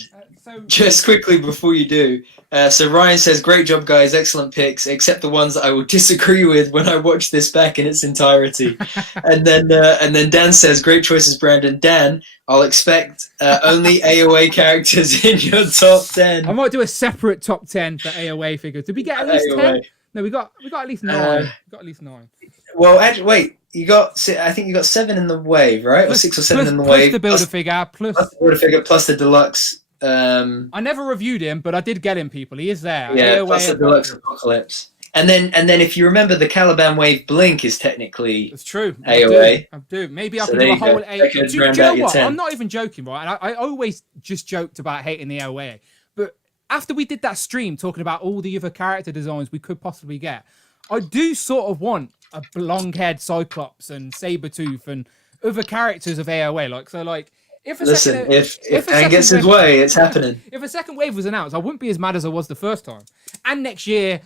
Just quickly before you do, so Ryan says, "Great job, guys! Excellent picks, except the ones that I will disagree with when I watch this back in its entirety." and then Dan says, "Great choices, Brandon. Dan, I'll expect only AOA characters in your top 10." I might do a separate top 10 for AOA figures. Did we get at least 10? No, we got at least 9. We got at least 9. Well, actually, wait. I think you got 7 in the wave, right? Or 6 or 7 in the wave. Plus the builder figure, plus the builder figure, plus the deluxe. I never reviewed him, but I did get him, people. He is there. Yeah, AOA plus the deluxe Apocalypse. And then if you remember, the Caliban Wave Blink is technically it's true. AOA. I do. Maybe I can do a whole AOA. Do you know what? I'm not even joking, right? And I always just joked about hating the AOA. But after we did that stream talking about all the other character designs we could possibly get, I do sort of want a long-haired Cyclops and Sabretooth and other characters of AOA. If Dan gets his way, it's happening. If a second wave was announced, I wouldn't be as mad as I was the first time. And next year,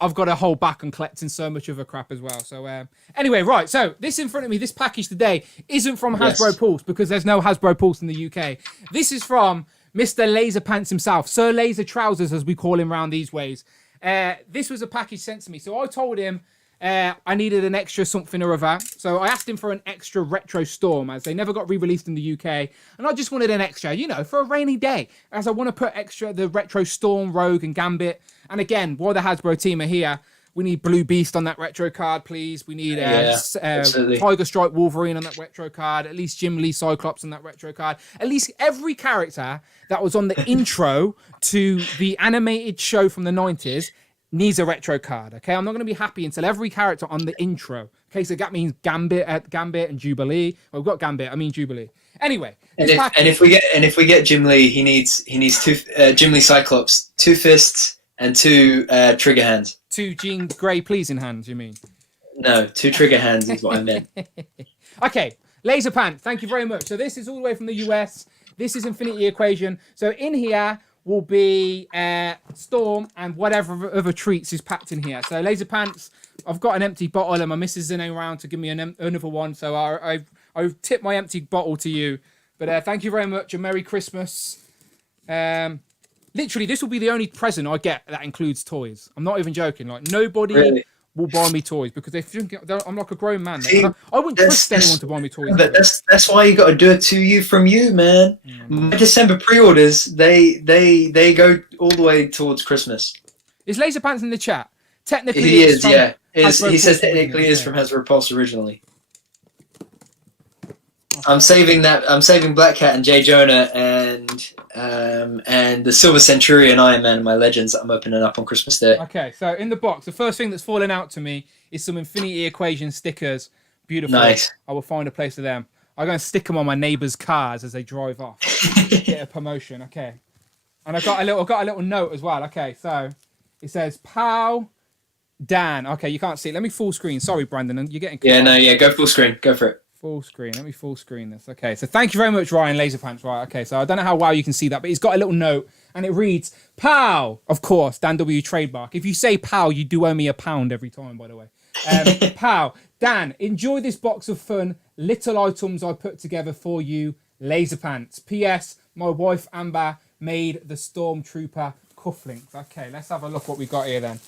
I've got to hold back on collecting so much other crap as well. So anyway, right. So this in front of me, this package today isn't from Hasbro Pulse because there's no Hasbro Pulse in the UK. This is from Mr. Laser Pants himself, Sir Laser Trousers, as we call him around these ways. This was a package sent to me. So I told him I needed an extra something or other. So I asked him for an extra Retro Storm, as they never got re-released in the UK. And I just wanted an extra, for a rainy day, as I want to put extra the Retro Storm, Rogue, and Gambit. And again, while the Hasbro team are here, we need Blue Beast on that retro card, please. We need Tiger Stripe Wolverine on that retro card. At least Jim Lee Cyclops on that retro card. At least every character that was on the intro to the animated show from the 90s needs a retro card, okay? I'm not going to be happy until every character on the intro. Okay, so that means Gambit and Jubilee. Well, we've got Gambit, I mean Jubilee. Anyway. And if we get Jim Lee, he needs 2 Jim Lee Cyclops, 2 fists, and 2 trigger hands. 2 Jean Grey pleasing hands, you mean? No, 2 trigger hands is what I meant. Okay, Laser Pant, thank you very much. So this is all the way from the US. This is Infinity Equation. So in here will be Storm and whatever other treats is packed in here. So Laser Pants, I've got an empty bottle and my missus isn't around to give me another one. So I've tipped my empty bottle to you. But thank you very much and Merry Christmas. Literally, this will be the only present I get that includes toys. I'm not even joking. Like, nobody will buy me toys because they think I'm like a grown man. See, I wouldn't trust anyone to buy me toys. But that's why you got to do it from you, man. My December pre-orders, they go all the way towards Christmas. Is Laser Pants in the chat? Technically, he is. Yeah, he says Pulse technically is from Hasbro Pulse originally. I'm saving Black Cat and J. Jonah and the Silver Centurion Iron Man and my Legends that I'm opening up on Christmas Day. Okay, so in the box, the first thing that's fallen out to me is some Infinity Equation stickers. Beautiful. Nice. I will find a place for them. I'm going to stick them on my neighbours' cars as they drive off. Get a promotion. Okay. And I got a little note as well. Okay, so it says Pow Dan. Okay, you can't see it. Let me full screen. Sorry, Brandon. You're getting go full screen. Go for it. Full screen. Let me full screen this. Okay, so thank you very much, Ryan Laserpants. Right, okay, so I don't know how well you can see that, but he's got a little note, and it reads, "Pow!" Of course, Dan W. trademark. If you say "pow," you do owe me £1 every time, by the way. Pow. Dan, enjoy this box of fun. Little items I put together for you, Laserpants. P.S. My wife, Amber, made the Stormtrooper cufflinks. Okay, let's have a look what we got here then.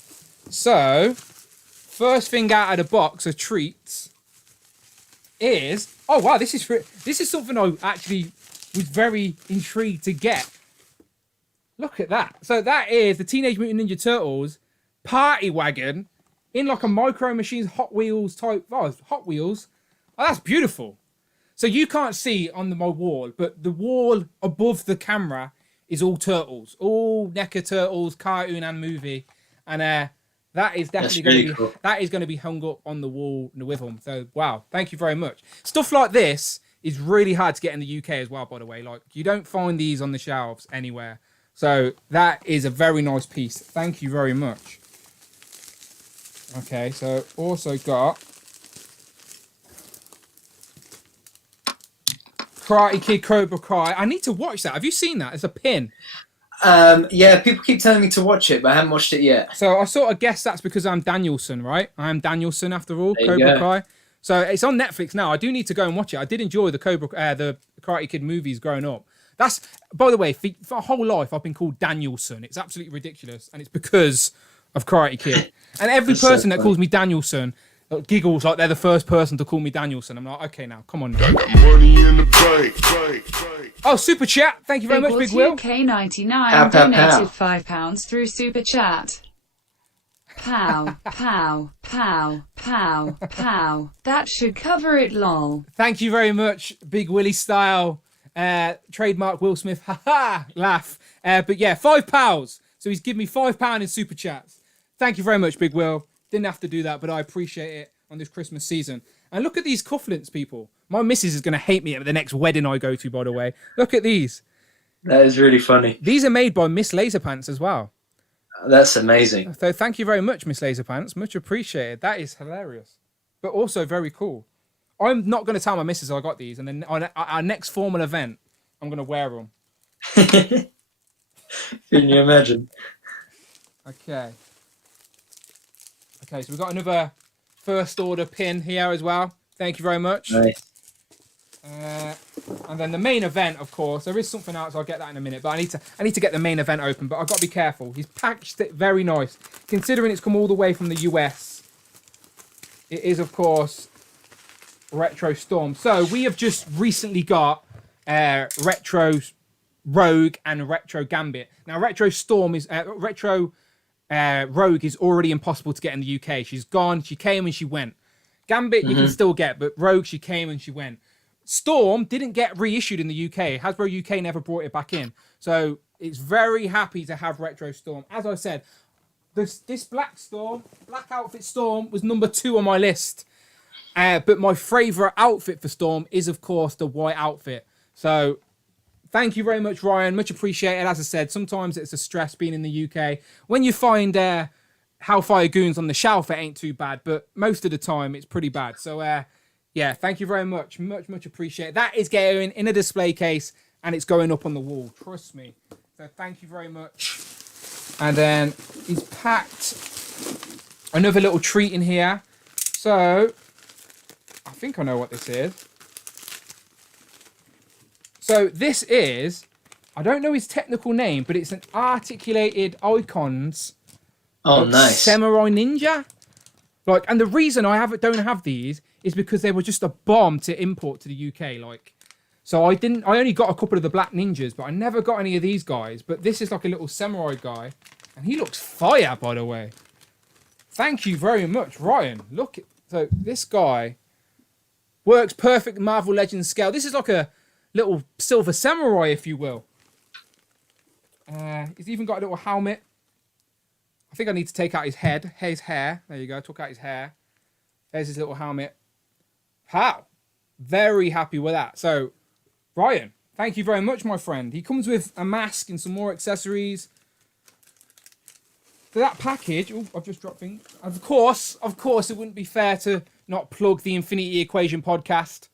So, first thing out of the box of treats is, oh wow, this is something I actually was very intrigued to get. Look at that. So that is the Teenage Mutant Ninja Turtles party wagon in like a Micro Machines Hot Wheels type. Oh, Hot Wheels. Oh, that's beautiful. So you can't see on my wall, but the wall above the camera is all turtles, all NECA Turtles, cartoon and movie, and that is definitely going to be cool. That is going to be hung up on the wall with them. So wow, thank you very much. Stuff like this is really hard to get in the UK as well, by the way. Like you don't find these on the shelves anywhere. So that is a very nice piece. Thank you very much. Okay, so also got Karate Kid Cobra Kai. I need to watch that. Have you seen that? It's a pin. Yeah, people keep telling me to watch it, but I haven't watched it yet. So I sort of guess that's because I'm Danielson, right? I am Danielson after all, Cobra Kai. So it's on Netflix now. I do need to go and watch it. I did enjoy the Karate Kid movies growing up. That's, by the way, for a whole life I've been called Danielson. It's absolutely ridiculous, and it's because of Karate Kid. And every person that calls me Danielson giggles like they're the first person to call me Danielson. I'm like, okay, now, come on. Money in the bank. Oh, Super Chat. Thank you very much, Big Will. K99 donated £5 through Super Chat. Pow, pow, pow, pow, pow. That should cover it, lol. Thank you very much, Big Willie style. Trademark Will Smith, haha, laugh. But yeah, £5. So he's given me £5 in Super Chats. Thank you very much, Big Will. Didn't have to do that, but I appreciate it on this Christmas season. And look at these cufflinks, people. My missus is going to hate me at the next wedding I go to, by the way. Look at these. That is really funny. These are made by Miss Laserpants as well. That's amazing. So thank you very much, Miss Laserpants. Much appreciated. That is hilarious. But also very cool. I'm not going to tell my missus I got these. And then on our next formal event, I'm going to wear them. Can you imagine? Okay. Okay, so we've got another first order pin here as well. Thank you very much. Nice. And then the main event, of course, there is something else. I'll get that in a minute, but I need to get the main event open. But I've got to be careful. He's packaged it very nice, considering it's come all the way from the US. It is, of course, Retro Storm. So we have just recently got Retro Rogue and Retro Gambit. Now, Retro Storm is Rogue is already impossible to get in the UK. She's gone. She came and she went. Gambit you can still get, but Rogue, she came and she went. Storm didn't get reissued in the UK. Hasbro UK never brought it back in. So it's very happy to have Retro Storm. As I said, this Black outfit Storm was number 2 on my list. But my favourite outfit for Storm is, of course, the white outfit. So thank you very much, Ryan. Much appreciated. As I said, sometimes it's a stress being in the UK. When you find Hellfire Goons on the shelf, it ain't too bad. But most of the time, it's pretty bad. So, yeah, thank you very much. Much appreciated. That is going in a display case, and it's going up on the wall. Trust me. So thank you very much. And then he's packed another little treat in here. So I think I know what this is. So this is, I don't know his technical name, but it's an articulated icons. Oh, nice. Samurai Ninja. Like, and the reason I don't have these is because they were just a bomb to import to the UK. Like, so I only got a couple of the Black Ninjas, but I never got any of these guys. But this is like a little samurai guy, and he looks fire, by the way. Thank you very much, Ryan. Look, so this guy works perfect Marvel Legends scale. This is like a little silver samurai, if you will. He's even got a little helmet. I think I need to take out his hair. There you go. Took out his hair. There's his little helmet. Wow. Very happy with that. So, Ryan, thank you very much, my friend. He comes with a mask and some more accessories. For that package, oh, I've just dropped things. Of course, it wouldn't be fair to not plug the Infinity Equation podcast.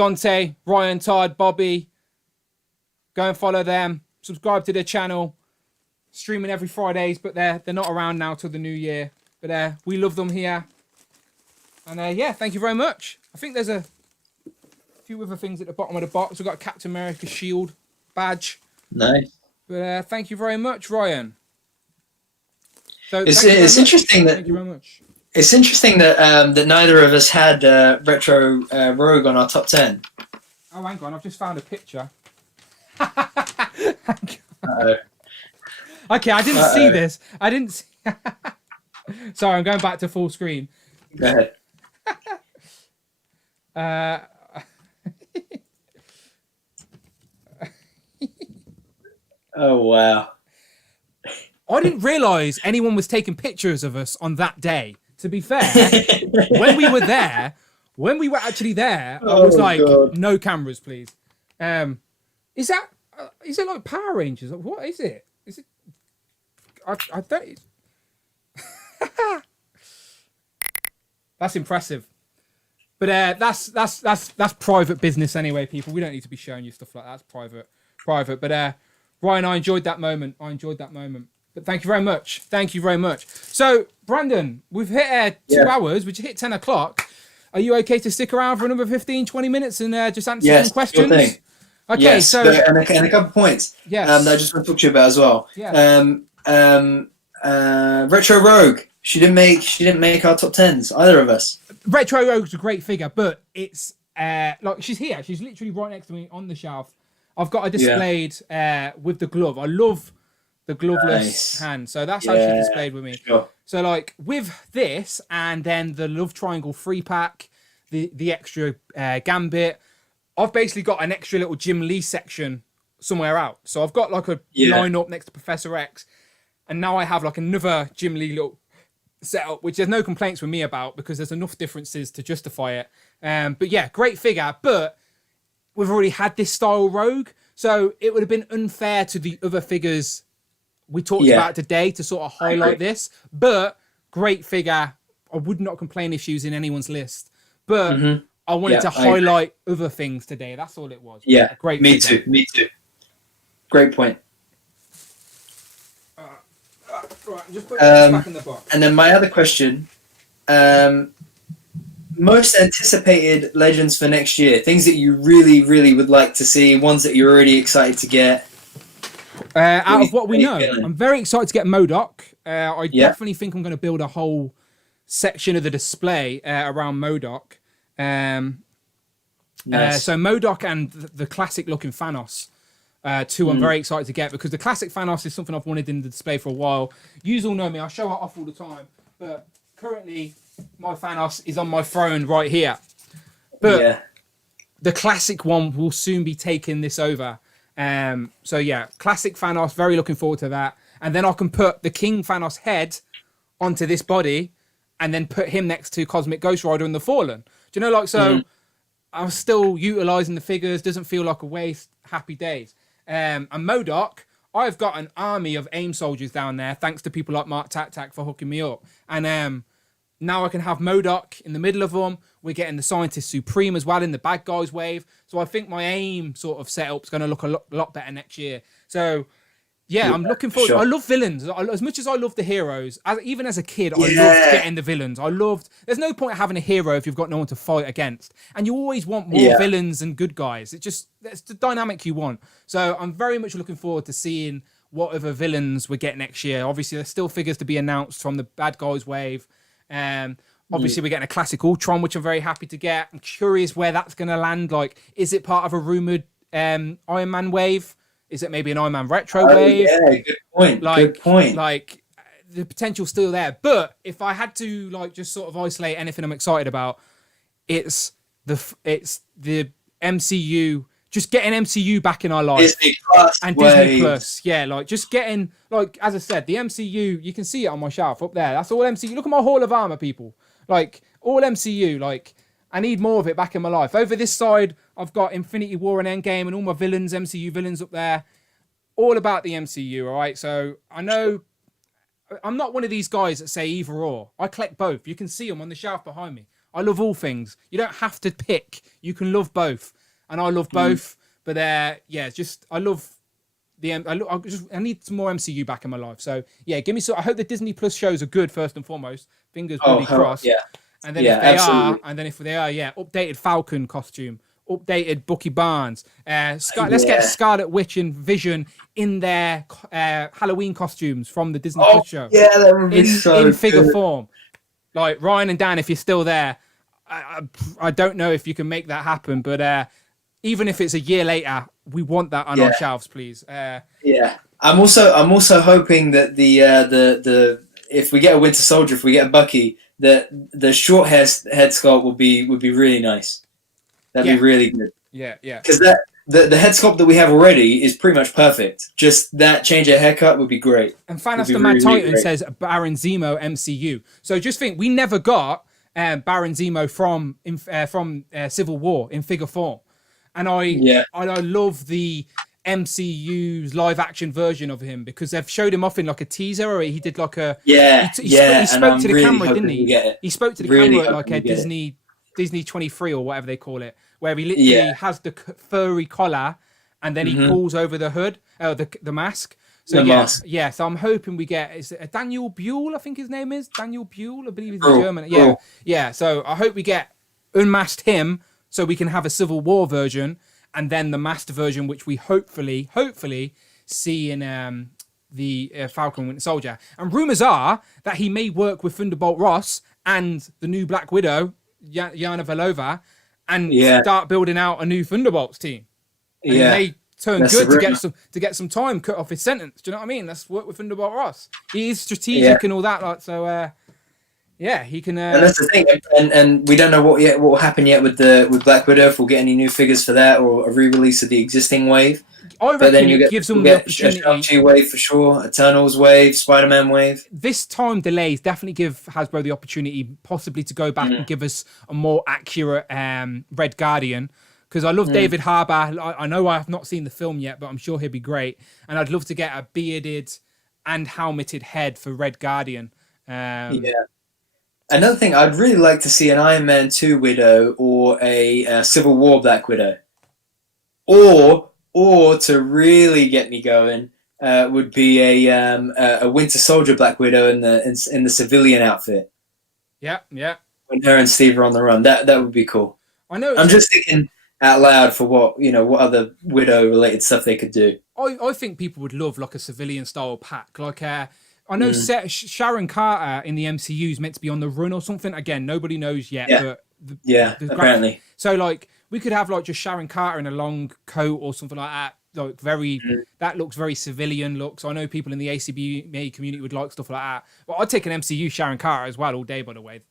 Dante, Ryan, Todd, Bobby. Go and follow them. Subscribe to their channel. Streaming every Fridays, but they're not around now till the new year. But we love them here. And yeah, thank you very much. I think there's a few other things at the bottom of the box. We've got a Captain America shield badge. Nice. But thank you very much, Ryan. So it's interesting that thank you very much. It's interesting that that neither of us had Retro Rogue on our top 10. Oh, hang on, I've just found a picture. Okay, I didn't see this. I didn't see... Sorry, I'm going back to full screen. Go ahead. Oh, wow. I didn't realise anyone was taking pictures of us on that day. To be fair, when we were actually there, I was like, God. No cameras, please. Is it like Power Rangers? What is it? Is it? I don't. That's impressive. But that's private business anyway, people. We don't need to be showing you stuff like that. That's private. But Ryan, I enjoyed that moment. But thank you very much. So, Brandon, we've hit 2 hours. We just hit 10 o'clock. Are you okay to stick around for another 15, 20 minutes and just answer some questions? Sure thing. Okay, yes, so... And a couple of points that I just want to talk to you about as well. Yes. Retro Rogue. She didn't make our top 10s, either of us. Retro Rogue's a great figure, but it's like she's here. She's literally right next to me on the shelf. I've got her displayed with the glove. I love the gloveless hand, so that's how she's displayed with me. Sure. So like with this, and then the Love Triangle 3-pack, the extra Gambit, I've basically got an extra little Jim Lee section somewhere out. So I've got like a line up next to Professor X, and now I have like another Jim Lee little setup, which there's no complaints with me about because there's enough differences to justify it. But yeah, great figure, but we've already had this style Rogue, so it would have been unfair to the other figures we talked about today to sort of highlight this. But great figure. I would not complain if she was in anyone's list. But I wanted to highlight other things today. That's all it was. Yeah, great. Me too. Great point. Right, just put this back in the box. And then my other question, most anticipated legends for next year, things that you really, really would like to see, ones that you're already excited to get. Out of what we know, I'm very excited to get MODOK. I definitely think I'm going to build a whole section of the display around MODOK. Nice. So MODOK and the classic looking Thanos. I'm very excited to get, because the classic Thanos is something I've wanted in the display for a while. You all know me, I show it off all the time, but currently my Thanos is on my throne right here. But the classic one will soon be taking this over. So yeah, classic Thanos, very looking forward to that. And then I can put the King Thanos head onto this body and then put him next to Cosmic Ghost Rider and the Fallen. Do you know, like, so I'm still utilizing the figures, doesn't feel like a waste, happy days. And MODOK, I've got an army of AIM soldiers down there, thanks to people like Mark Tak for hooking me up. And now I can have MODOK in the middle of them. We're getting the Scientist Supreme as well in the bad guys wave. So I think my AIM sort of setup's going to look a lot better next year. So yeah, I'm looking forward. Sure. I love villains. As much as I love the heroes, even as a kid, I loved getting the villains. There's no point having a hero if you've got no one to fight against. And you always want more villains and good guys. That's the dynamic you want. So I'm very much looking forward to seeing what other villains we get next year. Obviously, there's still figures to be announced from the bad guys wave. Obviously, we're getting a classic Ultron, which I'm very happy to get. I'm curious where that's going to land. Like, is it part of a rumored Iron Man wave? Is it maybe an Iron Man retro wave? Yeah, good point. Good point. Like, the potential's still there. But if I had to, like, just sort of isolate anything I'm excited about, it's the MCU. Just getting MCU back in our life. Disney Plus and Disney Plus. Yeah, like, just getting, like, as I said, the MCU, you can see it on my shelf up there. That's all MCU. Look at my Hall of Armor, people. Like, all MCU, like, I need more of it back in my life. Over this side, I've got Infinity War and Endgame and all my villains, MCU villains up there. All about the MCU, all right? So I know I'm not one of these guys that say either or. I collect both. You can see them on the shelf behind me. I love all things. You don't have to pick. You can love both, and I love both. But just I love the. I need some more MCU back in my life. So yeah, give me some. I hope the Disney Plus shows are good first and foremost. Fingers really crossed. Yeah. And then if they are, updated Falcon costume, updated Bucky Barnes. Let's get Scarlet Witch and Vision in their Halloween costumes from the Disney Plus show. Yeah, that would be in figure form. Like Ryan and Dan, if you're still there, I don't know if you can make that happen, but even if it's a year later, we want that on our shelves, please. I'm also hoping that the if we get a Winter Soldier, if we get a Bucky, the short head sculpt would be really nice. That'd be really good. Yeah. Because the head sculpt that we have already is pretty much perfect. Just that change of haircut would be great. And Fanuster Mad Titan says Baron Zemo MCU. So just think, we never got Baron Zemo from Civil War in figure form, and I love the MCU's live action version of him because they've showed him off in like a teaser, or he did like a he spoke to the camera, didn't he? He spoke to the camera at like a Disney 23 or whatever they call it, where he literally has the furry collar and then he pulls over the hood, the mask. So so I'm hoping we get, is it Daniel Buell, I think his name is Daniel Buell, I believe he's in German. So I hope we get unmasked him so we can have a Civil War version, and then the masked version, which we hopefully see in the Falcon Winter Soldier. And rumors are that he may work with Thunderbolt Ross and the new Black Widow, Yana Belova, and start building out a new Thunderbolts team. And it may turn good to get some time cut off his sentence. Do you know what I mean? Let's work with Thunderbolt Ross. He is strategic and all that. Like, so he can. And that's the thing. And we don't know what will happen yet with Black Widow. If we'll get any new figures for that, or a re-release of the existing wave. I reckon it gives them the opportunity. A Shang-Chi wave for sure, Eternals wave, Spider-Man wave. This time delays definitely give Hasbro the opportunity possibly to go back and give us a more accurate Red Guardian. Because I love David Harbour. I know I have not seen the film yet, but I'm sure he'll be great. And I'd love to get a bearded and helmeted head for Red Guardian. Another thing, I'd really like to see an Iron Man 2 Widow or a Civil War Black Widow. Or to really get me going, would be a Winter Soldier Black Widow in the civilian outfit. Yeah. When her and Steve are on the run, that would be cool. I know. I'm just thinking out loud for what other Widow related stuff they could do. I think people would love like a civilian style pack. Like I know Sharon Carter in the MCU is meant to be on the run or something. Again, nobody knows yet. But apparently. So like we could have like just Sharon Carter in a long coat or something like that. Like that looks very civilian looks. I know people in the ACBA community would like stuff like that. But I'd take an MCU Sharon Carter as well all day, by the way.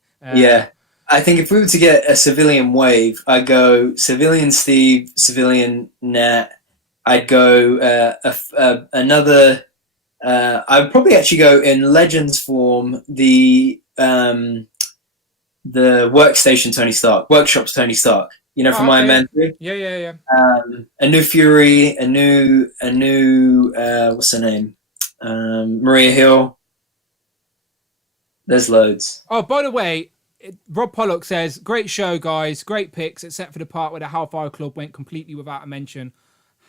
I think if we were to get a civilian wave, I'd go civilian Steve, civilian Nat. I'd go another. I'd probably actually go in Legends form. The workstation Tony Stark, workshops Tony Stark. From Iron Man 3. Yeah. A new Fury, a new what's her name? Maria Hill. There's loads. Oh, by the way, Rob Pollock says, great show, guys. Great picks, except for the part where the Hellfire Club went completely without a mention.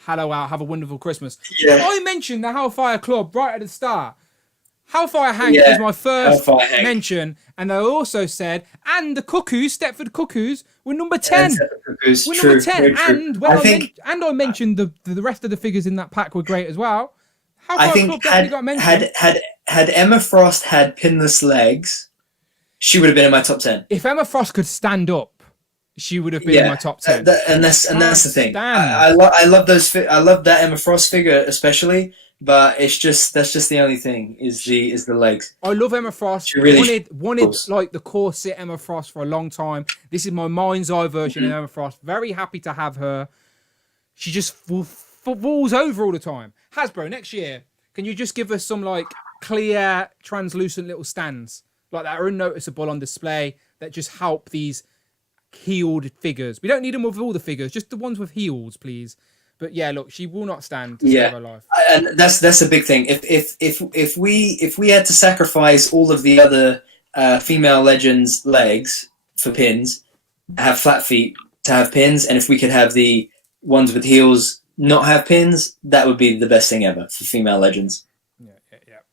Hello, Al. Have a wonderful Christmas. Yeah. I mentioned the Hellfire Club right at the start. Hellfire Hank was my first mention. And I also said, and the Cuckoos, Stepford Cuckoos, were number 10. Number 10. And I mentioned the rest of the figures in that pack were great as well. I think had Emma Frost had pinless legs, she would have been in my top 10. If Emma Frost could stand up, she would have been in my top 10. And that's the thing. I love those. I love that Emma Frost figure especially, but that's just the only thing is the legs. I love Emma Frost. She really wanted like the corset Emma Frost for a long time. This is my mind's eye version of Emma Frost. Very happy to have her. She just falls over all the time. Hasbro, next year, can you just give us some like clear, translucent little stands like that are unnoticeable on display that just help these healed figures? We don't need them with all the figures, just the ones with heels, please. But yeah, look, she will not stand to save her life. And that's a big thing. If we had to sacrifice all of the other female legends' legs for pins, have flat feet to have pins, and if we could have the ones with heels not have pins, that would be the best thing ever for female legends. Yeah.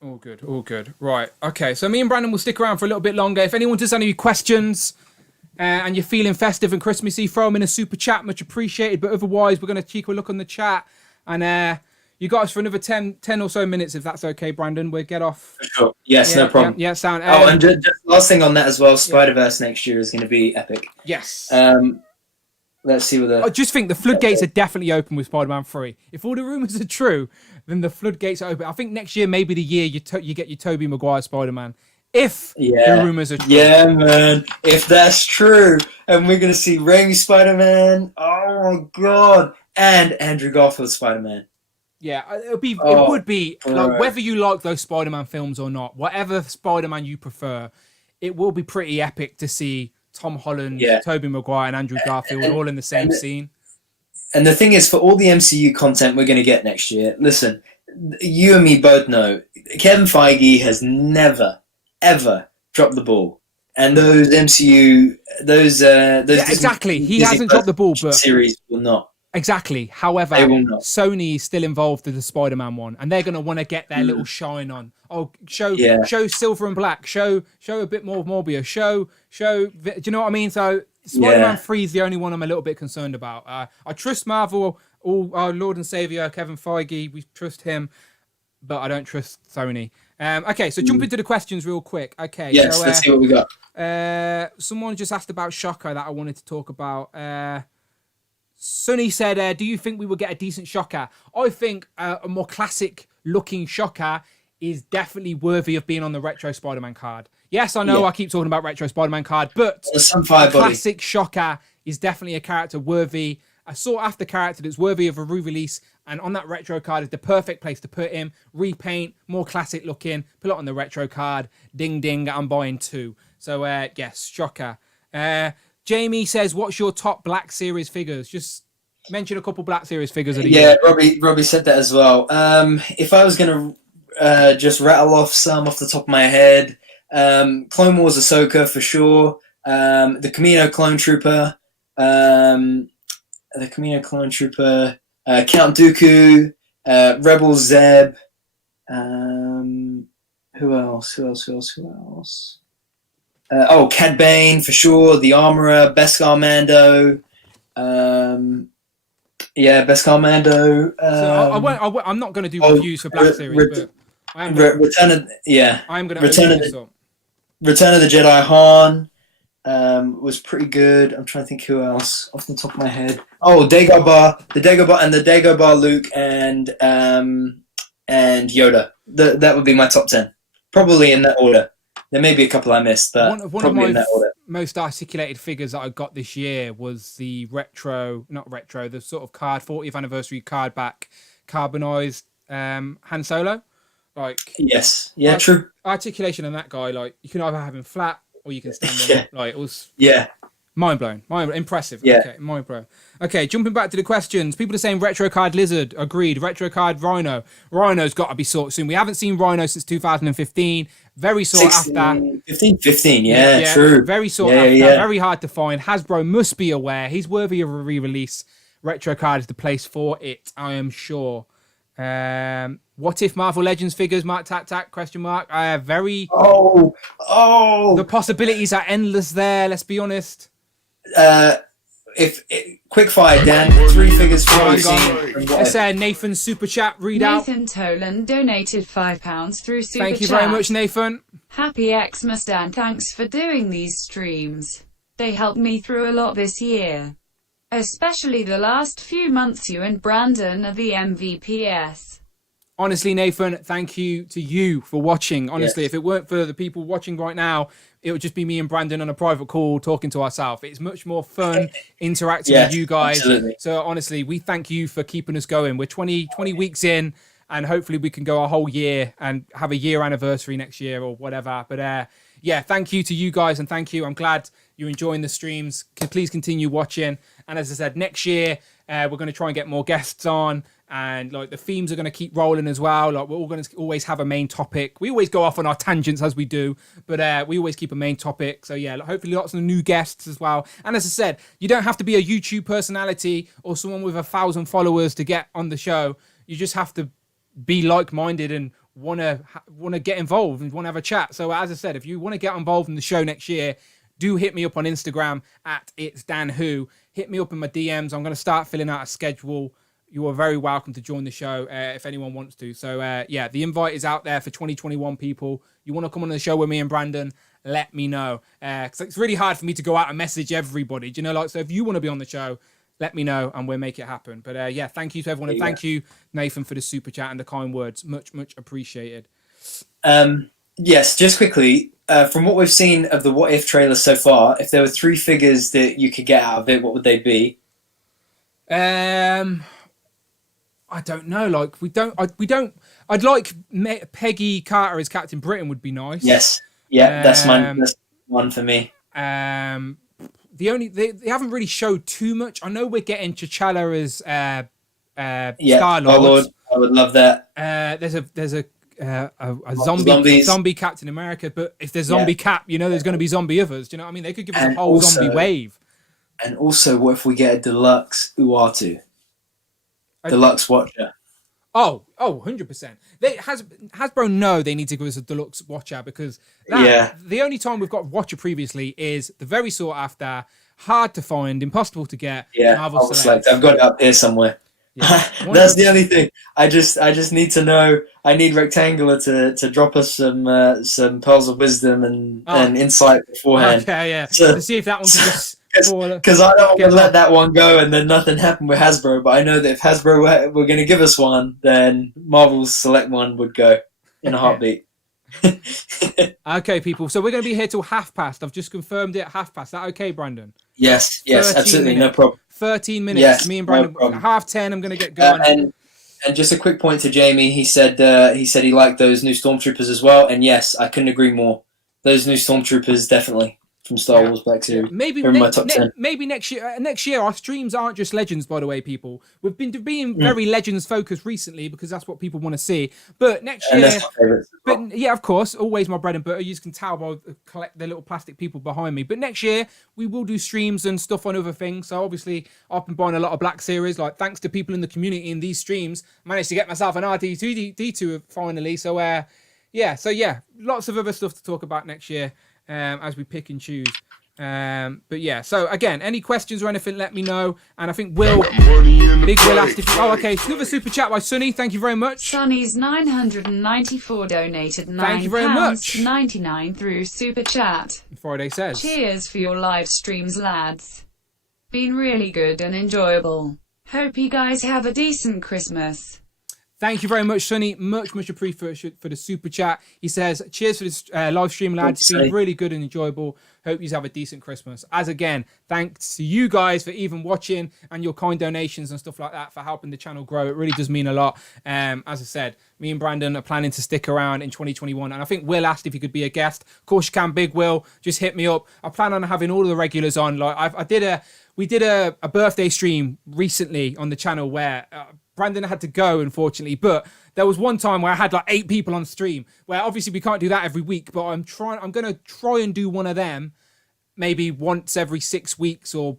All good. Right. Okay. So me and Brandon will stick around for a little bit longer. If anyone does have any questions and you're feeling festive and Christmassy, throw them in a super chat. Much appreciated. But otherwise, we're going to take a look on the chat. And you got us for another 10 or so minutes, if that's okay, Brandon. We'll get off. For sure. Yes, no problem. Yeah, sound. And just last thing on that as well, Spider-Verse next year is going to be epic. Yes. Let's see what I just think the floodgates are definitely open with Spider-Man 3. If all the rumours are true, then the floodgates are open. I think next year may be the year you get your Tobey Maguire Spider-Man. If the rumours are true. Yeah, man. If that's true, and we're going to see Raimi Spider-Man, oh my God, and Andrew Garfield Spider-Man. Yeah, it would be like, whether you like those Spider-Man films or not, whatever Spider-Man you prefer, it will be pretty epic to see Tom Holland, Tobey Maguire, and Andrew Garfield all in the same scene. And the thing is, for all the MCU content we're going to get next year, listen, you and me both know Kevin Feige has never, ever dropped the ball. And those MCU, those exactly, he hasn't dropped the ball, but series will not. Exactly. However, Sony is still involved with the Spider-Man one, and they're going to want to get their little shine on. Oh, show Silver and Black. Show a bit more of Morbius. Show. Do you know what I mean? So Spider-Man 3 is the only one I'm a little bit concerned about. I trust Marvel, our Lord and Savior Kevin Feige. We trust him, but I don't trust Sony. Okay, so jump into the questions real quick. Okay. Yes, so, let's see what we got. Someone just asked about Shocker that I wanted to talk about. Sonny said, do you think we will get a decent Shocker? I think a more classic-looking Shocker is definitely worthy of being on the Retro Spider-Man card. Yes, I know I keep talking about Retro Spider-Man card, but a classic Shocker is definitely a character worthy, a sought-after character that's worthy of a re-release, and on that Retro card is the perfect place to put him, repaint, more classic-looking, put it on the Retro card, ding, ding, I'm buying 2. So, yes, Shocker. Jamie says, what's your top Black Series figures? Just mention a couple Black Series figures of the year. Robbie said that as well. If I was going to just rattle off some off the top of my head, Clone Wars Ahsoka for sure, the Kamino Clone Trooper, Count Dooku, Rebel Zeb, who else? Cad Bane for sure, the Armorer, Beskar Mando, Beskar Mando. I'm not going to do reviews for Black Series, but I am going to Return of the Jedi Han was pretty good. I'm trying to think who else off the top of my head. Dagobah, the Dagobah Luke and Yoda. That would be my top 10, probably in that order. There may be a couple I missed, but one of my most articulated figures that I got this year was the the sort of 40th anniversary card back carbonized Han Solo. True. Articulation on that guy, you can either have him flat or you can stand him. It was mind blown, impressive. Okay, mind blown. Okay, jumping back to the questions. People are saying retro card Lizard. Agreed. Retro card Rhino. Rhino's got to be sought soon. We haven't seen Rhino since 2015. Very sought after. 15. Yeah, true. Very sought after. Very hard to find. Hasbro must be aware. He's worthy of a re-release. Retro card is the place for it, I am sure. What if Marvel Legends figures? Mark Tac question mark. Very. The possibilities are endless there. Let's be honest. Quick fire, Dan. 3 figures for Let's Nathan's super chat readout. Nathan Tolan donated £5 through super chat. Thank you very much, Nathan. Happy Xmas, Dan. Thanks for doing these streams. They helped me through a lot this year. Especially the last few months. You and Brandon are the MVPs. Honestly, Nathan, thank you to you for watching. Honestly, if it weren't for the people watching right now, it would just be me and Brandon on a private call talking to ourselves. It's much more fun interacting with you guys. Absolutely. So honestly, we thank you for keeping us going. We're 20 weeks in, and hopefully we can go a whole year and have a year anniversary next year or whatever. But thank you to you guys, and thank you. I'm glad you're enjoying the streams. Please continue watching. And as I said, next year, we're going to try and get more guests on. And like the themes are going to keep rolling as well. Like we're all going to always have a main topic. We always go off on our tangents as we do, but we always keep a main topic. So yeah, hopefully lots of new guests as well. And as I said, you don't have to be a YouTube personality or someone with 1,000 followers to get on the show. You just have to be like-minded and want to get involved and want to have a chat. So as I said, if you want to get involved in the show next year, do hit me up on Instagram at It's Dan Who. Hit me up in my DMs. I'm going to start filling out a schedule. You are very welcome to join the show if anyone wants to. So, yeah, the invite is out there for 2021 people. You want to come on the show with me and Brandon, let me know. Because it's really hard for me to go out and message everybody. Do you know, like, so if you want to be on the show, let me know and we'll make it happen. But, yeah, thank you to everyone. And thank you, Nathan, for the super chat and the kind words. Much, much appreciated. Yes, just quickly, from what we've seen of the What If trailer so far, if there were 3 figures that you could get out of it, what would they be? I don't know. Like I'd like Peggy Carter as Captain Britain would be nice. Yes. Yeah, that's mine. That's one for me. They haven't really showed too much. I know we're getting T'Challa as Star-Lord. I would love that. There's a zombie Captain America, but if there's zombie Cap, there's going to be zombie others. Do you know what I mean? They could give us a whole zombie wave. And also, what if we get a deluxe Uatu? Deluxe Watcher. Oh, 100%. Hasbro know they need to give us a deluxe Watcher because the only time we've got Watcher previously is the very sought after, hard to find, impossible to get. Marvel Select. I've got it up here somewhere. Yeah. That's the only thing. I just need to know. I need Rectangular to drop us some pearls of wisdom and insight beforehand. Okay, yeah. To see if that one can just. Because I don't want to let that one go and then nothing happen with Hasbro. But I know that if Hasbro were going to give us one, then Marvel's Select one would go in a heartbeat. Okay, people. So we're going to be here till past. I've just confirmed it at past. Is that okay, Brandon? Yes, absolutely, no problem. 13 minutes. Yes, me and Brandon. No at 10:30, I'm going to get going. And just a quick point to Jamie. He said he liked those new Stormtroopers as well. And yes, I couldn't agree more. Those new Stormtroopers definitely. From Star Wars back to maybe my top 10. Maybe next year our streams aren't just Legends, by the way, people. We've been being very Legends focused recently because that's what people want to see. But next year, that's my favorite as well. But yeah, of course, always my bread and butter. You can tell by collect the little plastic people behind me. But next year we will do streams and stuff on other things. So obviously I've been buying a lot of Black Series. Like thanks to people in the community in these streams, managed to get myself an R2D2 finally. So lots of other stuff to talk about next year as we pick and choose. But yeah, so again, any questions or anything, let me know. And I think Big Will asked if okay, another super chat by Sunny. Thank you very much. Sunny's 994 donated Thank you very much. 99 through super chat. Friday says, cheers for your live streams, lads. Been really good and enjoyable. Hope you guys have a decent Christmas. Thank you very much, Sonny. Much appreciated for the super chat. He says, cheers for this live stream, lads. It's been really good and enjoyable. Hope you have a decent Christmas. As again, thanks to you guys for even watching and your kind donations and stuff like that for helping the channel grow. It really does mean a lot. As I said, me and Brandon are planning to stick around in 2021. And I think Will asked if he could be a guest. Of course you can, Big Will. Just hit me up. I plan on having all of the regulars on. Like we did a birthday stream recently on the channel where Brandon had to go, unfortunately, but there was one time where I had like 8 people on stream where obviously we can't do that every week, but I'm going to try and do one of them maybe once every 6 weeks or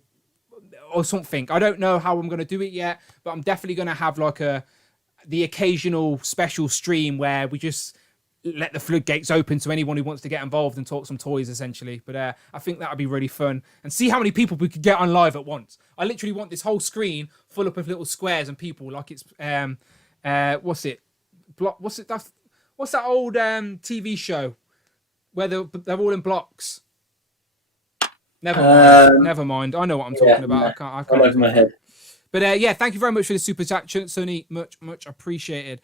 something. I don't know how I'm going to do it yet, but I'm definitely going to have like the occasional special stream where we just let the floodgates open to anyone who wants to get involved and talk some toys, essentially. But I think that would be really fun. And see how many people we could get on live at once. I literally want this whole screen full up of little squares and people, like it's what's that old TV show where they're all in blocks? Never mind. I know what I'm talking about. I can't over my head. But thank you very much for the super chat, Sonny. Much appreciated.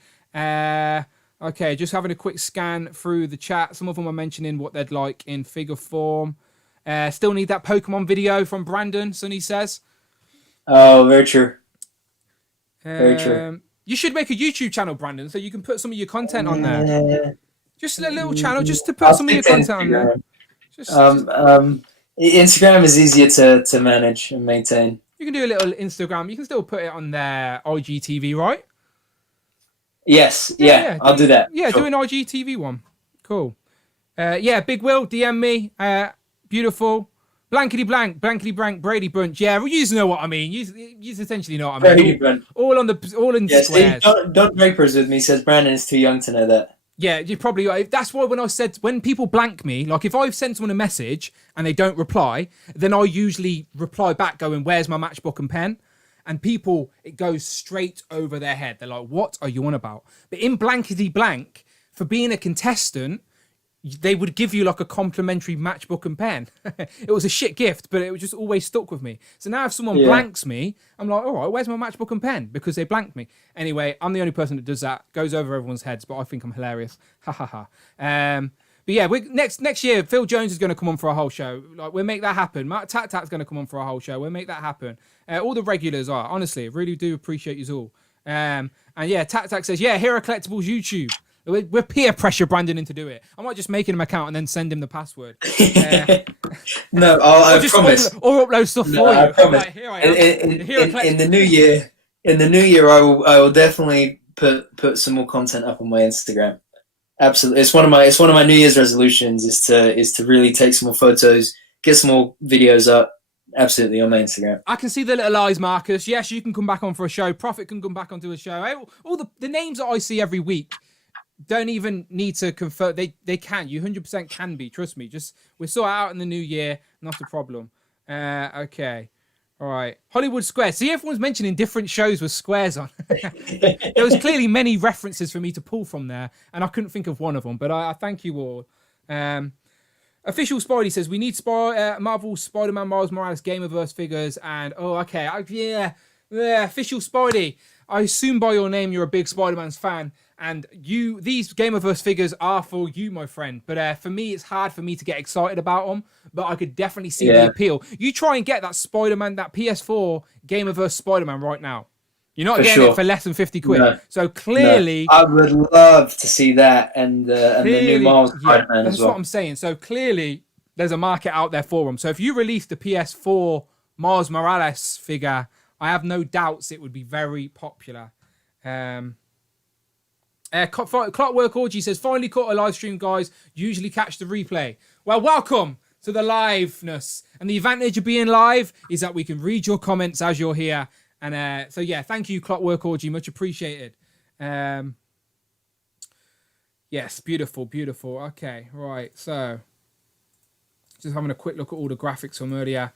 Okay, just having a quick scan through the chat. Some of them are mentioning what they'd like in figure form. Still need that Pokemon video from Brandon, Sonny says. Oh, very true. Very true. You should make a YouTube channel, Brandon, so you can put some of your content on there. Just a little channel, just to put some of your content on there. Instagram is easier to manage and maintain. You can do a little Instagram. You can still put it on their IGTV, right? Yes, yeah, I'll do that. Yeah, do an IGTV one. Cool. Yeah, Big Will, DM me. Beautiful. Blankety blank, Brady Bunch. Yeah, well, you know what I mean. You essentially know what I mean. All in squares. Don't Drapers with me says Brandon is too young to know that. Yeah, you probably. That's why when people blank me, like if I've sent someone a message and they don't reply, then I usually reply back going, "Where's my matchbook and pen?" And people, it goes straight over their head. They're like, "What are you on about?" But in blankety blank, for being a contestant, they would give you like a complimentary matchbook and pen. It was a shit gift, but it was just always stuck with me. So now if someone blanks me, I'm like, all right, where's my matchbook and pen? Because they blanked me. Anyway, I'm the only person that does that. Goes over everyone's heads, but I think I'm hilarious. Ha ha ha. But yeah, next year, Phil Jones is going to come on for a whole show. Like, we'll make that happen. Matt Tat's going to come on for a whole show. We'll make that happen. All the regulars are. Honestly, really do appreciate you all. And yeah, Tat says, yeah, Hero Collectibles YouTube. We're peer pressure Brandon into do it. I might just make him an account and then send him the password. No, I promise. Or upload stuff for you. I promise. Like, here I am. In the new year, I will definitely put some more content up on my Instagram. Absolutely, it's one of my New Year's resolutions is to really take some more photos, get some more videos up. Absolutely, on my Instagram. I can see the little eyes, Marcus. Yes, you can come back on for a show. Prophet can come back onto a show. All the names that I see every week don't even need to confirm. They can. You 100% can be. Trust me. Just we'll sort it out in the new year. Not a problem. Okay. All right. Hollywood Squares. See, everyone's mentioning different shows with squares on. There was clearly many references for me to pull from there, and I couldn't think of one of them. But I thank you all. Official Spidey says we need Marvel Spider-Man Miles Morales Gamerverse figures, and Official Spidey. I assume by your name you're a big Spider-Man's fan. And these Gamerverse figures are for you, my friend. But for me, it's hard for me to get excited about them. But I could definitely see the appeal. You try and get that Spider-Man, that PS4 Gamerverse Spider-Man right now. You're not getting it for less than 50 quid. No. So clearly... No. I would love to see that and the new Miles Spider-Man as well. That's what I'm saying. So clearly, there's a market out there for them. So if you release the PS4 Miles Morales figure, I have no doubts it would be very popular. Clockwork Orgy says, finally caught a live stream, guys. Usually catch the replay. Well, welcome to the liveness. And the advantage of being live is that we can read your comments as you're here. And so, yeah, thank you, Clockwork Orgy. Much appreciated. Yes, beautiful, beautiful. Okay, right. So, just having a quick look at all the graphics from earlier.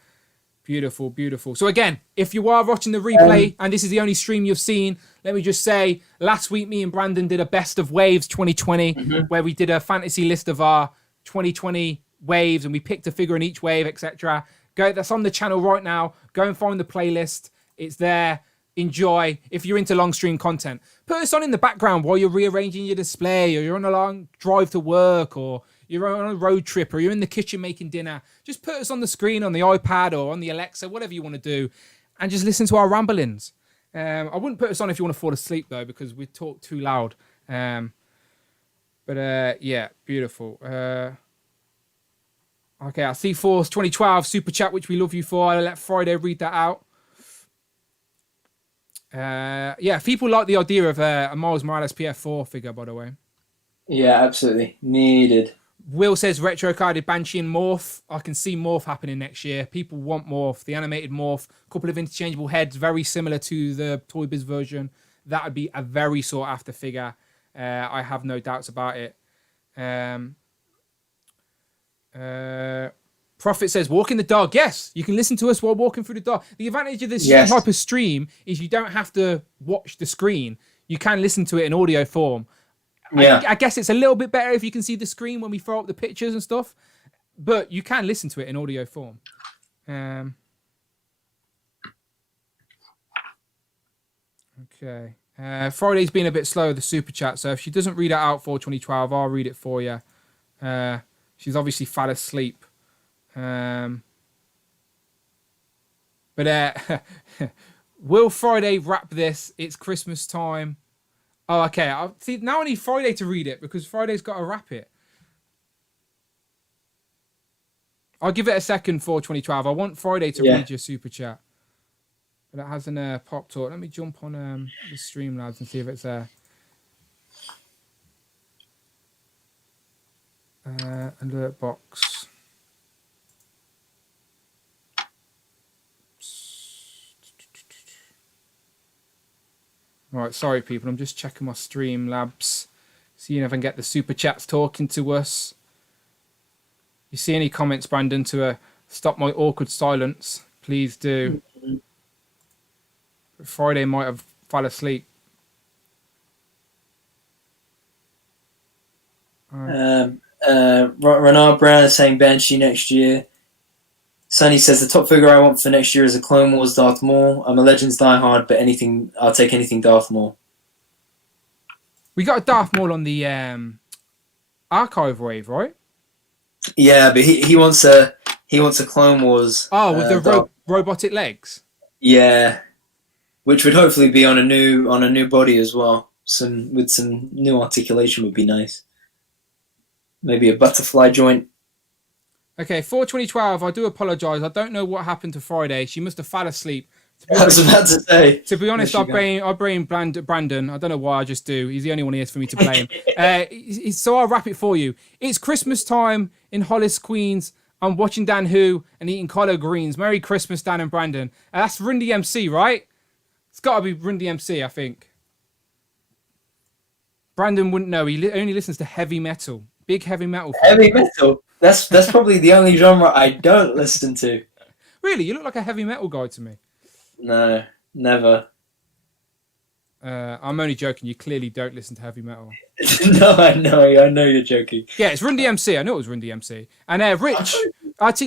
Beautiful, beautiful. So again, if you are watching the replay and this is the only stream you've seen, let me just say, last week me and Brandon did a best of waves 2020, where we did a fantasy list of our 2020 waves and we picked a figure in each wave, etc. That's on the channel right now. Go and find the playlist. It's there. Enjoy. If you're into long stream content, put us on in the background while you're rearranging your display, or you're on a long drive to work, or you're on a road trip, or you're in the kitchen making dinner. Just put us on the screen on the iPad or on the Alexa, whatever you want to do, and just listen to our ramblings. I wouldn't put us on if you want to fall asleep, though, because we talk too loud. But yeah, beautiful. Okay, I see Force 2012 Super Chat, which we love you for. I'll let Friday read that out. Yeah, people like the idea of a Miles Morales PS4 figure, by the way. Yeah, absolutely. Needed. Will says retro carded Banshee and Morph. I can see Morph happening next year. People want Morph, the animated Morph. A couple of interchangeable heads, very similar to the Toy Biz version. That would be a very sought after figure. I have no doubts about it. Prophet says, walking the dog. Yes, you can listen to us while walking through the dog. The advantage of this type of stream is you don't have to watch the screen. You can listen to it in audio form. Yeah. I guess it's a little bit better if you can see the screen when we throw up the pictures and stuff. But you can listen to it in audio form. Okay. Friday's been a bit slow with the super chat, so if she doesn't read it out for 2012, I'll read it for you. She's obviously fell asleep. But will Friday wrap this? It's Christmas time. Oh, okay. See, now I need Friday to read it because Friday's got to wrap it. I'll give it a second for 2012. I want Friday to read your super chat. But it hasn't popped up. Let me jump on the Streamlabs and see if it's there. Alert box. All right, sorry people, I'm just checking my Streamlabs, seeing if I can get the super chats talking to us. You see any comments, Brandon, to stop my awkward silence? Please do. Friday might have fell asleep. Renard Brown is saying Banshee next year. Sonny says the top figure I want for next year is a Clone Wars Darth Maul. I'm a Legends diehard, but I'll take anything Darth Maul. We got a Darth Maul on the archive wave, right? Yeah, but he wants a Clone Wars. Oh, with the robotic legs. Yeah, which would hopefully be on a new body as well. With some new articulation would be nice. Maybe a butterfly joint. Okay, for 2012, I do apologise. I don't know what happened to Friday. She must have fell asleep. I was about to say. To be honest, I blame Brandon. I don't know why, I just do. He's the only one here for me to blame. So I'll wrap it for you. It's Christmas time in Hollis, Queens. I'm watching Dan Who and eating collard greens. Merry Christmas, Dan and Brandon. That's Rindy MC, right? It's got to be Rindy MC, I think. Brandon wouldn't know. He only listens to heavy metal. Big heavy metal fan. Heavy metal? That's probably the only genre I don't listen to. Really? You look like a heavy metal guy to me. No, never. I'm only joking. You clearly don't listen to heavy metal. No, I know you're joking. Yeah, it's Rindy MC. I know it was Rindy MC. And Rich,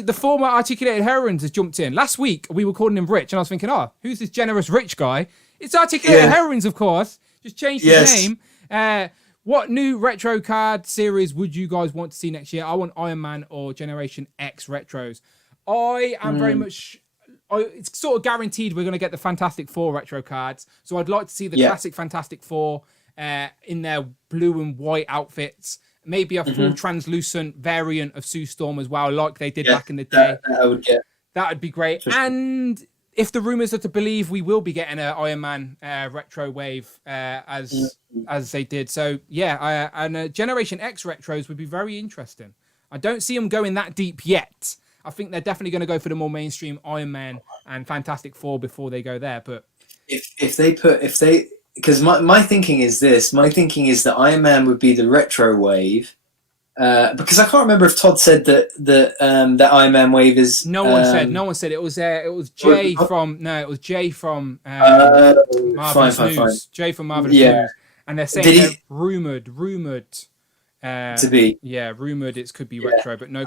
the former Articulated Heroines has jumped in. Last week, we were calling him Rich, and I was thinking, who's this generous rich guy? It's Articulated Heroines, of course. Just changed his name. What new retro card series would you guys want to see next year? I want Iron Man or Generation X retros. I am very much... it's sort of guaranteed we're going to get the Fantastic Four retro cards. So I'd like to see the classic Fantastic Four in their blue and white outfits. Maybe a full translucent variant of Sue Storm as well, like they did back in the day. That would be great. And if the rumours are to believe, we will be getting an Iron Man retro wave as they did. So, and Generation X retros would be very interesting. I don't see them going that deep yet. I think they're definitely going to go for the more mainstream Iron Man and Fantastic Four before they go there. But because my thinking is this. My thinking is that Iron Man would be the retro wave. Because I can't remember if Todd said that Iron Man wave is. No one said. It was Jay from. No, it was Jay from Marvelous News. Jay from Marvelous News, and they're saying they're rumored to be. Yeah, rumored. It could be retro, but no.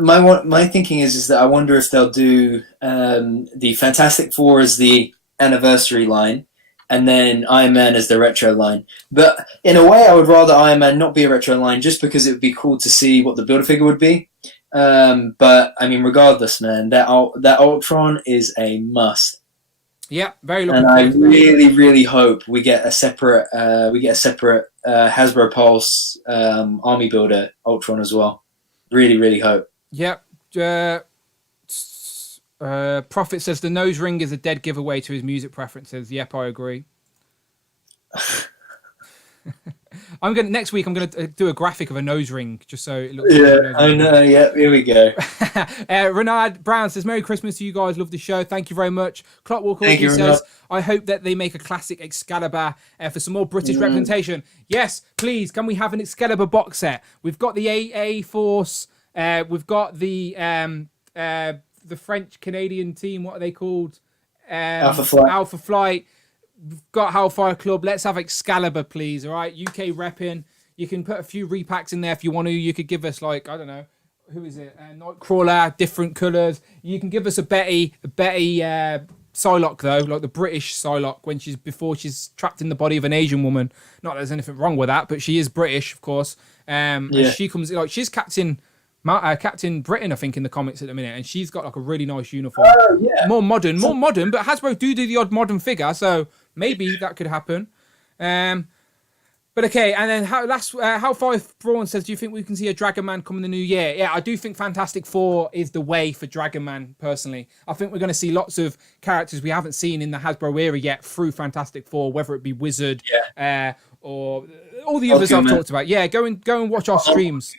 My thinking is that I wonder if they'll do the Fantastic Four as the anniversary line. And then Iron Man as the retro line. But in a way, I would rather Iron Man not be a retro line just because it would be cool to see what the Build-A-Figure would be. But, I mean, regardless, man, that Ultron is a must. Yeah, very looking forward to that. And I really, really hope we get a separate Hasbro Pulse Army Builder Ultron as well. Really, really hope. Yep. Prophet says the nose ring is a dead giveaway to his music preferences. Yep, I agree. Next week I'm gonna do a graphic of a nose ring just so it looks. Yeah, I know. Yeah, here we go. Renard Brown says Merry Christmas to you guys. Love the show. Thank you very much. Clockwork Orchid says I hope that they make a classic Excalibur for some more British representation. Yes, please. Can we have an Excalibur box set? We've got the AA Force. We've got the French-Canadian team, what are they called? Alpha Flight. We've got Hellfire Club. Let's have Excalibur, please. All right, UK repping. You can put a few repacks in there if you want to. You could give us, like, I don't know, who is it? Nightcrawler, different colours. You can give us a Betty Psylocke, though, like the British Psylocke, before she's trapped in the body of an Asian woman. Not that there's anything wrong with that, but she is British, of course. And she comes, like, she's Captain Britain, I think, in the comics at the minute, and she's got like a really nice uniform. Oh, yeah. More modern, but Hasbro do the odd modern figure, so maybe that could happen. But okay, and then How Far Braun says, do you think we can see a Dragon Man come in the new year? Yeah, I do think Fantastic Four is the way for Dragon Man, personally. I think we're going to see lots of characters we haven't seen in the Hasbro era yet through Fantastic Four, whether it be Wizard or all the others I've talked about. Yeah, go and watch our streams.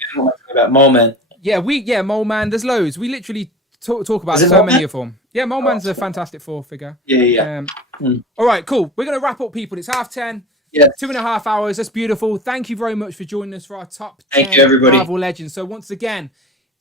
About Mole Man. Yeah, Mole Man. There's loads. We literally talk about so many of them. Yeah, Mole Man's a Fantastic Four figure. Yeah. All right, cool. We're gonna wrap up, people. It's 10:30. Yeah. 2.5 hours. That's beautiful. Thank you very much for joining us for our top 10 Thank you, everybody. Marvel Legends. So once again,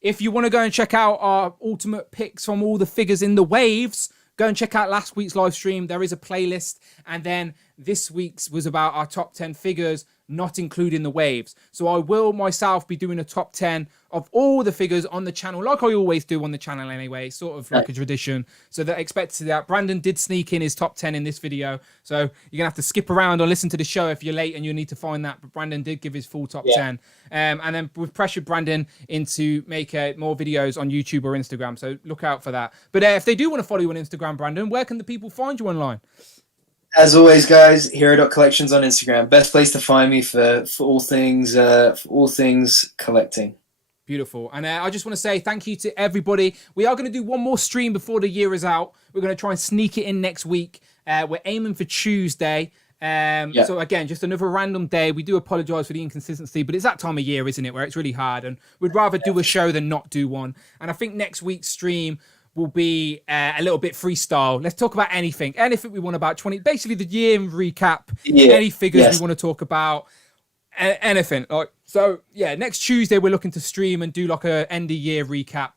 if you want to go and check out our ultimate picks from all the figures in the waves, go and check out last week's live stream. There is a playlist. And then this week's was about our top 10 figures, not including the waves. So I will myself be doing a top 10 of all the figures on the channel, like I always do on the channel anyway, sort of like a tradition. So that expect to see that. Brandon did sneak in his top 10 in this video. So you're going to have to skip around or listen to the show if you're late and you need to find that. But Brandon did give his full top 10. And then we've pressured Brandon into make more videos on YouTube or Instagram. So look out for that. But if they do want to follow you on Instagram, Brandon, where can the people find you online? As always, guys, hero.collections on Instagram. Best place to find me for all things collecting. Beautiful. And I just want to say thank you to everybody. We are going to do one more stream before the year is out. We're going to try and sneak it in next week. We're aiming for Tuesday. So again, just another random day. We do apologize for the inconsistency, but it's that time of year, isn't it, where it's really hard, and we'd rather do a show than not do one. And I think next week's stream will be a little bit freestyle. Let's talk about anything we want about 20, basically the year recap, any figures we want to talk about, anything. So yeah, next Tuesday we're looking to stream and do like a end of year recap.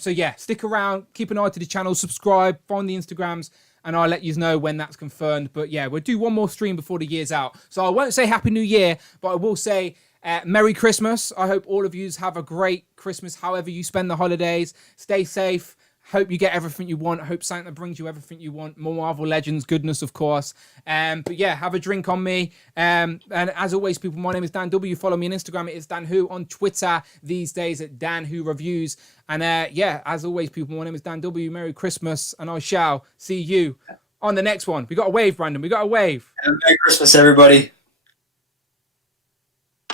So yeah, stick around, keep an eye to the channel, subscribe, find the Instagrams, and I'll let you know when that's confirmed. But yeah, we'll do one more stream before the year's out. So I won't say Happy New Year, but I will say Merry Christmas. I hope all of you have a great Christmas, however you spend the holidays. Stay safe. Hope you get everything you want. I hope Santa brings you everything you want. More Marvel Legends goodness, of course. But yeah, have a drink on me. And as always, people, my name is Dan W. Follow me on Instagram. It is Dan Who. On Twitter these days at Dan Who Reviews. And yeah, as always, people, my name is Dan W. Merry Christmas. And I shall see you on the next one. We got a wave, Brandon. We got a wave. Merry Christmas, everybody.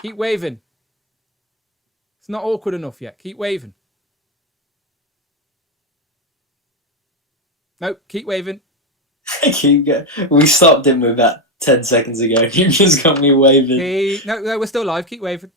Keep waving. It's not awkward enough yet. Keep waving. Nope, keep waving. We stopped, didn't we, about 10 seconds ago? You just got me waving. No, we're still live. Keep waving.